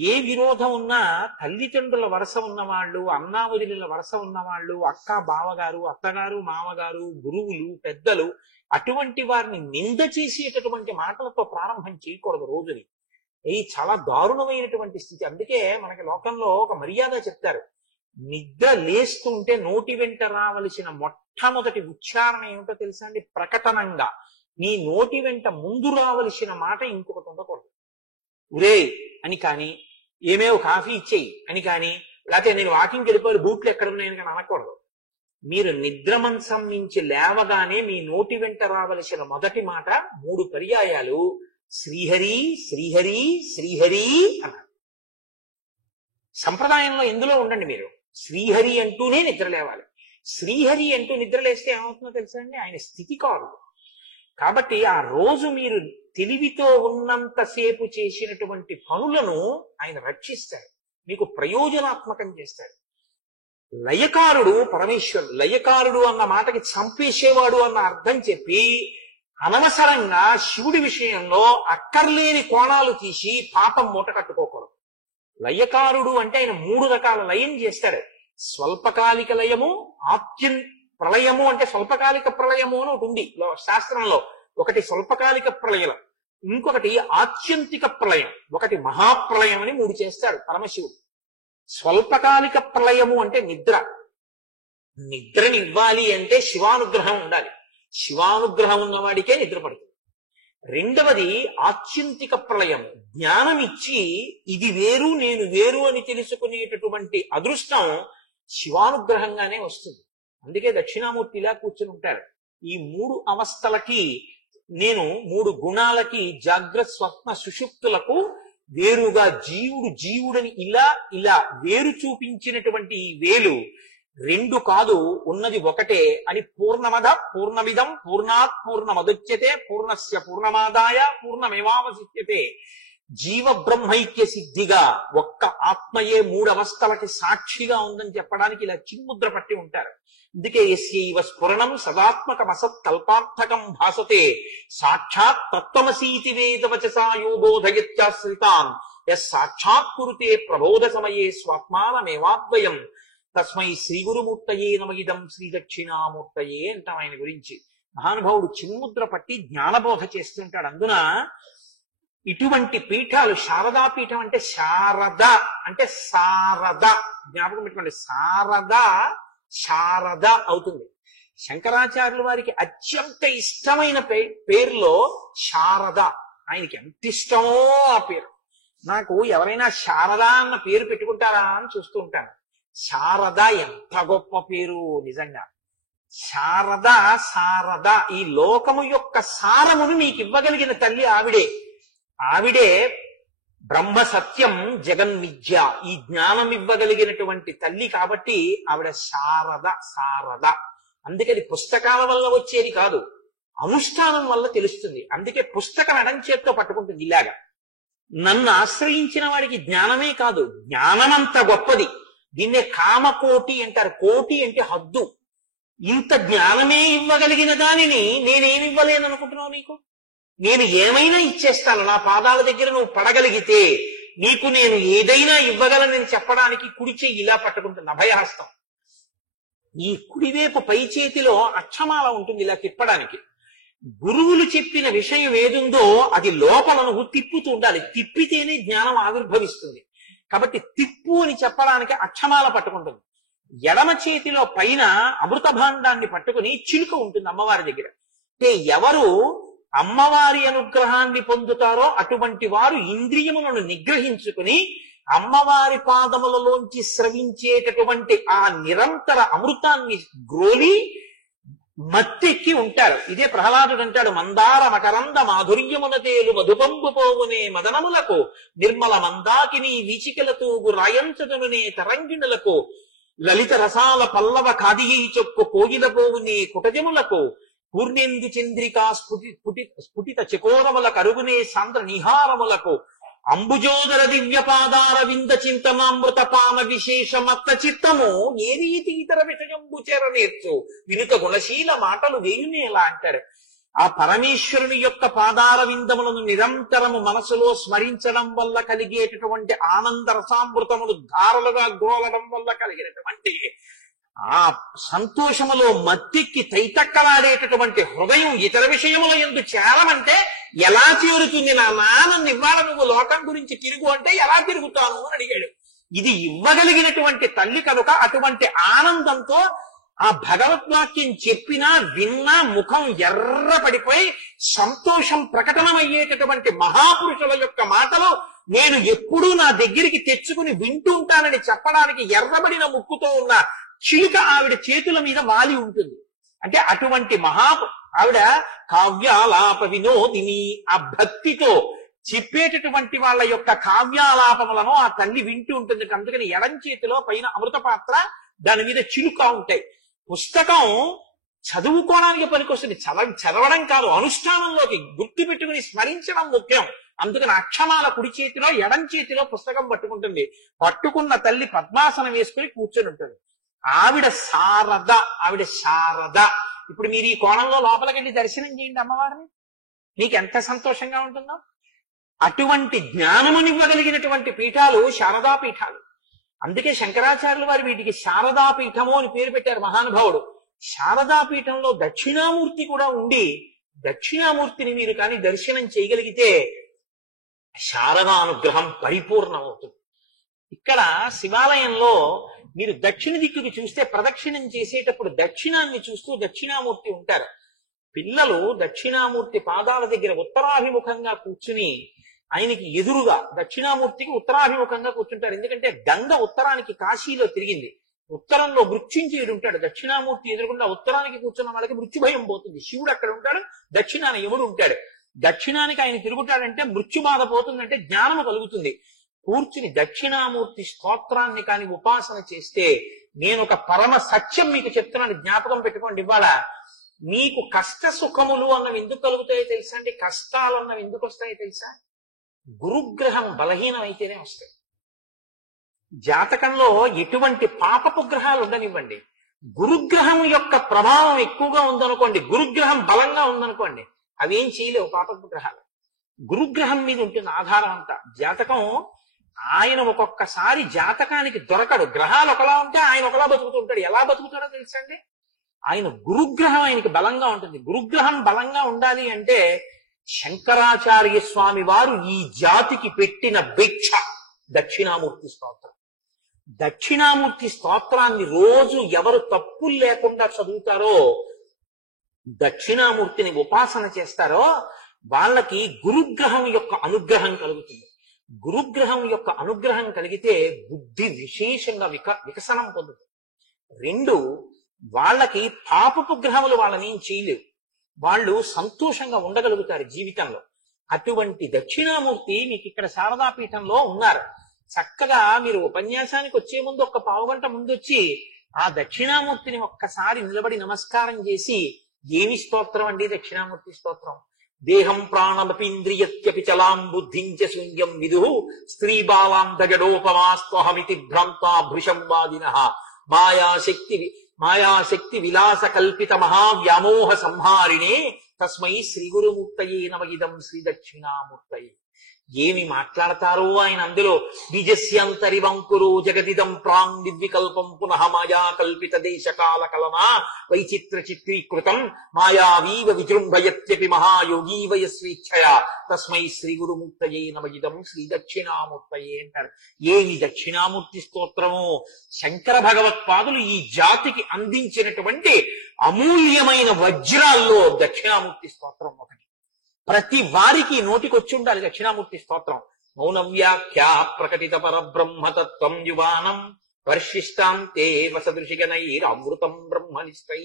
ఏ విరోధం ఉన్నా తల్లిదండ్రుల వరస ఉన్నవాళ్ళు, అన్నావదిల వరస ఉన్నవాళ్ళు, అక్క బావగారు, అత్తగారు, మామగారు, గురువులు, పెద్దలు, అటువంటి వారిని నింద చేసేటటువంటి మాటలతో ప్రారంభం చేయకూడదు రోజుని. ఇది చాలా దారుణమైనటువంటి స్థితి. అందుకే మనకి లోకంలో ఒక మర్యాద చెప్తారు, నిద్ర లేస్తుంటే నోటి వెంట రావలసిన మొట్టమొదటి ఉచ్చారణ ఏమిటో తెలుసా అండి? ప్రకటనంగా నీ నోటి వెంట ముందు రావలసిన మాట ఇంకొకటి ఉండకూడదు. ఉరే అని కానీ, ఏమేవో కాఫీ ఇచ్చేయి అని కానీ, లేకపోతే నేను వాకింగ్కి వెళ్ళిపోయి బూట్లు ఎక్కడున్నాయని కానీ అనకూడదు. మీరు నిద్రమంచం నుంచి లేవగానే మీ నోటి వెంట రావలసిన మొదటి మాట 3 పర్యాయాలు శ్రీహరి శ్రీహరి శ్రీహరి అన్నారు. సంప్రదాయంలో ఎందులో ఉండండి, మీరు శ్రీహరి అంటూనే నిద్ర లేవాలి. శ్రీహరి అంటూ నిద్ర లేస్తే ఏమవుతుందో తెలుసా అండి? ఆయన స్థితి కాదు. కాబట్టి ఆ రోజు మీరు తెలివితో ఉన్నంతసేపు చేసినటువంటి పనులను ఆయన రక్షిస్తాడు, మీకు ప్రయోజనాత్మకం చేస్తాడు. లయకారుడు పరమేశ్వరుడు. లయకారుడు అన్న మాటకి చంపేసేవాడు అన్న అర్థం చెప్పి అనవసరంగా శివుడి విషయంలో అక్కర్లేని కోణాలు తీసి పాపం మూట కట్టుకోకూడదు. లయకారుడు అంటే ఆయన 3 రకాల లయం చేస్తాడు. స్వల్పకాలిక లయము, ప్రళయము అంటే స్వల్పకాలిక ప్రళయము అని ఒకటి ఉంది శాస్త్రంలో. ఒకటి స్వల్పకాలిక ప్రళయం, ఇంకొకటి ఆత్యంతిక ప్రళయం, ఒకటి మహాప్రళయం అని 3 చేస్తాడు పరమశివుడు. స్వల్పకాలిక ప్రళయము అంటే నిద్ర. నిద్రని ఇవ్వాలి అంటే శివానుగ్రహం ఉండాలి. శివానుగ్రహం ఉన్నవాడికే నిద్ర పడుతుంది. రెండవది ఆత్యంతిక ప్రళయం, జ్ఞానం ఇచ్చి ఇది వేరు నేను వేరు అని తెలుసుకునేటటువంటి అదృష్టం శివానుగ్రహంగానే వస్తుంది. అందుకే దక్షిణామూర్తి ఇలా కూర్చుని ఉంటారు. ఈ 3 అవస్థలకి నేను 3 గుణాలకి జాగ్రత్త స్వప్న సుషుప్తులకు వేరుగా జీవుడని ఇలా ఇలా వేరు చూపించినటువంటి ఈ వేలు 2 కాదు, ఉన్నది ఒకటే అని పూర్ణమద పూర్ణమిదం పూర్ణాత్ పూర్ణమదుచ్యతే పూర్ణస్య పూర్ణమాదాయ పూర్ణమేవావశిష్యతే. జీవ బ్రహ్మైక్య సిద్ధిగా ఒక్క ఆత్మయే 3 అవస్థలకి సాక్షిగా ఉందని చెప్పడానికి ఇలా చిన్ముద్ర పట్టి ఉంటారు. అందుకే యస్యైవ స్ఫురణం సదాత్మకమసత్ కల్పార్థకం భాసతే సాక్షాత్ తత్వమసీతి వేదవచసా యో బోధయత్యాశ్రితాన్ యస్ సాక్షాత్ కురుతే ప్రబోధ సమయే స్వాత్మానమేవాద్వయం తస్మై శ్రీ గురుమూర్తయే నమగిదం శ్రీ దక్షిణామూర్తయే అంటాం ఆయన గురించి. మహానుభావుడు చిన్ముద్ర పట్టి జ్ఞానబోధ చేస్తుంటాడు. అందున ఇటువంటి పీఠాలు, శారదా పీఠం అంటే శారద అంటే శారద, జ్ఞాపకం పెట్టుకోండి, శారద అవుతుంది. శంకరాచార్యుల వారికి అత్యంత ఇష్టమైన పేరులో శారద. ఆయనకి ఎంత ఇష్టమో ఆ పేరు. నాకు ఎవరైనా శారద అన్న పేరు పెట్టుకుంటారా అని చూస్తూ ఉంటాను. శారద ఎంత గొప్ప పేరు నిజంగా. శారద ఈ లోకము యొక్క సారమును మీకు ఇవ్వగలిగిన తల్లి ఆవిడే బ్రహ్మ సత్యం జగన్విద్య, ఈ జ్ఞానం ఇవ్వగలిగినటువంటి తల్లి. కాబట్టి ఆవిడ శారద. అందుకని పుస్తకాల వల్ల వచ్చేది కాదు, అనుష్ఠానం వల్ల తెలుస్తుంది. అందుకే పుస్తకం ఎడం చేత్తో పట్టుకుంటుంది ఇలాగా. నన్ను ఆశ్రయించిన వాడికి జ్ఞానమే కాదు, జ్ఞానమంత గొప్పది. దీన్నే కామకోటి అంటారు. కోటి అంటే హద్దు. ఇంత జ్ఞానమే ఇవ్వగలిగిన దానిని నేనేమి ఇవ్వలేను అనుకుంటున్నావు? నేను ఏమైనా ఇచ్చేస్తాను. నా పాదాల దగ్గర నువ్వు పడగలిగితే నీకు నేను ఏదైనా ఇవ్వగలనని చెప్పడానికి కుడి చెయ్యి ఇలా పట్టుకుంటుంది, అభయహస్తం. ఈ కుడివైపు పై చేతిలో అక్షమాల ఉంటుంది ఇలా తిప్పడానికి. గురువులు చెప్పిన విషయం ఏదుందో అది లోపల నువ్వు తిప్పుతూ ఉండాలి. తిప్పితేనే జ్ఞానం ఆవిర్భవిస్తుంది. కాబట్టి తిప్పు అని చెప్పడానికి అక్షమాల పట్టుకుంటుంది. ఎడమ చేతిలో పైన అమృత భాండాన్ని పట్టుకుని చిలుక ఉంటుంది అమ్మవారి దగ్గర. అంటే ఎవరు అమ్మవారి అనుగ్రహాన్ని పొందుతారో అటువంటి వారు ఇంద్రియములను నిగ్రహించుకుని అమ్మవారి పాదములలోంచి స్రవించేటటువంటి ఆ నిరంతర అమృతాన్ని గ్రోలి మత్తెక్కి ఉంటారు. ఇదే ప్రహ్లాదుడు అంటాడు, మందార మకరంద మాధుర్యమున తేలు మధుపంబు పోవునే మదనములకు నిర్మల మందాకిని వీచికలతూగు రాయంచదునునే తరంగిణులకు లలిత రసాల పల్లవ కాదిహీ చొక్కు కోగిల పోవునే కుటజములకు పూర్ణేంది చంద్రికా స్ఫుటిత చకోరముల కరుగునే సాంద్ర నిహారములకు అంబుజోదర దివ్యపాదార వింద చింతనామృత పాన విశేష మత్త చిత్తము ఏ రీతి ఇతర విషయంబు చేరనేర్చు వినుత గుణశీల మాటలు వేయునేలా అంటారు. ఆ పరమేశ్వరుని యొక్క పాదార విందములను నిరంతరము మనసులో స్మరించడం వల్ల కలిగేటటువంటి ఆనంద రసామృతములు ధారలుగా గోలడం వల్ల కలిగినటువంటి ఆ సంతోషములో మత్తికి తైతక్కలాడేటటువంటి హృదయం ఇతర విషయముల యందు చేరమంటే ఎలా చేరుతుంది? నన్ను ఇవ్వాల నువ్వు లోకం గురించి తిరుగు అంటే ఎలా తిరుగుతాను అని అడిగాడు. ఇది ఇవ్వగలిగినటువంటి తల్లి కనుక అటువంటి ఆనందంతో ఆ భగవద్వాక్యం చెప్పినా విన్నా ముఖం ఎర్ర పడిపోయి సంతోషం ప్రకటనమయ్యేటటువంటి మహాపురుషుల యొక్క మాటలు నేను ఎప్పుడూ నా దగ్గరికి తెచ్చుకుని వింటుంటానని చెప్పడానికి ఎర్రబడిన ముక్కుతో ఉన్న చిలుక ఆవిడ చేతుల మీద వాలి ఉంటుంది. అంటే అటువంటి ఆవిడ కావ్యాలాప వినోదిని, ఆ భక్తితో చెప్పేటటువంటి వాళ్ళ యొక్క కావ్యాలాపములను ఆ తల్లి వింటూ ఉంటుంది. అందుకని ఎడం చేతిలో పైన అమృత పాత్ర, దాని మీద చిలుక ఉంటాయి. పుస్తకం చదువుకోవడానికి పనికొస్తుంది, చదవడం కాదు, అనుష్ఠానంలోకి గుర్తు పెట్టుకుని స్మరించడం ముఖ్యం. అందుకని అక్షమాల కుడి చేతిలో ఎడం చేతిలో పుస్తకం పట్టుకుంటుంది. పట్టుకున్న తల్లి పద్మాసనం వేసుకుని కూర్చొని ఉంటుంది. ఆవిడ శారద. ఇప్పుడు మీరు ఈ కోణంలో లోపలికెళ్ళి దర్శనం చేయండి అమ్మవారిని, మీకు ఎంత సంతోషంగా ఉంటుందో. అటువంటి జ్ఞానమునివ్వగలిగినటువంటి పీఠాలు శారదా పీఠాలు. అందుకే శంకరాచార్యులు వారు వీటికి శారదా పీఠము అని పేరు పెట్టారు మహానుభావుడు. శారదా పీఠంలో దక్షిణామూర్తి కూడా ఉండి, దక్షిణామూర్తిని మీరు కానీ దర్శనం చేయగలిగితే శారదా అనుగ్రహం పరిపూర్ణమవుతుంది. ఇక్కడ శివాలయంలో మీరు దక్షిణ దిక్కుకి చూస్తే ప్రదక్షిణం చేసేటప్పుడు దక్షిణాన్ని చూస్తూ దక్షిణామూర్తి ఉంటారు. పిల్లలు దక్షిణామూర్తి పాదాల దగ్గర ఉత్తరాభిముఖంగా కూర్చుని ఆయనకి ఎదురుగా దక్షిణామూర్తికి ఉత్తరాభిముఖంగా కూర్చుంటారు. ఎందుకంటే గంగ ఉత్తరానికి కాశీలో తిరిగింది, ఉత్తరంలో మృత్యుంజయుడు ఉంటాడు. దక్షిణామూర్తి ఎదురుకుండా ఉత్తరానికి కూర్చున్న వాళ్ళకి మృత్యు భయం పోతుంది. శివుడు అక్కడ ఉంటాడు, దక్షిణాన యముడు ఉంటాడు. దక్షిణానికి ఆయన తిరుగుతాడంటే మృత్యు బాధ పోతుందంటే జ్ఞానము కలుగుతుంది. కూర్చుని దక్షిణామూర్తి స్తోత్రాన్ని కాని ఉపాసన చేస్తే, నేను ఒక పరమ సత్యం మీకు చెప్తున్నాను, జ్ఞాపకం పెట్టుకోండి. ఇవాళ మీకు కష్ట సుఖములు అన్నవి ఎందుకు కలుగుతాయో తెలుసా అండి? కష్టాలు అన్నవి ఎందుకు వస్తాయో తెలుసా? గురుగ్రహం బలహీనం అయితేనే వస్తాయి. జాతకంలో ఎటువంటి పాపపు గ్రహాలు ఉండనివ్వండి, గురుగ్రహం యొక్క ప్రభావం ఎక్కువగా ఉందనుకోండి, గురుగ్రహం బలంగా ఉందనుకోండి, అవేం చేయలేవు పాపపు గ్రహాలు. గురుగ్రహం మీద ఉంటుంది ఆధారం అంతా. జాతకం ఆయన ఒక్కొక్కసారి జాతకానికి దొరకడు. గ్రహాలు ఒకలా ఉంటే ఆయన ఒకలా బతుకుతూ ఉంటాడు. ఎలా బతుకుతాడో తెలుసండి? ఆయన గురుగ్రహం ఆయనకి బలంగా ఉంటుంది. గురుగ్రహం బలంగా ఉండాలి అంటే శంకరాచార్య స్వామి వారు ఈ జాతికి పెట్టిన భిక్ష దక్షిణామూర్తి స్తోత్రం. దక్షిణామూర్తి స్తోత్రాన్ని రోజు ఎవరు తప్పులు లేకుండా చదువుతారో, దక్షిణామూర్తిని ఉపాసన చేస్తారో వాళ్ళకి గురుగ్రహం యొక్క అనుగ్రహం కలుగుతుంది. గురుగ్రహం యొక్క అనుగ్రహం కలిగితే బుద్ధి విశేషంగా వికసనం పొందుతుంది. రెండు, వాళ్ళకి పాపపు గ్రహములు వాళ్ళని ఏం చేయలేవు, వాళ్ళు సంతోషంగా ఉండగలుగుతారు జీవితంలో. అటువంటి దక్షిణామూర్తి మీకు ఇక్కడ శారదాపీఠంలో ఉన్నారు. చక్కగా మీరు ఉపన్యాసానికి వచ్చే ముందు ఒక పావుగంట ముందు వచ్చి ఆ దక్షిణామూర్తిని ఒక్కసారి నిలబడి నమస్కారం చేసి, ఏమి స్తోత్రం అండి దక్షిణామూర్తి స్తోత్రం? దేహం ప్రాణమపీంద్రియత్యపి చలాం బుద్ధించ శూన్యం విదు స్త్రీ బాలాం దజడోపమాస్త్వహమితి భ్రాంతా భృశం వాదినః మాయాశక్తి విలాస కల్పిత మహావ్యామోహ సంహారిణే తస్మై శ్రీ గురుమూర్తయే నమః శ్రీ దక్షిణామూర్తయే. ఏమి మాట్లాడతారో ఆయన అందులో. బీజస్యంతరివంకురో జగదిదం ప్రాంగ్ నిర్వికల్పం పునః మాయా కల్పిత దేశకాల కలనా వైచిత్ర చిత్రీకృతం మాయావీవ విజృంభయత్యపి మహాయోగీవ యస్వేచ్ఛయా తస్మై శ్రీ గురుమూర్తయే నమః శ్రీ దక్షిణామూర్తయే అంటారు. ఏమి దక్షిణామూర్తి స్తోత్రము! శంకర భగవత్పాదులు ఈ జాతికి అందించినటువంటి అమూల్యమైన వజ్రాల్లో దక్షిణామూర్తి స్తోత్రం ఒకటి. ప్రతి వారికి నోటికొచ్చి ఉండాలి దక్షిణామూర్తి స్తోత్రం. మౌనవ్యాఖ్యా ప్రకటిత పరబ్రహ్మతత్వం యువానం వర్షిష్టాంతే వసదృశిగనైరమృతం బ్రహ్మనిష్టై.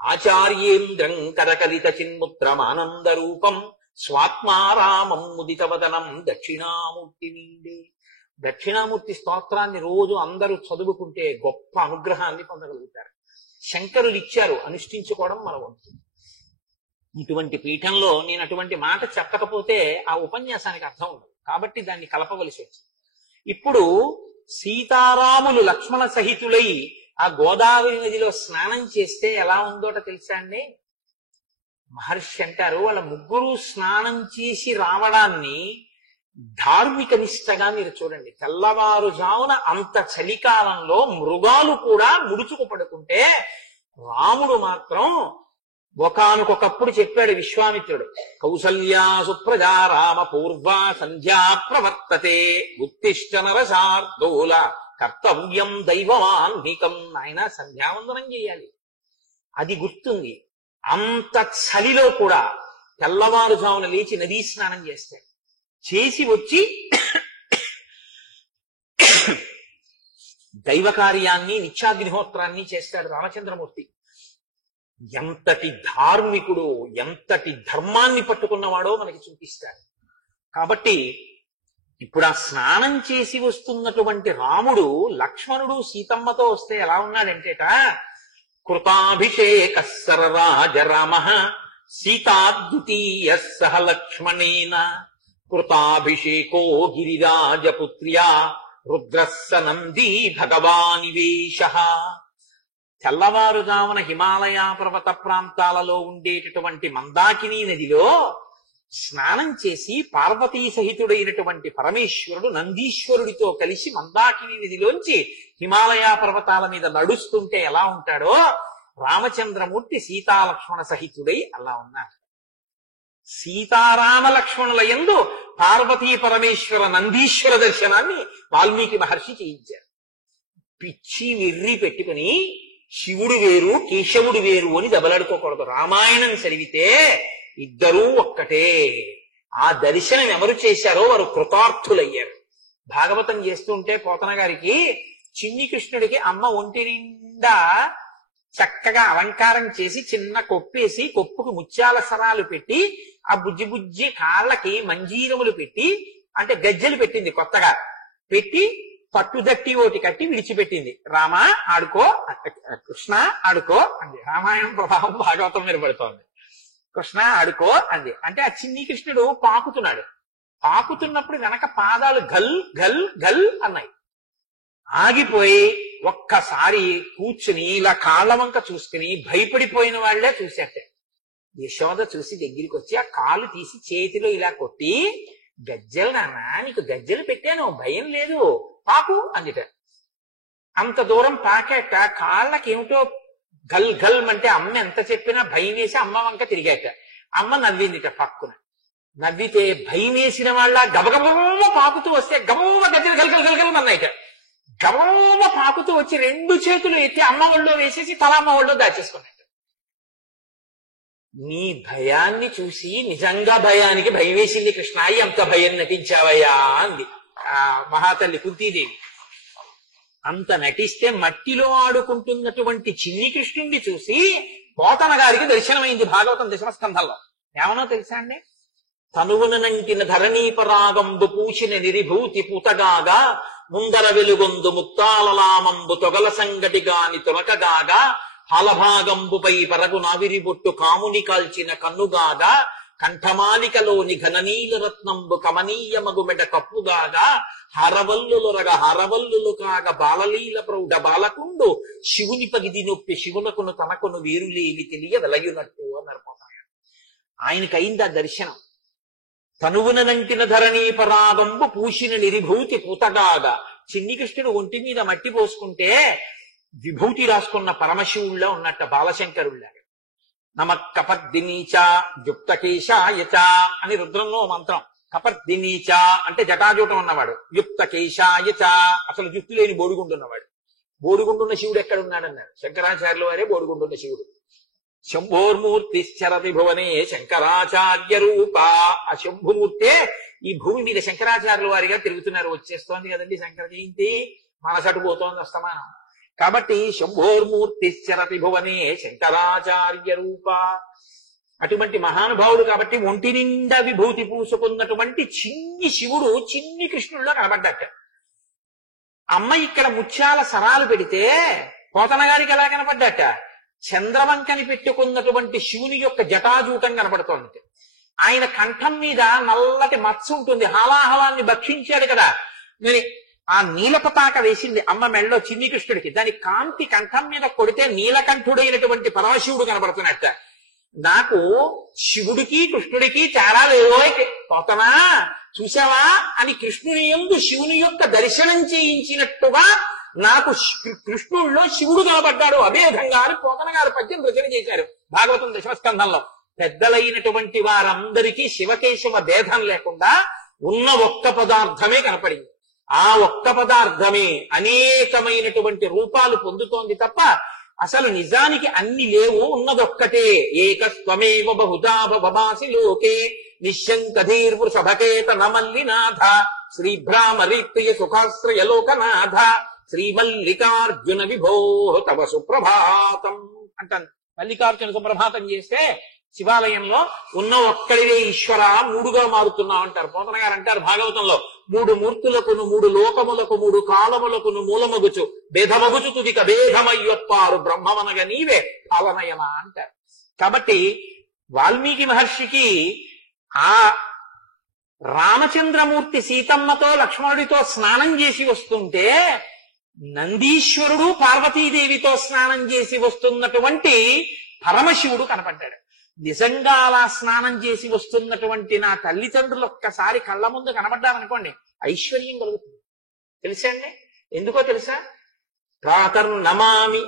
ఆచార్యేంద్రం కరకలిత చిన్ముద్రమానంద రూపం స్వాత్మారామం ముదితవదనం దక్షిణామూర్తి నిండే. దక్షిణామూర్తి స్తోత్రాన్ని రోజు అందరూ చదువుకుంటే గొప్ప అనుగ్రహాన్ని పొందగలుగుతారు. శంకరులు ఇచ్చారు, అనుష్ఠించుకోవడం మన వంతు. ఇటువంటి పీఠంలో నేను అటువంటి మాట చెప్పకపోతే ఆ ఉపన్యాసానికి అర్థం ఉండదు, కాబట్టి దాన్ని కలపవలసి వచ్చింది. ఇప్పుడు సీతారాములు లక్ష్మణ సహితులై ఆ గోదావరి నదిలో స్నానం చేస్తే ఎలా ఉందోట తెలుసా అండి? మహర్షి అంటారు, వాళ్ళ ముగ్గురు స్నానం చేసి రావడాన్ని ధార్మిక నిష్టగా మీరు చూడండి. తెల్లవారుజామున అంత చలికాలంలో మృగాలు కూడా ముడుచుకు పడుకుంటే రాముడు మాత్రం ఒకానొకప్పుడు చెప్పాడు విశ్వామిత్రుడు, కౌసల్యా సుప్రజా రామ పూర్వా సంధ్యా ప్రవర్తతే ఉత్తిష్ట నరశార్దూల కర్తవ్యం దైవమాన్నికం. ఆయన సంధ్యావందనం చేయాలి, అది గుర్తుంది. అంత చలిలో కూడా తెల్లవారుజామున లేచి నదీ స్నానం చేస్తాడు. చేసి వచ్చి దైవ కార్యాన్ని నిత్యాగ్నిహోత్రాన్ని చేస్తాడు రామచంద్రమూర్తి. ఎంతటి ధార్మికుడు, ఎంతటి ధర్మాన్ని పట్టుకున్నవాడో మనకి చూపిస్తాడు. కాబట్టి ఇప్పుడు ఆ స్నానం చేసి వస్తున్నటువంటి రాముడు లక్ష్మణుడు సీతమ్మతో వస్తే ఎలా ఉన్నాడంటేట, కృతాభిషేక సరరాజ రామ సీతాద్వితీయ సహ లక్ష్మణేన కృతాభిషేకో గిరిరాజపుత్ర్యా రుద్రస్స నందీ భగవానివేశ. తెల్లవారుజామున హిమాలయ పర్వత ప్రాంతాలలో ఉండేటటువంటి మందాకిని నదిలో స్నానం చేసి పార్వతీ సహితుడైనటువంటి పరమేశ్వరుడు నందీశ్వరుడితో కలిసి మందాకిని నదిలోంచి హిమాలయ పర్వతాల మీద నడుస్తుంటే ఎలా ఉంటాడో రామచంద్రమూర్తి సీతాలక్ష్మణ సహితుడై అలా ఉన్నారు. సీతారామ లక్ష్మణుల యందు పార్వతీ పరమేశ్వర నందీశ్వర దర్శనాన్ని వాల్మీకి మహర్షి చేయించారు. పిచ్చి వెర్రి పెట్టుకుని శివుడు వేరు కేశవుడు వేరు అని దెబ్బలాడుకోకూడదు. రామాయణం చదివితే ఇద్దరూ ఒక్కటే. ఆ దర్శనం ఎవరు చేశారో వారు కృతార్థులయ్యారు. భాగవతం చేస్తుంటే పోతన గారికి చిన్ని కృష్ణుడికి అమ్మ ఒంటి నిండా చక్కగా అలంకారం చేసి చిన్న కొప్పేసి కొప్పుకు ముత్యాల సరాలు పెట్టి ఆ బుజ్జి బుజ్జి కాళ్ళకి మంజీరములు పెట్టి, అంటే గజ్జెలు పెట్టింది కొత్తగా పెట్టి, పట్టుదట్టి ఓటి కట్టి విడిచిపెట్టింది. రామ ఆడుకో, కృష్ణ ఆడుకో అంది. రామాయణం ప్రభావం భాగవతం మీద పడుతోంది. కృష్ణ ఆడుకో అంది. అంటే ఆ చిన్ని కృష్ణుడు పాకుతున్నాడు. పాకుతున్నప్పుడు వెనక పాదాలు గల్ గల్ గల్ అన్నాయి. ఆగిపోయి ఒక్కసారి కూర్చుని ఇలా కాళ్ళ వంక చూసుకుని భయపడిపోయిన వాళ్లే చూసేట. యశోద చూసి దగ్గరికి వచ్చి ఆ కాలు తీసి చేతిలో ఇలా కొట్టి, గజ్జెలు నాన్న, నీకు గజ్జెలు పెట్టాను, భయం లేదు, పాకు అందిట. అంత దూరం పాకాక కాళ్ళకేమిటో గల్ గల్ అంటే అమ్మ ఎంత చెప్పినా భయం వేసి అమ్మ వంక తిరిగాక అమ్మ నవ్విందిట పక్కున. నవ్వితే భయం వేసిన వాళ్ళ గబగబ పాకుతూ వస్తే గబగబ గజ్జలు గల్ గల్ గల్ గల్ అన్నాయిట. గబగబ పాకుతూ వచ్చి రెండు చేతులు ఎత్తి అమ్మ ఒళ్ళో వేసేసి తల అమ్మ ఒళ్ళో దాచేసుకున్నాడు. నీ భయాన్ని చూసి నిజంగా భయానికి భయం వేసింది కృష్ణ, ఎంత భయం నటించావయ్యా అంది ఆ మహాతల్లి కుంతీదేవి. అంత నటిస్తే మట్టిలో ఆడుకుంటున్నటువంటి చిన్ని కృష్ణుణ్ణి చూసి పోతన గారికి దర్శనమైంది భాగవతం దశమస్కంధంలో. ఏమనో తెలుసా అండి? తనువునంటిన ధరణీపరాగంబు పూచిన నిరిభూతి పూతగాగా ముందర వెలుగొందు ముక్తాలలామంబు తొగల సంగటిగాని తొలకగాగా హలభాగంబుపై పరగు నావిరిబొట్టు కాముని కాల్చిన కన్నుగాగా కంఠమాలికలోని ఘననీల రత్నంబు కమనీయ మగుమెడ కప్పుగాగా హరవల్లులొరగ హరవల్లులు కాగ బాలలీల ప్రౌఢ బాలకుండు శివుని పగిది నొప్పి శివునకును తనకును వేరులేని తెలియ వెలయునట్టు అన్నారు పోతాడు. ఆయనకైంది ఆ దర్శనం. తనువునంటిన ధరణీ పరాగంబు పూసిన నిరిభూతి పూతగాగా. చిన్ని కృష్ణుడు ఒంటి మీద మట్టి పోసుకుంటే విభూతి రాసుకున్న పరమశివుళ్ళ ఉన్నట్ట బాలశంకరుళ్ళ. నమ కపర్దినీచ యుక్తకేశాయచ అని రుద్రంలో మంత్రం. కపర్దినీచ అంటే జటాజూటం ఉన్నవాడు, యుక్తకేశాయచ అసలు జుట్టు లేని బోడిగుండున్నవాడు. బోడిగుండున్న శివుడు ఎక్కడున్నాడన్నారు శంకరాచార్యుల వారే బోడిగుండున్న శివుడు. శంభోర్మూర్తి చరతి భువనే శంకరాచార్య రూప. ఆ శంభుమూర్తే ఈ భూమి మీద శంకరాచార్యుల వారిగా తిరుగుతున్నారు. వచ్చేస్తోంది కదండి శంకర జయంతి, మనసటు పోతోంది అస్తమానం. కాబట్టి శంభోర్మూర్తి చరతి భువనే శంకరాచార్య రూప, అటువంటి మహానుభావుడు కాబట్టి ఒంటి నిండా విభూతి పూసుకున్నటువంటి చిన్ని శివుడు చిన్ని కృష్ణుడిలో కనబడ్డట. అమ్మ ఇక్కడ ముత్యాల సరాలు పెడితే పోతన గారికి ఎలా కనపడ్డట? చంద్రవంకని పెట్టుకున్నటువంటి శివుని యొక్క జటాజూటం కనపడుతోంది. ఆయన కంఠం మీద నల్లటి మచ్చ ఉంటుంది, హాలాహలాన్ని భక్షించాడు కదా. మరి ఆ నీలపతాక వేసింది అమ్మ మెళ్ళలో చిన్ని కృష్ణుడికి, దాని కాంతి కంఠం మీద కొడితే నీలకంఠుడైనటువంటి పరమశివుడు కనబడుతున్నట్ట. నాకు శివుడికి కృష్ణుడికి తేడా లేవో పోతనా చూసావా అని కృష్ణుని యందు శివుని యొక్క దర్శనం చేయించినట్టుగా నాకు కృష్ణుడిలో శివుడు కనబడ్డాడు అభేదంగా అని పోతన గారు పద్యం రచన చేశారు భాగవతం దశమస్కంధంలో. పెద్దలైనటువంటి వారందరికీ శివకేశవ భేదం లేకుండా ఉన్న ఒక్క పదార్థమే కనపడింది. ఆ ఒక్క పదార్థమే అనేకమైనటువంటి రూపాలు పొందుతోంది తప్ప అసలు నిజానికి అన్ని లేవు, ఉన్నదొక్కటే. ఏకస్త్వమేవ బహుధా భవాసి లోకే నిశ్శంకధీర్వృషభకేత నమల్లినాథ శ్రీభ్రామరీ ప్రియ సుఖాశ్రయ లోకనాథ శ్రీమల్లికార్జున విభో తవ సుప్రభాతం అంటాను. మల్లికార్జున సుప్రభాతం చేస్తే శివాలయంలో ఉన్న ఒక్కడివే ఈశ్వర మూడుగా మారుతున్నావు అంటారు. పోతన గారు అంటారు భాగవతంలో, మూడు మూర్తులకును మూడు లోకములకు మూడు కాలములకును మూలమగుచు భేదమగుచు తుదిక భేదమయ్యొప్పారు బ్రహ్మమనగా నీవే పాలనయన అంటారు. కాబట్టి వాల్మీకి మహర్షికి ఆ రామచంద్రమూర్తి సీతమ్మతో లక్ష్మణుడితో స్నానం చేసి వస్తుంటే నందీశ్వరుడు పార్వతీదేవితో స్నానం చేసి వస్తున్నటువంటి పరమశివుడు కనపడ్డాడు. నిజంగా అలా స్నానం చేసి వస్తున్నటువంటి నా తల్లిదండ్రులు ఒక్కసారి కళ్ళ ముందు కనబడ్డారనుకోండి ఐశ్వర్యం కలుగుతుంది. తెలుసండి ఎందుకో తెలుసా? ప్రాతర్నమామి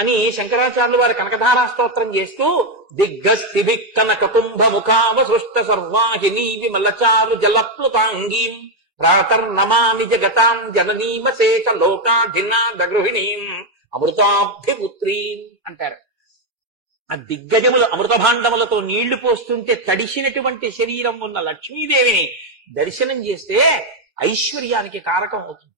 అని శంకరాచార్యులు వారి కనకధారా స్తోత్రం చేస్తూ దిగ్గస్థిభిక్ కనక కుంభ ముఖావ సృష్ట సర్వాహిని విమలచారు జలప్లుతాంగీం ప్రాతర్నమామి జగతాం జననీమశేష లోకాధినాద గృహిణీం అమృతాబ్ధిపుత్రీం అంటారు. ఆ దిగ్గజములు అమృత భాండములతో నీళ్లు పోస్తుంటే తడిసినటువంటి శరీరం ఉన్న లక్ష్మీదేవిని దర్శనం చేస్తే ఐశ్వర్యానికి కారకం అవుతుంది.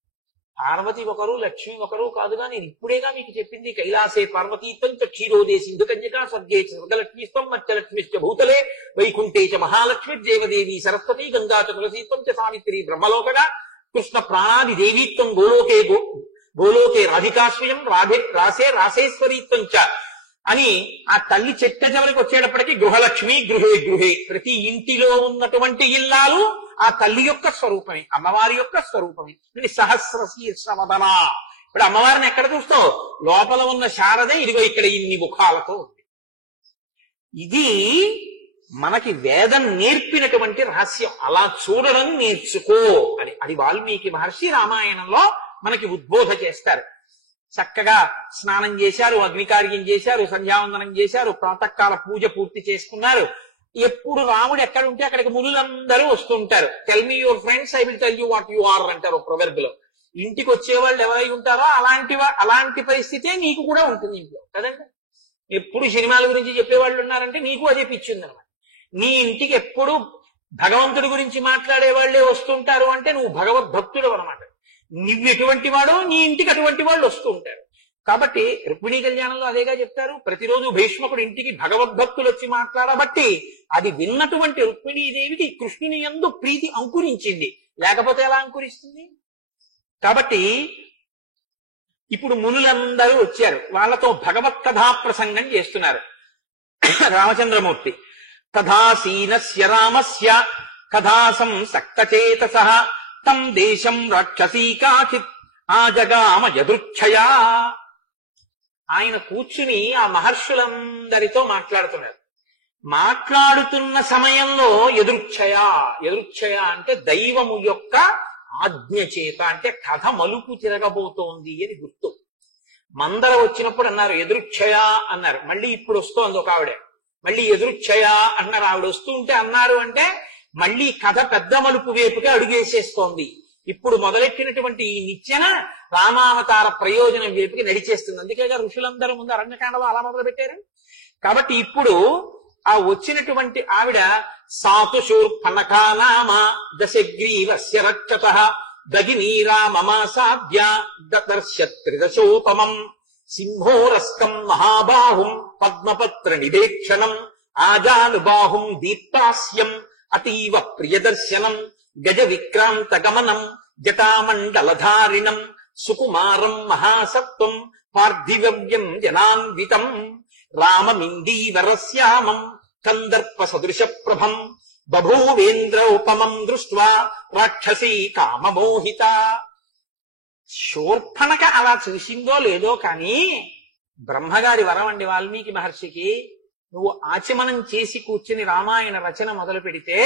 పార్వతి ఒకరు లక్ష్మి ఒకరు కాదుగా, నేను ఇప్పుడేగా మీకు చెప్పింది. కైలాసే పార్వతీత్వం చ క్షీరోదే సింధు కన్యకా స్వర్గే స్వర్గలక్ష్మీస్వం మత్స్యలక్ష్మిశ్చ భూతలే వైకుంఠే చ మహాలక్ష్మిర్దేవదేవి సరస్వతి గంగా చ తులసీత్వం చ సావిత్రి బ్రహ్మలోకగా కృష్ణ ప్రాణాది దేవీత్వం గోలోకే రాధికాస్వయం రాసే రాసేశ్వరీత్వం చ అని ఆ తల్లి చెట్ట చివరికి వచ్చేటప్పటికీ గృహలక్ష్మి గృహే గృహే, ప్రతి ఇంటిలో ఉన్నటువంటి ఇల్లాలు ఆ తల్లి యొక్క స్వరూపమే, అమ్మవారి యొక్క స్వరూపమే. సహస్ర శీర్షవదన. ఇప్పుడు అమ్మవారిని ఎక్కడ చూస్తావు? లోపల ఉన్న శారదే ఇదిగో ఇక్కడ ఇన్ని ముఖాలతో ఉంది. ఇది మనకి వేదం నేర్పినటువంటి రహస్యం. అలా చూడడం నేర్చుకో అని అది వాల్మీకి మహర్షి రామాయణంలో మనకి ఉద్బోధ చేస్తారు. చక్కగా స్నానం చేశారు, అగ్నికార్యం చేశారు, సంధ్యావందనం చేశారు, ప్రాతకాల పూజ పూర్తి చేసుకున్నారు. ఎప్పుడు రాముడు ఎక్కడ ఉంటే అక్కడికి మునులందరూ వస్తుంటారు. Tell me your friends, I will tell you what you are అంటారు ప్రొవెర్బ్ లో. ఇంటికి వచ్చేవాళ్ళు ఎవరై ఉంటారో అలాంటి పరిస్థితే నీకు కూడా ఉంటుంది ఇంట్లో కదండి. ఎప్పుడు సినిమాల గురించి చెప్పేవాళ్ళు ఉన్నారంటే నీకు అదే పిచ్చింది అనమాట. నీ ఇంటికి ఎప్పుడు భగవంతుడి గురించి మాట్లాడే వాళ్లే వస్తుంటారు అంటే నువ్వు భగవద్భక్తుడు అనమాట. నువ్వు ఎటువంటి వాడో నీ ఇంటికి అటువంటి వాళ్ళు వస్తూ ఉంటారు. కాబట్టి రుక్మిణీ కళ్యాణంలో అదేగా చెప్తారు, ప్రతిరోజు భీష్మకుడు ఇంటికి భగవద్భక్తులు వచ్చి మాట్లాడబట్టి అది విన్నటువంటి రుక్మిణీదేవికి కృష్ణుని యందు ప్రీతి అంకురించింది. లేకపోతే ఎలా అంకురిస్తుంది? కాబట్టి ఇప్పుడు మునులందరూ వచ్చారు, వాళ్ళతో భగవత్ కథా ప్రసంగం చేస్తున్నారు. రామచంద్రమూర్తి తథాసీనస్య రామస్య కథాసం సక్తచేతసః తం దేశం రాక్షసీ కాచిత్ ఆజగామ యదృచ్ఛయా. ఆయన కూర్చుని ఆ మహర్షులందరితో మాట్లాడుతున్నారు. మాట్లాడుతున్న సమయంలో ఎదురుచ్ఛయ అంటే దైవము యొక్క ఆజ్ఞ చేత, అంటే కథ మలుపు తిరగబోతోంది అని గుర్తు. మందర వచ్చినప్పుడు అన్నారు ఎదురుచ్ఛయ అన్నారు, మళ్ళీ ఇప్పుడు వస్తోంది ఒక ఆవిడ, మళ్ళీ ఎదురుచ్ఛయ అన్నారు. ఆవిడ వస్తుంటే అన్నారు అంటే మళ్ళీ కథ పెద్ద మలుపు వైపుగా అడుగేసేస్తోంది. ఇప్పుడు మొదలెట్టినటువంటి ఈ నిచ్చెన రామావతార ప్రయోజనం వైపుకి నడిచేస్తుంది. అందుకేగా ఋషులందరూ ముందు అరణ్యకాండలో అలా మొదలు పెట్టారు. కాబట్టి ఇప్పుడు ఆ వచ్చినటువంటి ఆవిడ సాతుశూర్పణకానామ దశగ్రీవస్య రక్షతః దగినీరామమాసాద్య దదర్శ త్రిదశోపమం సింహోరస్కం మహాబాహుం పద్మపత్ర నివేక్షణం ఆజానుబాహుం దీప్తాస్యం అతీవ ప్రియదర్శనం గజ విక్రాంత గమనం జటామండలధారిణం సుకుమారం మహాసత్వం పార్థివ్యం జనాన్వితం రామమిందీవరశ్యామం కందర్ప సదృశ ప్రభం బభూవేంద్ర ఉపమం దృష్ట్వా రాక్షసీ కామమోహిత. శూర్పణక అలా చూసిందో లేదో కానీ బ్రహ్మగారి వరం అండి వాల్మీకి మహర్షికి, నువ్వు ఆచమనం చేసి కూర్చుని రామాయణ రచన మొదలు పెడితే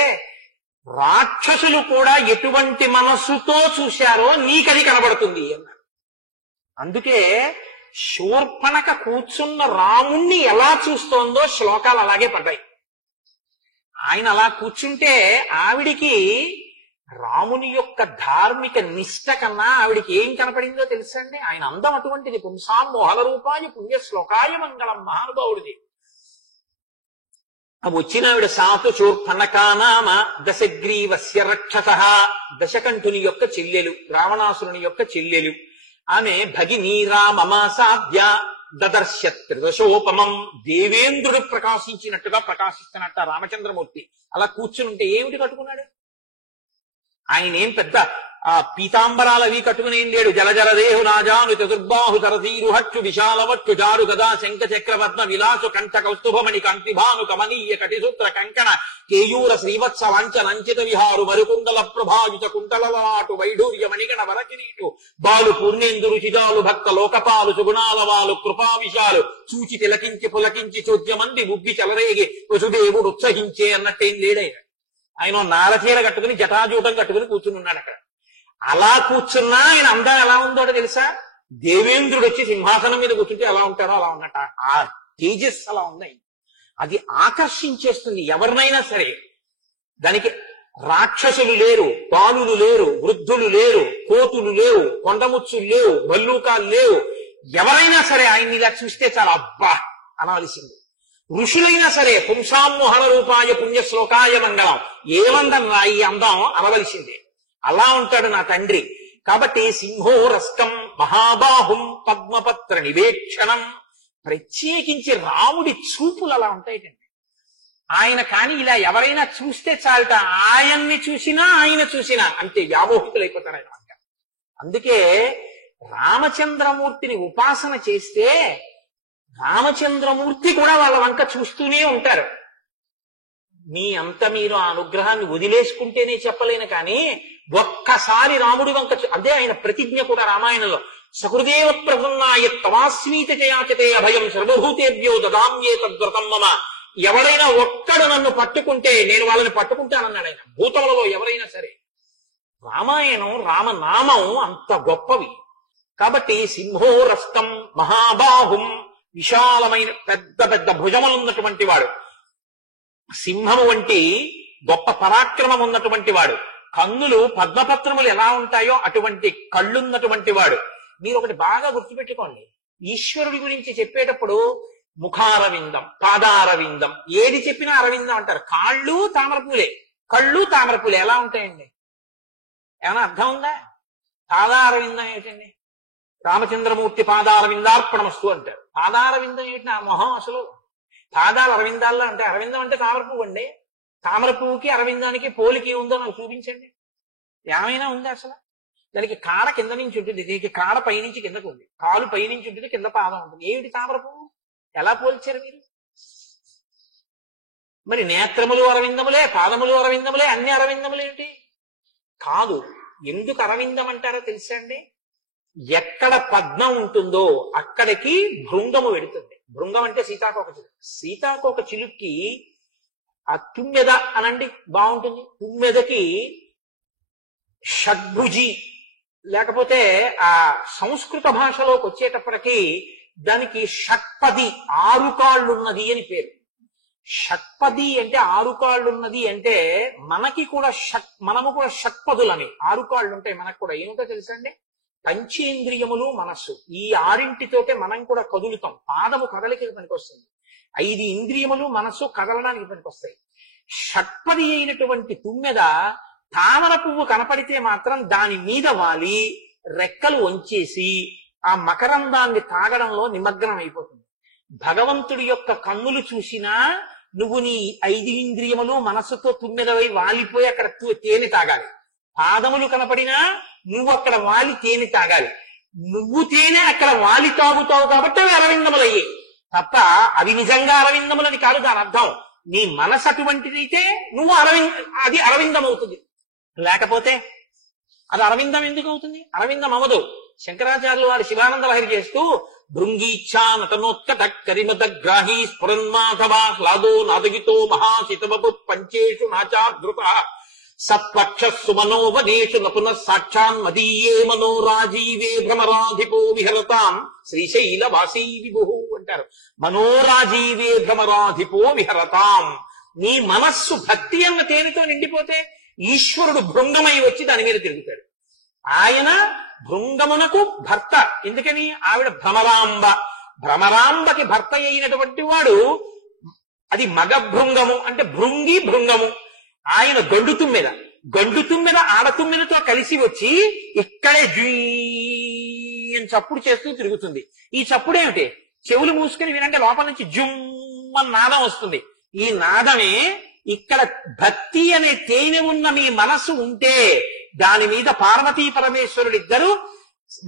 రాక్షసులు కూడా ఎటువంటి మనస్సుతో చూశారో నీకది కనబడుతుంది అన్నారు. అందుకే శూర్పణక కూర్చున్న రాముణ్ణి ఎలా చూస్తోందో శ్లోకాలు అలాగే పడ్డాయి. ఆయన అలా కూర్చుంటే ఆవిడికి రాముని యొక్క ధార్మిక నిష్ట కన్నా ఆవిడికి ఏం కనపడిందో తెలుసండి? ఆయన అందం అటువంటిది. పుంసాం మోహన రూపాయ పుణ్య శ్లోకాయ మంగళం, మహానుభావుడిది. వచ్చిన ఆవిడ సాతు శూర్పణకానామ దశగ్రీవస్య రక్షస, దశకంఠుని యొక్క చెల్లెలు, రావణాసురుని యొక్క చెల్లెలు. ఆమె భగినీ రామమాసాద్య దదర్శ త్రిదశోపమం, దేవేంద్రుడు ప్రకాశించినట్టుగా ప్రకాశిస్తున్నట్ట రామచంద్రమూర్తి. అలా కూర్చుని ఏమిటి కట్టుకున్నాడు? ఆయన ఏం పెద్ద పీతాంబరాలు అవి కట్టుకుని ఏం లేడు. జలజలదేహు నాజాను చతుర్బాహు తరతీరుహచ్చు విశాలవచ్చు జారు గదా శంఖ చక్రవర్ణ విలాసు కంఠ కౌస్తుభమణి కంఠిభాను కమనీయ కటిసూత్ర కంకణ కేయూర శ్రీవత్స వాంఛనంచిత విహారు మరుకుండల ప్రభావిత కుంటలలాటు వైఢూర్య మణిగణ వరకిరీటు బాలు పూర్ణేందు రుచిజాలు భక్త లోకపాలు సుగుణాలవాలు కృపావిశాలు చూచి తిలకించి పులకించి చోద్యమంది బుద్ధి చెలరేగి వసుదేవుడు ఉత్సహించే అన్నట్టేం లేడైన. ఆయన నారచీర కట్టుకుని జటాజూటం కట్టుకుని కూర్చుని ఉన్నాడు అక్కడ. అలా కూర్చున్నా ఆయన అందం ఎలా ఉందో తెలుసా? దేవేంద్రుడు వచ్చి సింహాసనం మీద కూర్చుంటే ఎలా ఉంటారో అలా ఉన్నట్ట. ఆ తేజస్ అలా ఉంది. అది ఆకర్షించేస్తుంది ఎవరినైనా సరే. దానికి రాక్షసులు లేరు, బాలులు లేరు, వృద్ధులు లేరు, కోతులు లేవు, కొండముచ్చులు లేవు, భల్లూకాలు లేవు. ఎవరైనా సరే ఆయన్ని ఇలా చూస్తే చాలా అబ్బా అనవలసింది. ఋషులైనా సరే పుంసామోహన రూపాయ పుణ్య శ్లోకాయ మంగళం, ఏమందం రా ఈ అందం అనవలసిందే. అలా ఉంటాడు నా తండ్రి. కాబట్టి సింహోరస్కం మహాబాహుం పద్మపత్ర నివేక్షణం, ప్రత్యేకించి రాముడి చూపులు అలా ఉంటాయిటండి. ఆయన కానీ ఇలా ఎవరైనా చూస్తే చాలట, ఆయన్ని చూసినా ఆయన చూసినా అంతే వ్యామోహితులైపోతారు ఆయన. అందుకే రామచంద్రమూర్తిని ఉపాసన చేస్తే రామచంద్రమూర్తి కూడా వాళ్ళ వంక చూస్తూనే ఉంటారు. మీ అంత మీరు ఆ అనుగ్రహాన్ని వదిలేసుకుంటేనే చెప్పలేను కానీ ఒక్కసారి రాముడి వంక అదే ఆయన ప్రతిజ్ఞ కూడా రామాయణంలో, సహృదేవ ప్రసన్నాయ తవాస్మీత చయాచతే అభయం సర్వభూతేభ్యో దదామ్యే తద్వ్రతం మమ. ఎవరైనా ఒక్కడు నన్ను పట్టుకుంటే నేను వాళ్ళని పట్టుకుంటానన్నాడు ఆయన. భూతములలో ఎవరైనా సరే రామాయణం రామనామం అంత గొప్పవి. కాబట్టి సింహోరస్కం మహాబాహుం, విశాలమైన పెద్ద పెద్ద భుజములున్నటువంటి వాడు, సింహము వంటి గొప్ప పరాక్రమం ఉన్నటువంటి వాడు, కన్నులు పద్మపత్రములు ఎలా ఉంటాయో అటువంటి కళ్ళున్నటువంటి వాడు. మీరు ఒకటి బాగా గుర్తుపెట్టుకోండి, ఈశ్వరుడి గురించి చెప్పేటప్పుడు ముఖారవిందం, పాదారవిందం, ఏది చెప్పినా అరవిందం అంటారు. కాళ్ళు తామరపూలే, కళ్ళు తామరపూలే ఎలా ఉంటాయండి? ఏమైనా అర్థం ఉందా? పాదారవిందం ఏమిటండి? రామచంద్రమూర్తి పాదారవిందార్పణమస్తు అంటారు. పాదారవిందం ఏమిటి? నా మొహం అసలు పాదాలు అరవిందాల్లో అంటే, అరవిందం అంటే తామర పువ్వు అండి. తామర పువ్వుకి అరవిందానికి పోలికి ఉందో నాకు చూపించండి. ఏమైనా ఉందా అసలు? దానికి కాడ కింద నుంచి ఉంటుంది, దీనికి కాడ పైనుంచి కిందకు ఉంది, కాలు పైనుంచి ఉంటుంది, కింద పాదం ఉంటుంది. ఏమిటి తామర పువ్వు? ఎలా పోల్చారు మీరు? మరి నేత్రములు అరవిందములే, పాదములు అరవిందములే, అన్ని అరవిందములేమిటి? కాదు. ఎందుకు అరవిందం అంటారో తెలుసా అండి? ఎక్కడ పద్మం ఉంటుందో అక్కడికి భృంగము వెడుతుంది. భృంగం అంటే సీతాకోక చిలుక. సీతాకోక చిలుక్కి ఆ తుమ్మెద అనండి బాగుంటుంది. తుమ్మెదకి షడ్భుజి, లేకపోతే ఆ సంస్కృత భాషలోకి వచ్చేటప్పటికి దానికి షట్పది, 6 కాళ్ళున్నది అని పేరు. షట్పది అంటే 6 కాళ్ళున్నది అంటే మనకి కూడా మనము కూడా షట్పదులని 6 కాళ్ళు ఉంటాయి మనకు కూడా. ఏమిటో తెలుసండి? పంచేంద్రియములు, మనస్సు, ఈ 6 మనం కూడా కదులుతాం. పాదము కదలికి పనికొస్తుంది. 5 ఇంద్రియములు, మనస్సు కదలడానికి పనికొస్తాయి. షట్పది అయినటువంటి తుమ్మెద తామర పువ్వు కనపడితే మాత్రం దాని మీద వాలి రెక్కలు వంచేసి ఆ మకరందాన్ని తాగడంలో నిమగ్నం అయిపోతుంది. భగవంతుడి యొక్క కన్నులు చూసినా నువ్వు నీ 5 ఇంద్రియములు మనస్సుతో తుమ్మెదవై వాలిపోయి అక్కడ తేనె తాగాలి. పాదములు కనపడినా నువ్వు అక్కడ వాలి తేనె తాగాలి. నువ్వు తేనె అక్కడ వాలి తాగుతావు కాబట్టి అవి అరవిందములయ్యాయి తప్ప అవి నిజంగా అరవిందములని కాదు దాని అర్థం. నీ మనసు అటువంటిదైతే నువ్వు అది అరవిందం అవుతుంది. లేకపోతే అది అరవిందం ఎందుకు అవుతుంది? అరవిందం అవదు. శంకరాచార్యులు వారి శివానంద లహరి చేస్తూ భృంగీచ్ఛా నటనోత్కట కరిమదగ్రాహీ స్ఫురన్మాధవాహ్లాదో నాదగితో మహాశితవపు పంచేషు నాచాధృత సత్పక్షస్సు మనోవనేషు నపున సాక్షాన్ మదీయే మనోరాజీవే భ్రమరాధిపో విహరతాం శ్రీశైల వాసీ విభు అంటారు. మనోరాజీవే భ్రమరాధిపో విహరతాం. నీ మనస్సు భక్తి అన్న తేనెతో నిండిపోతే ఈశ్వరుడు భృంగమై వచ్చి దాని మీద తిరుగుతాడు. ఆయన భృంగమునకు భర్త. ఎందుకని? ఆవిడ భ్రమరాంబ. భ్రమరాంబకి భర్త అయినటువంటి వాడు అది మగ భృంగము, అంటే భృంగి భృంగము. ఆయన గండు తుమ్మెద. గండు తుమ్మెద ఆడతుమ్మెదతో కలిసి వచ్చి ఇక్కడే జీ అని చప్పుడు చేస్తూ తిరుగుతుంది. ఈ చప్పుడు ఏమిటి? చెవులు మూసుకుని వినంటే లోపల నుంచి జుమ్ అని నాదం వస్తుంది. ఈ నాదమే ఇక్కడ భక్తి అనే తేనె ఉన్న మీ మనసు ఉంటే దాని మీద పార్వతీ పరమేశ్వరుడు ఇద్దరు,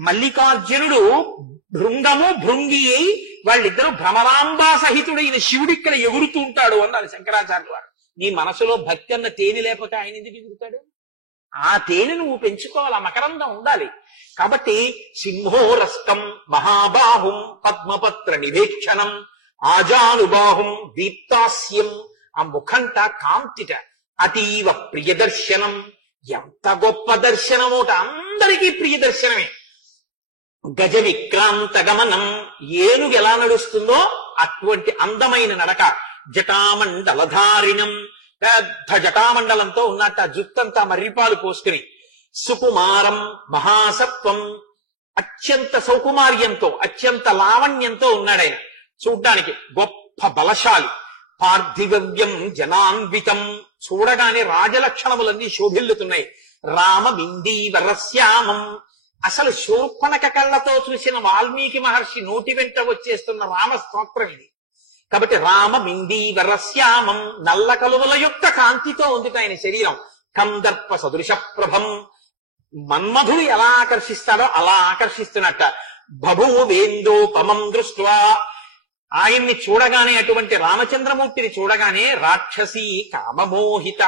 మల్లికార్జునుడు భృంగము భృంగి అయి వాళ్ళిద్దరూ భ్రమరాంబా సహితుడైన శివుడు ఇక్కడ ఎగురుతూ ఉంటాడు అన్నారు శంకరాచార్యులు వారు. నీ మనసులో భక్తి అన్న తేనె లేపక ఆయన ఎందుకు ఎగురుతాడు? ఆ తేనె నువ్వు పెంచుకోవాలి, ఆ మకరందం ఉండాలి. కాబట్టి సింహోరస్కం మహాబాహుం పద్మపత్ర నివేక్షణం ఆజానుబాహుం దీప్తాస్యం. ఆ ముఖంట కాంతిట అతీవ ప్రియదర్శనం. ఎంత గొప్ప దర్శనమోట, అందరికీ ప్రియ దర్శనమే. గజ విక్రాంత గమనం. ఏనుగు ఎలా నడుస్తుందో అటువంటి అందమైన నడక. జటామండలధారిణం. పెద్ద జటామండలంతో ఉన్నట్టు ఆ జుత్తంతా మర్రిపాలు పోసుకుని. సుకుమారం మహాసత్వం. అత్యంత సౌకుమార్యంతో అత్యంత లావణ్యంతో ఉన్నాడాయన. చూడ్డానికి గొప్ప బలశాలి. పార్థివ్యం జనాన్వితం. చూడగానే రాజలక్షణములన్నీ శోభిల్లుతున్నాయి. రామమిందీవరశ్యామం. అసలు శూర్పణఖ కళ్ళతో చూసిన వాల్మీకి మహర్షి నోటి వెంట వచ్చేస్తున్న రామ స్తోత్రం ఇది. కాబట్టి రామమిందీవరశ్యామం. నల్ల కలువల యొక్క కాంతితో ఉంది ఆయన శరీరం. కందర్ప సదృశ ప్రభం. మన్మధుడు ఎలా ఆకర్షిస్తాడో అలా ఆకర్షిస్తున్నట్ట. బభూవేందోపమం దృష్ట్వా. ఆయన్ని చూడగానే, అటువంటి రామచంద్రమూర్తిని చూడగానే రాక్షసి కామమోహిత.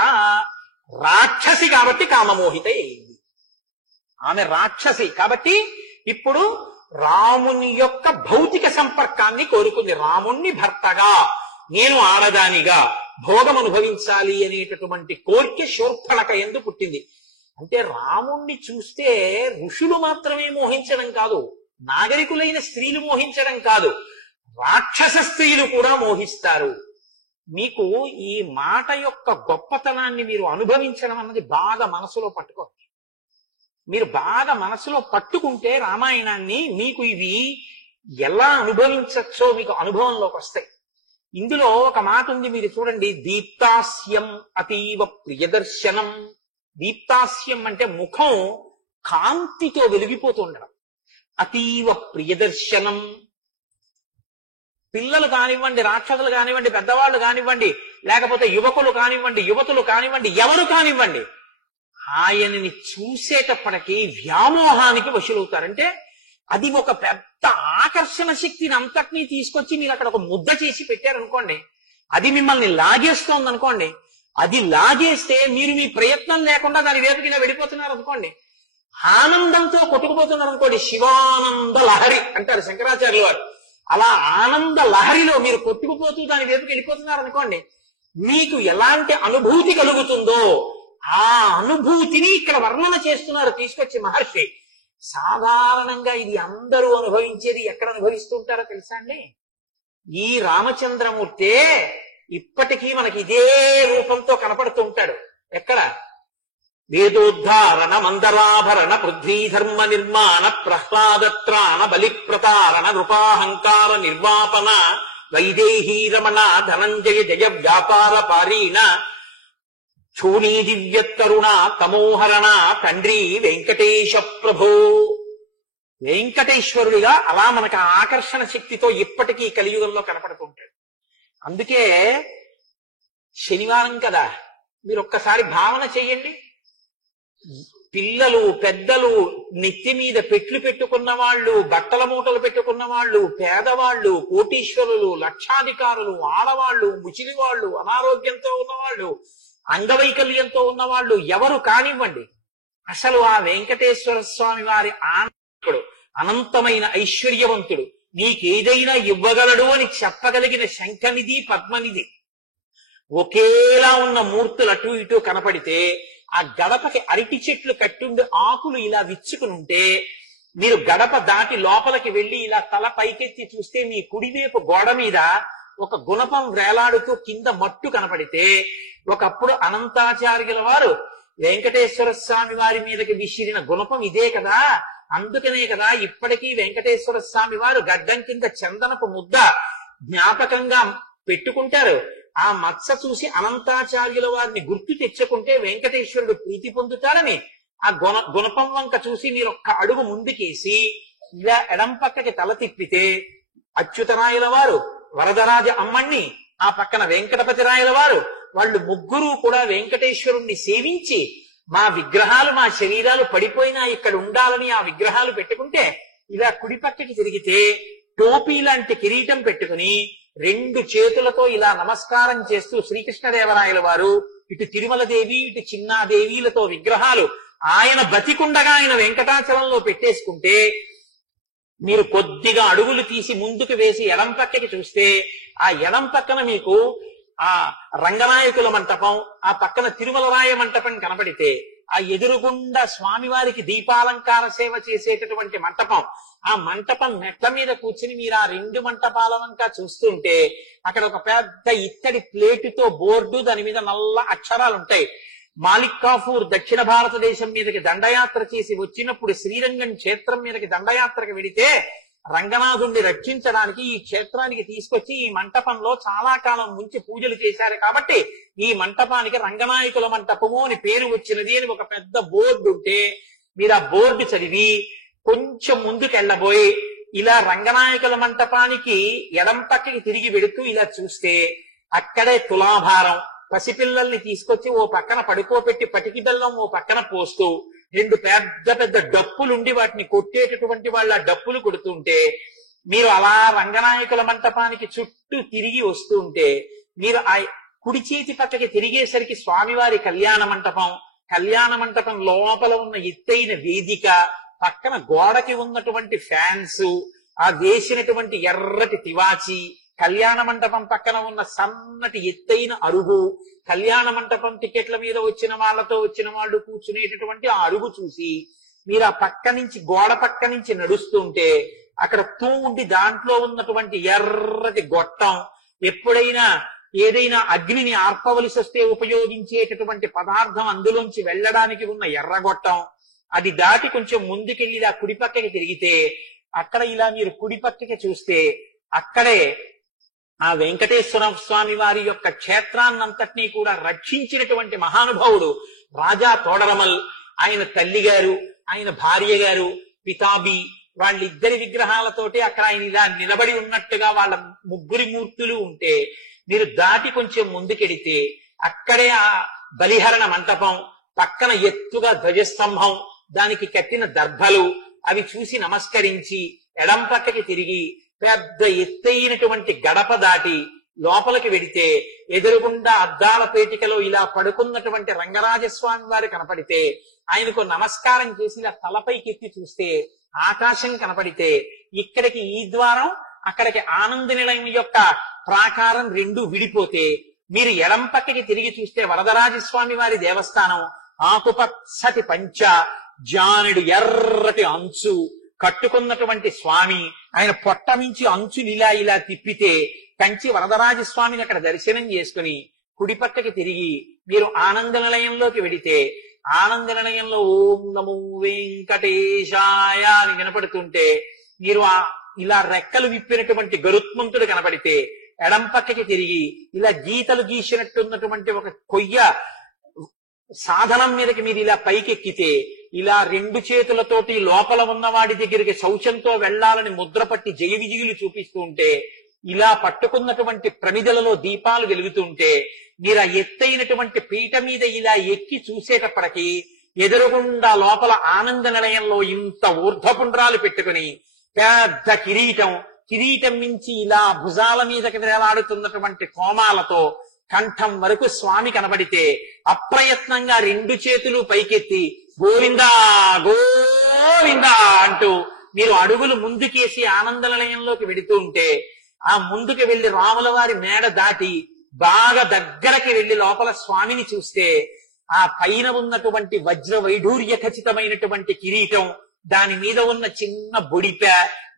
రాక్షసి కాబట్టి కామమోహిత అయింది. ఆమె రాక్షసి కాబట్టి ఇప్పుడు రాముని యొక్క భౌతిక సంపర్కాన్ని కోరుకుంది. రాముణ్ణి భర్తగా, నేను ఆడదానిగా భోగం అనుభవించాలి అనేటటువంటి కోరిక శూర్పణఖ యందు పుట్టింది. అంటే రాముణ్ణి చూస్తే ఋషులు మాత్రమే మోహించడం కాదు, నాగరికులైన స్త్రీలు మోహించడం కాదు, రాక్షస స్త్రీలు కూడా మోహిస్తారు. మీకు ఈ మాట యొక్క గొప్పతనాన్ని మీరు అనుభవించడం అన్నది బాగా మనసులో పట్టుకోండి. మీరు బాగా మనసులో పట్టుకుంటే రామాయణాన్ని మీకు ఇవి ఎలా అనుభవించచ్చో మీకు అనుభవంలోకి వస్తాయి. ఇందులో ఒక మాట ఉంది, మీరు చూడండి. దీప్తాస్యం అతీవ ప్రియదర్శనం. దీప్తాస్యం అంటే ముఖం కాంతితో వెలిగిపోతూ ఉండడం. అతీవ ప్రియదర్శనం. పిల్లలు కానివ్వండి, రాక్షసులు కానివ్వండి, పెద్దవాళ్ళు కానివ్వండి, లేకపోతే యువకులు కానివ్వండి, యువతులు కానివ్వండి, ఎవరు కానివ్వండి, ఆయనని చూసేటప్పటికీ వ్యామోహానికి వశులవుతారంటే అది ఒక పెద్ద ఆకర్షణ శక్తిని అంతటినీ తీసుకొచ్చి మీరు అక్కడ ఒక ముద్ద చేసి పెట్టారనుకోండి, అది మిమ్మల్ని లాగేస్తోంది అనుకోండి. అది లాగేస్తే మీరు మీ ప్రయత్నం లేకుండా దాని వేపుకిలా వెళ్ళిపోతున్నారు అనుకోండి, ఆనందంతో కొట్టుకుపోతున్నారు అనుకోండి. శివానంద లహరి అంటారు శంకరాచార్యుల వారు. అలా ఆనంద లహరిలో మీరు కొట్టుకుపోతూ దాని వైపుకి వెళ్ళిపోతున్నారు అనుకోండి, మీకు ఎలాంటి అనుభూతి కలుగుతుందో ఆ అనుభూతిని ఇక్కడ వర్ణన చేస్తున్నారు తీసుకొచ్చి మహర్షి. సాధారణంగా ఇది అందరూ అనుభవించేది. ఎక్కడ అనుభవిస్తూ ఉంటారో తెలుసా అండి? ఈ రామచంద్రమూర్తే ఇప్పటికీ మనకి ఇదే రూపంతో కనపడుతూ ఉంటాడు. ఎక్కడ? వేదోద్ధారణ మందరాభరణ పృథ్వీధర్మ నిర్మాణ ప్రహ్లాదత్రాణ బలిప్రతారణ నృపాహంకార నిర్వాపన వైదేహీ రమణ ధనంజయ జయ వ్యాపార పారీణ క్షోణీ దివ్యత్తరుణ తమోహరణ తండ్రి వెంకటేశ ప్రభో. వెంకటేశ్వరుడిగా అలా మనకు ఆ ఆకర్షణ శక్తితో ఇప్పటికీ కలియుగంలో కనపడుతుంటాడు. అందుకే శనివారం కదా, మీరు ఒక్కసారి భావన చెయ్యండి. పిల్లలు పెద్దలు, నెత్తి మీద పెట్లు పెట్టుకున్న వాళ్ళు, బట్టల మూటలు పెట్టుకున్న వాళ్ళు, పేదవాళ్ళు, కోటీశ్వరులు, లక్షాధికారులు, ఆడవాళ్ళు, ముచిలివాళ్ళు, అనారోగ్యంతో ఉన్నవాళ్ళు, అంగవైకల్యంతో ఉన్నవాళ్ళు, ఎవరు కానివ్వండి, అసలు ఆ వెంకటేశ్వర స్వామి వారి ఆనందుడు, అనంతమైన ఐశ్వర్యవంతుడు, నీకేదైనా ఇవ్వగలడు అని చెప్పగలిగిన శంఖనిధి పద్మనిధి ఒకేలా ఉన్న మూర్తులు అటు ఇటు కనపడితే, ఆ గడపకి అరటి చెట్లు కట్టుండి ఆకులు ఇలా విచ్చుకునుంటే, మీరు గడప దాటి లోపలికి వెళ్లి ఇలా తల పైకెత్తి చూస్తే మీ కుడివైపు గోడ మీద ఒక గుణపం వేలాడుతూ కింద మట్టు కనపడితే, ఒకప్పుడు అనంతాచార్యుల వారు వెంకటేశ్వర స్వామి వారి మీదకి విసిరిన గుణపం ఇదే కదా, అందుకనే కదా ఇప్పటికీ వెంకటేశ్వర స్వామి వారు గడ్డం కింద చందనపు ముద్ద జ్ఞాపకంగా పెట్టుకుంటారు. ఆ మత్స చూసి అనంతాచార్యుల వారిని గుర్తు తెచ్చుకుంటే వెంకటేశ్వరుడు ప్రీతి పొందుతారని ఆ గుణపం వంక చూసి మీరు ఒక్క అడుగు ముందుకేసి ఇలా ఎడం పక్కకి తల తిప్పితే అచ్యుతరాయల వారు, వరదరాజ అమ్మణ్ణి, ఆ పక్కన వెంకటపతి రాయల వారు, వాళ్ళు ముగ్గురు కూడా వెంకటేశ్వరుణ్ణి సేవించి మా విగ్రహాలు, మా శరీరాలు పడిపోయినా ఇక్కడ ఉండాలని ఆ విగ్రహాలు పెట్టుకుంటే, ఇలా కుడి పక్కకి తిరిగితే టోపీ లాంటి కిరీటం పెట్టుకుని రెండు చేతులతో ఇలా నమస్కారం చేస్తూ శ్రీకృష్ణదేవరాయల వారు, ఇటు తిరుమల దేవి, ఇటు చిన్నాదేవీలతో విగ్రహాలు ఆయన బతికుండగా ఆయన వెంకటాచలంలో పెట్టేసుకుంటే, మీరు కొద్దిగా అడుగులు తీసి ముందుకు వేసి ఎడం పక్కకి చూస్తే ఆ ఎడం పక్కన మీకు ఆ రంగనాయకుల మంటపం, ఆ పక్కన తిరుమలరాయ మంటపం కనబడితే, ఆ ఎదురుగుండా స్వామివారికి దీపాలంకార సేవ చేసేటటువంటి మంటపం, ఆ మంటపం మెట్ల మీద కూర్చుని మీరు ఆ రెండు మంటపాల వంక చూస్తుంటే అక్కడ ఒక పెద్ద ఇత్తడి ప్లేటుతో బోర్డు, దాని మీద నల్ల అక్షరాలు ఉంటాయి. మాలిక్ కాఫూర్ దక్షిణ భారతదేశం మీదకి దండయాత్ర చేసి వచ్చినప్పుడు శ్రీరంగం క్షేత్రం మీదకి దండయాత్రకు వెడితే రంగనాథుణ్ణి రక్షించడానికి ఈ క్షేత్రానికి తీసుకొచ్చి ఈ మంటపంలో చాలా కాలం ముంచి పూజలు చేశారు కాబట్టి ఈ మంటపానికి రంగనాయకుల మంటపము అని పేరు వచ్చినది అని ఒక పెద్ద బోర్డు ఉంటే, మీరు ఆ బోర్డు చదివి కొంచెం ముందుకెళ్ళబోయి ఇలా రంగనాయకుల మంటపానికి ఎడం పక్కకి తిరిగి వెడుతూ ఇలా చూస్తే అక్కడే తులాభారం, పసిపిల్లల్ని తీసుకొచ్చి ఓ పక్కన పడుకోబెట్టి పటికి బెల్లం ఓ పక్కన పోస్తూ రెండు పెద్ద పెద్ద డప్పులుండి వాటిని కొట్టేటటువంటి వాళ్ళు ఆ డప్పులు కొడుతుంటే, మీరు అలా రంగనాయకుల మంటపానికి చుట్టూ తిరిగి వస్తూ ఉంటే, మీరు ఆ కుడి చేతి పక్కకి తిరిగేసరికి స్వామివారి కళ్యాణ మంటపం, కళ్యాణ మంటపం లోపల ఉన్న ఎత్తైన వేదిక, పక్కన గోడకి ఉన్నటువంటి ఫ్యాన్స్, ఆ వేసినటువంటి ఎర్రటి తివాచి, కళ్యాణ మంటపం పక్కన ఉన్న సన్నటి ఎత్తైన అరుగు, కళ్యాణ మంటపం టికెట్ల మీద వచ్చిన వాళ్ళతో వచ్చిన వాళ్ళు కూర్చునేటటువంటి ఆ అరుగు చూసి మీరు ఆ పక్క నుంచి గోడ పక్క నుంచి నడుస్తుంటే అక్కడ ఉండి దాంట్లో ఉన్నటువంటి ఎర్రటి గొట్టం, ఎప్పుడైనా ఏదైనా అగ్నిని ఆర్పవలసి వస్తే ఉపయోగించేటటువంటి పదార్థం అందులోంచి వెళ్ళడానికి ఉన్న ఎర్రగొట్టం, అది దాటి కొంచెం ముందుకెళ్ళి ఇలా కుడి పక్కకి తిరిగితే అక్కడ ఇలా మీరు కుడి పక్కకి చూస్తే అక్కడే ఆ వెంకటేశ్వర స్వామి వారి యొక్క క్షేత్రాన్నంతటినీ కూడా రక్షించినటువంటి మహానుభావుడు రాజా తోడరమల్, ఆయన తల్లి గారు, ఆయన భార్య గారు పితాబి, వాళ్ళిద్దరి విగ్రహాలతోటి అక్కడ ఆయన ఇలా నిలబడి ఉన్నట్టుగా వాళ్ళ ముగ్గురి మూర్తులు ఉంటే, మీరు దాటి కొంచెం ముందుకెడితే అక్కడే ఆ బలిహరణ మంటపం, పక్కన ఎత్తుగా ధ్వజస్తంభం, దానికి కట్టిన దర్భలు, అవి చూసి నమస్కరించి ఎడం పక్కకి తిరిగి పెద్ద ఎత్తైనటువంటి గడప దాటి లోపలికి వెడితే ఎదురుగుండా అద్దాల పేటికలో ఇలా పడుకున్నటువంటి రంగరాజస్వామి వారు కనపడితే ఆయనకు నమస్కారం చేసి ఇలా తలపైకి ఎత్తి చూస్తే ఆకాశం కనపడితే, ఇక్కడికి ఈ ద్వారం, అక్కడికి ఆనంద నిలయం యొక్క ప్రాకారం రెండు విడిపోతే మీరు ఎడం పక్కకి తిరిగి చూస్తే వరదరాజస్వామి వారి దేవస్థానం, ఆకుపచ్చటి పంచ, జానుడు ఎర్రటి అంచు కట్టుకున్నటువంటి స్వామి, ఆయన పొట్ట నుంచి అంచుని ఇలా ఇలా తిప్పితే కంచి వరదరాజస్వామిని అక్కడ దర్శనం చేసుకుని కుడి పక్కకి తిరిగి మీరు ఆనంద నిలయంలోకి వెడితే ఆనంద నిలయంలో ఓం నమో వెంకటేశాయ అని వినపడుతుంటే మీరు ఇలా రెక్కలు విప్పినటువంటి గరుత్మంతుడు కనపడితే ఎడం పక్కకి తిరిగి ఇలా గీతలు గీసినట్టున్నటువంటి ఒక కొయ్య సాధనం మీదకి మీరు ఇలా పైకెక్కితే ఇలా రెండు చేతులతోటి లోపల ఉన్నవాడి దగ్గరికి శౌచంతో వెళ్లాలని ముద్ర పట్టి జయ విజయులు చూపిస్తూ ఉంటే, ఇలా పట్టుకున్నటువంటి ప్రమిదలలో దీపాలు వెలుగుతుంటే, మీరు ఆ ఎత్తైనటువంటి పీట మీద ఇలా ఎక్కి చూసేటప్పటికి ఎదురుగుండా లోపల ఆనంద నిలయంలో ఇంత ఊర్ధ్వపుండ్రాలు పెట్టుకుని పెద్ద కిరీటం నుంచి ఇలా భుజాల మీదకి వేలాడుతున్నటువంటి కోమాలతో కంఠం వరకు స్వామి కనబడితే అప్రయత్నంగా రెండు చేతులు పైకెత్తి గోవిందా గోవిందా అంటూ మీరు అడుగులు ముందుకేసి ఆనంద నిలయంలోకి వెడుతూ ఉంటే, ఆ ముందుకు వెళ్లి రాముల వారి మేడ దాటి బాగా దగ్గరకి వెళ్లి లోపల స్వామిని చూస్తే, ఆ పైన ఉన్నటువంటి వజ్ర వైఢూర్య ఖచ్చితమైనటువంటి కిరీటం, దాని మీద ఉన్న చిన్న బొడిప,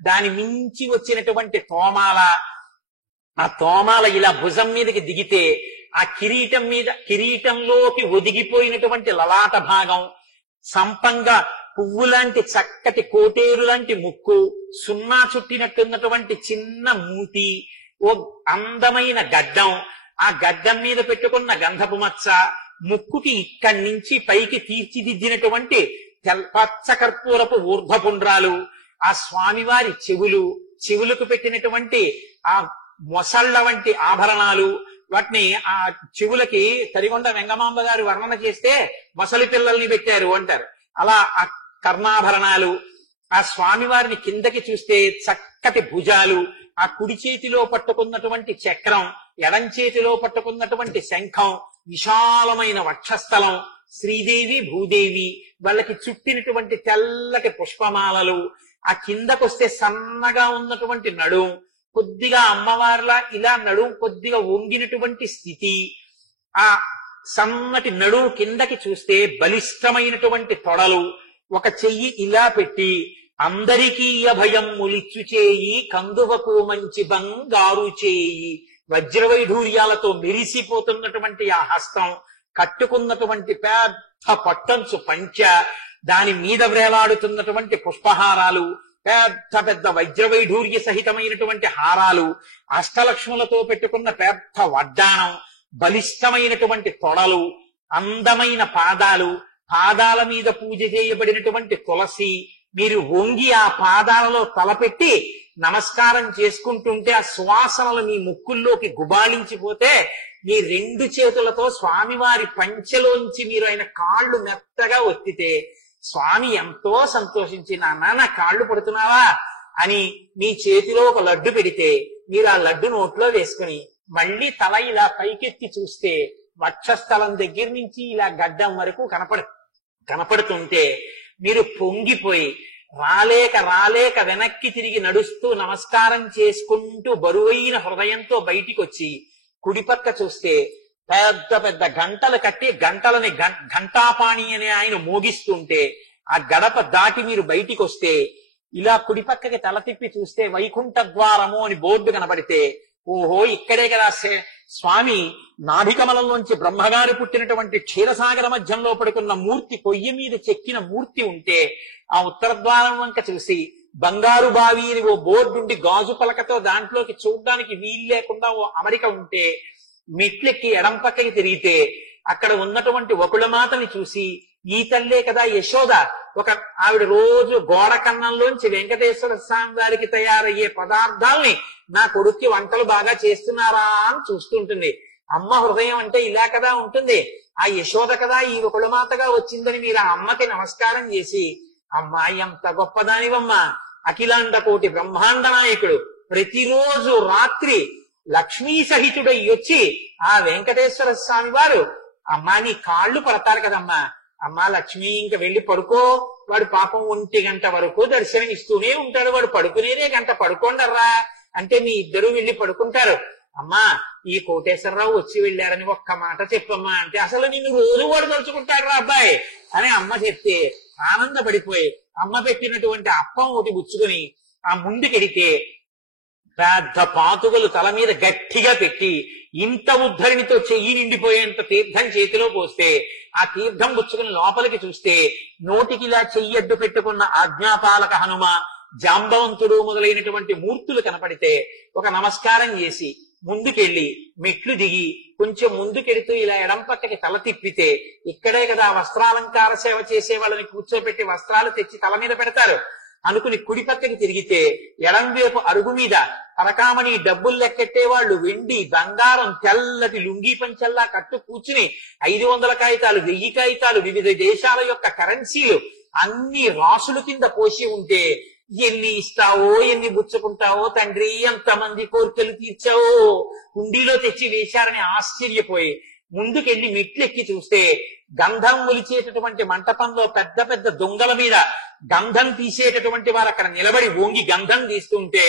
దాని మించి వచ్చినటువంటి తోమాల, ఆ తోమాల ఇలా భుజం మీదకి దిగితే ఆ కిరీటంలోకి ఒదిగిపోయినటువంటి లలాట భాగం, సంపంగా పువ్వు లాంటి చక్కటి కోటేరు లాంటి ముక్కు, సున్నా చుట్టినట్టున్నటువంటి చిన్న మూతి, ఓ అందమైన గడ్డం, ఆ గడ్డం మీద పెట్టుకున్న గంధపు మచ్చ, ముక్కుకి ఇక్కడి నుంచి పైకి తీర్చిదిద్దినటువంటి పచ్చ కర్పూరపు ఊర్ధ్వపుండ్రాలు, ఆ స్వామివారి చెవులకు పెట్టినటువంటి ఆ మొసళ్ల వంటి ఆభరణాలు, వాటిని ఆ చెవులకి తరిగొండ వెంగమాంబ గారు వర్ణన చేస్తే మొసలి పిల్లల్ని పెట్టారు అంటారు. అలా ఆ కర్ణాభరణాలు, ఆ స్వామివారిని కిందకి చూస్తే చక్కటి భుజాలు, ఆ కుడి చేతిలో పట్టుకున్నటువంటి చక్రం, ఎడం చేతిలో పట్టుకున్నటువంటి శంఖం, విశాలమైన వక్షస్థలం, శ్రీదేవి భూదేవి వాళ్ళకి చుట్టినటువంటి తెల్లటి పుష్పమాలలు, ఆ కిందకొస్తే సన్నగా ఉన్నటువంటి నడుం, కొద్దిగా అమ్మవారిలా ఇలా నడుం కొద్దిగా వంగినటువంటి స్థితి, ఆ సన్నటి నడుం కిందకి చూస్తే బలిష్టమైనటువంటి తొడలు, ఒక చెయ్యి ఇలా పెట్టి అందరికీ అభయం ములిచ్చు చేయి కందువకు మంచి బంగారు చేయి, వజ్రవైఢూర్యాలతో మెరిసిపోతున్నటువంటి ఆ హస్తం, కట్టుకున్నటువంటి పెద్ద పట్టంచు పంచ, దాని మీద వేలాడుతున్నటువంటి పుష్పహారాలు, పెద్ద పెద్ద వజ్రవైఢూర్య సహితమైనటువంటి హారాలు, అష్టలక్ష్ములతో పెట్టుకున్న పెద్ద వడ్డాణం, బలిష్టమైనటువంటి తొడలు, అందమైన పాదాలు, పాదాల మీద పూజ చేయబడినటువంటి తులసి, మీరు వంగి ఆ పాదాలలో తలపెట్టి నమస్కారం చేసుకుంటుంటే ఆ సువాసనలు మీ ముక్కుల్లోకి గుబాళించిపోతే, మీ రెండు చేతులతో స్వామివారి పంచెలోంచి మీరు ఆయన కాళ్ళు మెత్తగా ఒత్తితే స్వామి ఎంతో సంతోషించి, నా కాళ్ళు పడుతున్నావా అని మీ చేతిలో ఒక లడ్డు పెడితే మీరు ఆ లడ్డు నోట్లో వేసుకుని మళ్ళీ తల ఇలా పైకెత్తి చూస్తే వక్షస్థలం దగ్గర నుంచి ఇలా గడ్డం వరకు కనపడుతుంటే మీరు పొంగిపోయి రాలేక వెనక్కి తిరిగి నడుస్తూ నమస్కారం చేసుకుంటూ బరువైన హృదయంతో బయటికి వచ్చి కుడిపక్క చూస్తే పెద్ద పెద్ద గంటలు కట్టి గంటలని ఘంటాపాణి అనే ఆయన మోగిస్తుంటే, ఆ గడప దాటి మీరు బయటికి వస్తే ఇలా కుడిపక్కకి తల తిప్పి చూస్తే వైకుంఠ ద్వారము అని బోర్డు కనబడితే, ఓహో ఇక్కడే కదా స్వామి నాభికమలంలోంచి బ్రహ్మగారు పుట్టినటువంటి క్షీరసాగర మధ్యంలో పడుకున్న మూర్తి, కొయ్య మీద చెక్కిన మూర్తి ఉంటే, ఆ ఉత్తర ద్వారం వంక చూసి బంగారు బావి అని ఓ బోర్డుండి గాజు పలకతో దాంట్లోకి చూడ్డానికి వీలు లేకుండా ఓ అమరిక ఉంటే, మెట్లెక్కి ఎడం పక్కకి తిరిగితే అక్కడ ఉన్నటువంటి వకుళమాతని చూసి, ఈ తల్లే కదా యశోద, ఒక ఆవిడ రోజు గోడ కన్నంలోంచి వెంకటేశ్వర స్వామి వారికి తయారయ్యే పదార్థాల్ని నా కొడుక్కి వంటలు బాగా చేస్తున్నారా అని చూస్తుంటుంది. అమ్మ హృదయం అంటే ఇలా కదా ఉంటుంది. ఆ యశోద కదా ఈ వకుళమాతగా వచ్చిందని మీరు ఆ అమ్మకి నమస్కారం చేసి, అమ్మా ఎంత గొప్పదానివమ్మా, అఖిలాండ కోటి బ్రహ్మాండ నాయకుడు, ప్రతిరోజు రాత్రి లక్ష్మీ సహితుడై వచ్చి ఆ వెంకటేశ్వర స్వామి వారు, అమ్మా నీ కాళ్ళు పడతారు కదమ్మా, అమ్మా లక్ష్మి ఇంక వెళ్ళి పడుకో, వాడు పాపం 1 గంట వరకు దర్శనం ఇస్తూనే ఉంటాడు, వాడు పడుకునేదే గంట, పడుకోండర్రా అంటే మీ ఇద్దరు వెళ్ళి పడుకుంటారు. అమ్మా ఈ కోటేశ్వరరావు వచ్చి వెళ్ళారని ఒక్క మాట చెప్పమ్మా అంటే, అసలు నిన్ను రోజు వాడు తలుచుకుంటాడు రా అబ్బాయి అని అమ్మ చెప్తే ఆనందపడిపోయి అమ్మ పెట్టినటువంటి అప్పం ఒకటి పుచ్చుకొని ఆ ముందుకెడితే పెద్ద పాతుగలు తల మీద గట్టిగా పెట్టి ఇంత ఉద్ధరణితో చెయ్యి నిండిపోయేంత తీర్థం చేతిలో పోస్తే, ఆ తీర్థం పుచ్చుకుని లోపలికి చూస్తే నోటికి ఇలా చెయ్యడ్డు పెట్టుకున్న ఆజ్ఞాపాలక హనుమ, జాంబవంతుడు మొదలైనటువంటి మూర్తులు కనపడితే ఒక నమస్కారం చేసి ముందుకెళ్ళి మెట్లు దిగి కొంచెం ముందుకెడుతూ ఇలా ఎడం పక్కకి తల తిప్పితే, ఇక్కడే కదా వస్త్రాలంకార సేవ చేసే వాళ్ళని కూర్చోబెట్టి వస్త్రాలు తెచ్చి తల మీద పెడతారు అనుకుని కుడి పక్కకి తిరిగితే, ఎడం వైపు అరుగు మీద పరకామణి డబ్బులు లెక్కెట్టే వాళ్ళు వెండి బంగారం తెల్లటి లుంగీ పంచల్లా కట్టు కూర్చుని 500 కాగితాలు 1000 కాగితాలు వివిధ దేశాల యొక్క కరెన్సీలు అన్ని రాసుల కింద పోసి ఉంటే, ఎన్ని ఇస్తావో ఎన్ని బుచ్చుకుంటావో తండ్రి, ఎంతమంది కోరికలు తీర్చావో, కుండీలో తెచ్చి వేశారని ఆశ్చర్యపోయి ముందుకెళ్లి మెట్లెక్కి చూస్తే, గంధం ఒలిచేటటువంటి మంటపంలో పెద్ద పెద్ద దొంగల మీద గంధం తీసేటటువంటి వారు అక్కడ నిలబడి వంగి గంధం తీస్తుంటే,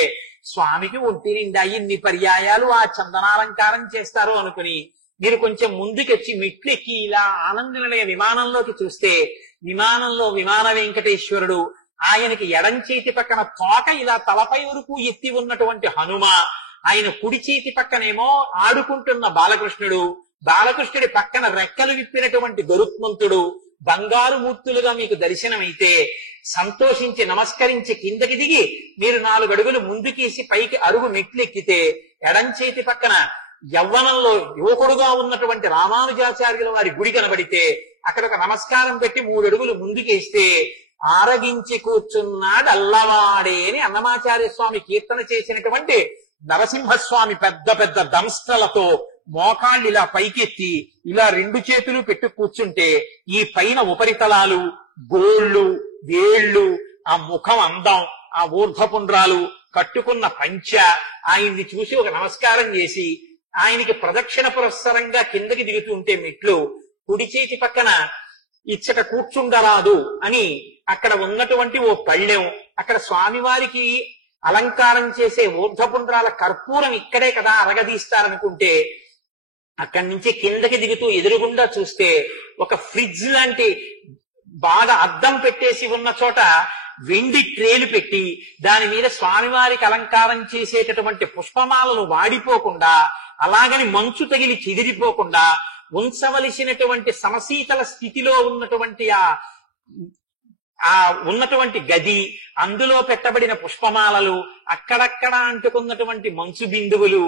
స్వామికి ఒంటి నిండా ఇన్ని పర్యాయాలు ఆ చందనాలంకారం చేస్తారు అనుకుని మీరు కొంచెం ముందుకెచ్చి మెట్లెక్కి ఇలా ఆనంద నిలయ విమానంలోకి చూస్తే, విమానంలో విమాన వెంకటేశ్వరుడు, ఆయనకి ఎడం చేతి పక్కన తోక ఇలా తలపై వరకు ఎత్తి ఉన్నటువంటి హనుమ, ఆయన కుడి చేతి పక్కనేమో ఆడుకుంటున్న బాలకృష్ణుడు, బాలకృష్ణుడి పక్కన రెక్కలు విప్పినటువంటి గరుత్మంతుడు బంగారు మూర్తులుగా మీకు దర్శనమైతే, సంతోషించి నమస్కరించి కిందకి దిగి మీరు 4 అడుగులు ముందుకేసి పైకి అరుగు మెట్లెక్కితే, ఎడం చేతి పక్కన యవ్వనంలో యువకుడుగా ఉన్నటువంటి రామానుజాచార్యుల వారి గుడి కనబడితే, అక్కడ ఒక నమస్కారం పెట్టి 3 అడుగులు ముందుకేస్తే, ఆరగించి కూర్చున్నాడు అల్లవాడే అని అన్నమాచార్య స్వామి కీర్తన చేసినటువంటి నరసింహస్వామి పెద్ద పెద్ద దంస్ట్రలతో మోకాళ్ళు ఇలా పైకెత్తి ఇలా 2 చేతులు పెట్టి కూర్చుంటే, ఈ పైన ఉపరితలాలు గోళ్ళు వేళ్ళు ఆ ముఖం అందం ఆ ఊర్ధ్వపుండ్రాలు కట్టుకున్న పంచ ఆయన్ని చూసి ఒక నమస్కారం చేసి ఆయనకి ప్రదక్షిణ పురస్సరంగా కిందకి దిగుతుంటే మెట్లు, కుడి చేతి పక్కన ఇచ్చట కూర్చుండరాదు అని అక్కడ ఉన్నటువంటి ఓ పళ్ళెం, అక్కడ స్వామివారికి అలంకారం చేసే ఊర్ధ్వపుండ్రాల కర్పూరం ఇక్కడే కదా అరగదీస్తారనుకుంటే, అక్కడి నుంచి కిందకి దిగుతూ ఎదురుగుండా చూస్తే ఒక ఫ్రిడ్జ్ లాంటి బాగా అద్దం పెట్టేసి ఉన్న చోట వెండి ట్రేలు పెట్టి దాని మీద స్వామివారికి అలంకారం చేసేటటువంటి పుష్పమాలను వాడిపోకుండా, అలాగని మంచు తగిలి చెదిరిపోకుండా ఉంచవలసినటువంటి సమశీతల స్థితిలో ఉన్నటువంటి ఆ ఉన్నటువంటి గది, అందులో పెట్టబడిన పుష్పమాలలు, అక్కడక్కడ అంటుకున్నటువంటి మంచు బిందువులు,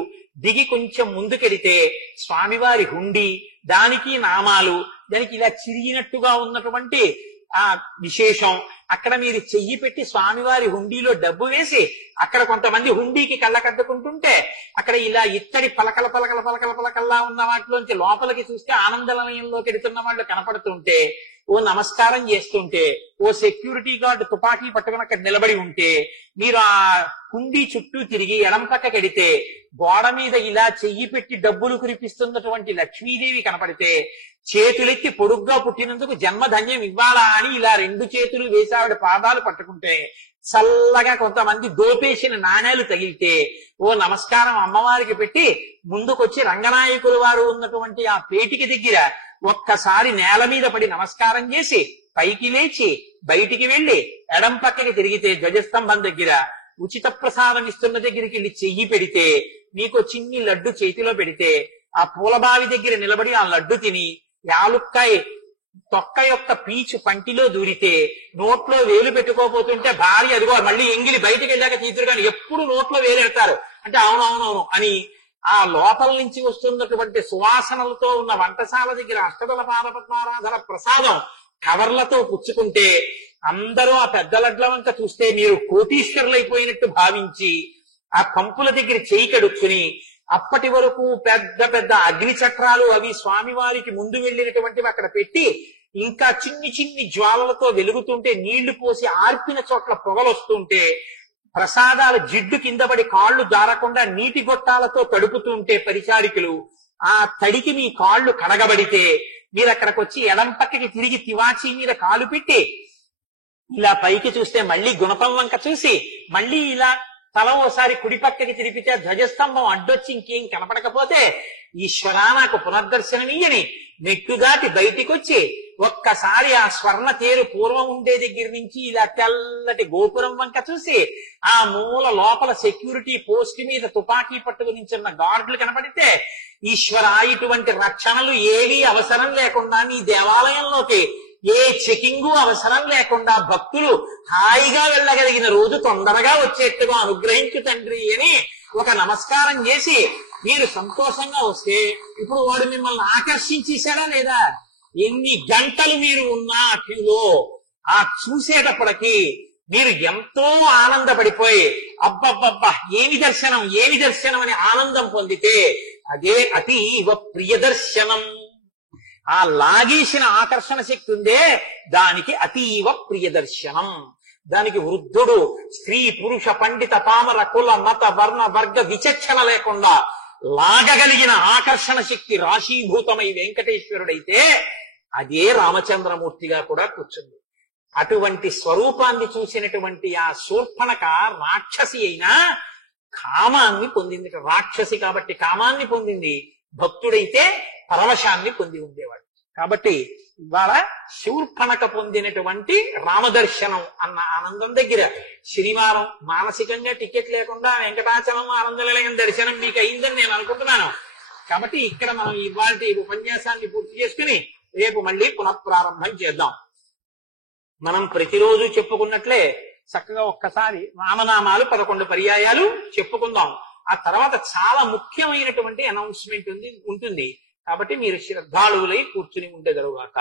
దిగి కొంచెం ముందుకెడితే స్వామివారి హుండి, దానికి నామాలు, దానికి ఇలా చిరిగినట్టుగా ఉన్నటువంటి ఆ విశేషం, అక్కడ మీరు చెయ్యి పెట్టి స్వామివారి హుండీలో డబ్బు వేసి అక్కడ కొంతమంది హుండీకి కళ్ళకద్దుకుంటుంటే, అక్కడ ఇలా ఇత్తడి పలకల పలకల పలకల పలకల్లా ఉన్న వాటిలోంచి లోపలికి చూస్తే ఆనందలయంలోకి ఎడుతున్న వాళ్ళు కనపడుతుంటే, ఓ నమస్కారం చేస్తుంటే, ఓ సెక్యూరిటీ గార్డు తుపాకీ పట్టుకుని అక్కడ నిలబడి ఉంటే, మీరు ఆ కుండీ చుట్టూ తిరిగి ఎడం పక్కకెడితే గోడ మీద ఇలా చెయ్యి పెట్టి డబ్బులు కురిపిస్తున్నటువంటి లక్ష్మీదేవి కనపడితే, చేతులెత్తి పొడుగ్గా పుట్టినందుకు జన్మధన్యం ఇవ్వాలా అని ఇలా 2 చేతులు వేసి ఆవిడ పాదాలు పట్టుకుంటే, చల్లగా కొంతమంది దోపేసిన నాణేలు తగిలితే, ఓ నమస్కారం అమ్మవారికి పెట్టి ముందుకొచ్చి రంగనాయకులు వారు ఉన్నటువంటి ఆ పేటికి దగ్గర ఒక్కసారి నేల మీద పడి నమస్కారం చేసి పైకి లేచి బయటికి వెళ్లి ఎడం పక్కకి తిరిగితే ధ్వజస్తంభం దగ్గర ఉచిత ప్రసాదం ఇస్తున్న దగ్గరికి వెళ్ళి చెయ్యి పెడితే, మీకు చిన్ని లడ్డు చేతిలో పెడితే, ఆ పూలబావి దగ్గర నిలబడి ఆ లడ్డు తిని యాలుక్కాయ తొక్క యొక్క పీచు పంటిలో దూరితే, నోట్లో వేలు పెట్టుకోపోతుంటే భార్య అదిగో మళ్ళీ ఎంగిలి బయటికి వెళ్ళాక తీతురు కానీ ఎప్పుడు నోట్లో వేలెడతారు అంటే అవునవునవును అని ఆ లోపల నుంచి వస్తున్నటువంటి సువాసనలతో ఉన్న వంటశాల దగ్గర అష్టదళ పాదపద్మారాధన ప్రసాదం కవర్లతో పుచ్చుకుంటే, అందరూ ఆ పెద్ద లడ్ల వంక చూస్తే మీరు కోటీశ్వరులైపోయినట్టు భావించి ఆ కంపుల దగ్గర చేయి కడుక్కుని, అప్పటి వరకు పెద్ద పెద్ద అగ్ని చక్రాలు అవి స్వామివారికి ముందు వెళ్ళినటువంటివి అక్కడ పెట్టి, ఇంకా చిన్ని చిన్ని జ్వాలలతో వెలుగుతుంటే నీళ్లు పోసి ఆర్పిన చోట్ల పొగలొస్తుంటే, ప్రసాదాలు జిడ్డు కింద పడి కాళ్లు జారకుండా నీటి గొట్టాలతో తడుపుతుంటే పరిచారికులు, ఆ తడికి మీ కాళ్లు కడగబడితే మీరు అక్కడికి వచ్చి ఎడం పక్కకి తిరిగి తివాచీ మీద కాలు పెట్టి ఇలా పైకి చూస్తే మళ్ళీ గుణపం వంక చూసి మళ్ళీ ఇలా తల ఓసారి కుడి పక్కకి తిరిపితే ధ్వజస్తంభం అడ్డొచ్చి ఇంకేం కనపడకపోతే, ఈశ్వరా నాకు పునర్దర్శనమీయని మెట్టు దాటి బయటికొచ్చి ఒక్కసారి ఆ స్వర్ణ తేరు పూర్వం ఉండే దగ్గర నుంచి ఇలా తెల్లటి గోపురం వంక చూసి, ఆ మూల లోపల సెక్యూరిటీ పోస్ట్ మీద తుపాకీ పట్టుకుని చిన్న గార్డులు కనపడితే, ఈశ్వరా ఇటువంటి రక్షణలు ఏవీ అవసరం లేకుండా నీ దేవాలయంలోకి ఏ చెకింగు అవసరం లేకుండా భక్తులు హాయిగా వెళ్ళగలిగిన రోజు తొందరగా వచ్చేట్టుగా అనుగ్రహించు తండ్రి అని ఒక నమస్కారం చేసి మీరు సంతోషంగా వస్తే ఇప్పుడు వాడు మిమ్మల్ని ఆకర్షించేశాడా లేదా? ఎన్ని గంటలు మీరు ఉన్నా క్యూలో ఆ చూసేటప్పటికి మీరు ఎంతో ఆనందపడిపోయి అబ్బబ్బబ్బా ఏమి దర్శనం ఏమి దర్శనం అని ఆనందం పొందితే అదే అతీవ ప్రియదర్శనం. ఆ లాగేసిన ఆకర్షణ శక్తి ఉందే దానికి అతీవ ప్రియదర్శనం. దానికి వృద్ధుడు స్త్రీ పురుష పండిత పామర కుల మత వర్ణ వర్గ విచక్షణ లేకుండా లాగగలిగిన ఆకర్షణ శక్తి రాశీభూతమై వెంకటేశ్వరుడైతే అదే రామచంద్రమూర్తిగా కూడా కూర్చుంది. అటువంటి స్వరూపాన్ని చూసినటువంటి ఆ శూర్పణఖ రాక్షసి అయినా కామాన్ని పొందింది. రాక్షసి కాబట్టి కామాన్ని పొందింది, భక్తుడైతే పరవశాన్ని పొంది ఉండేవాడు. కాబట్టి ఇవాళ శూర్పణఖ పొందినటువంటి రామదర్శనం అన్న ఆనందం దగ్గర శనివారం మానసికంగా టికెట్ లేకుండా వెంకటాచలం ఆనందనిలయం దర్శనం మీకు అయిందని నేను అనుకుంటున్నాను. కాబట్టి ఇక్కడ మనం ఇవాళ ఉపన్యాసాన్ని పూర్తి చేసుకుని రేపు మళ్ళీ పునఃప్రారంభం చేద్దాం. మనం ప్రతిరోజు చెప్పుకున్నట్లే చక్కగా ఒక్కసారి రామనామాలు 11 పర్యాయాలు చెప్పుకుందాం. ఆ తర్వాత చాలా ముఖ్యమైనటువంటి అనౌన్స్మెంట్ ఉంటుంది. కాబట్టి మీరు శ్రద్ధాళువులై కూర్చుని ఉండేదరుగాక.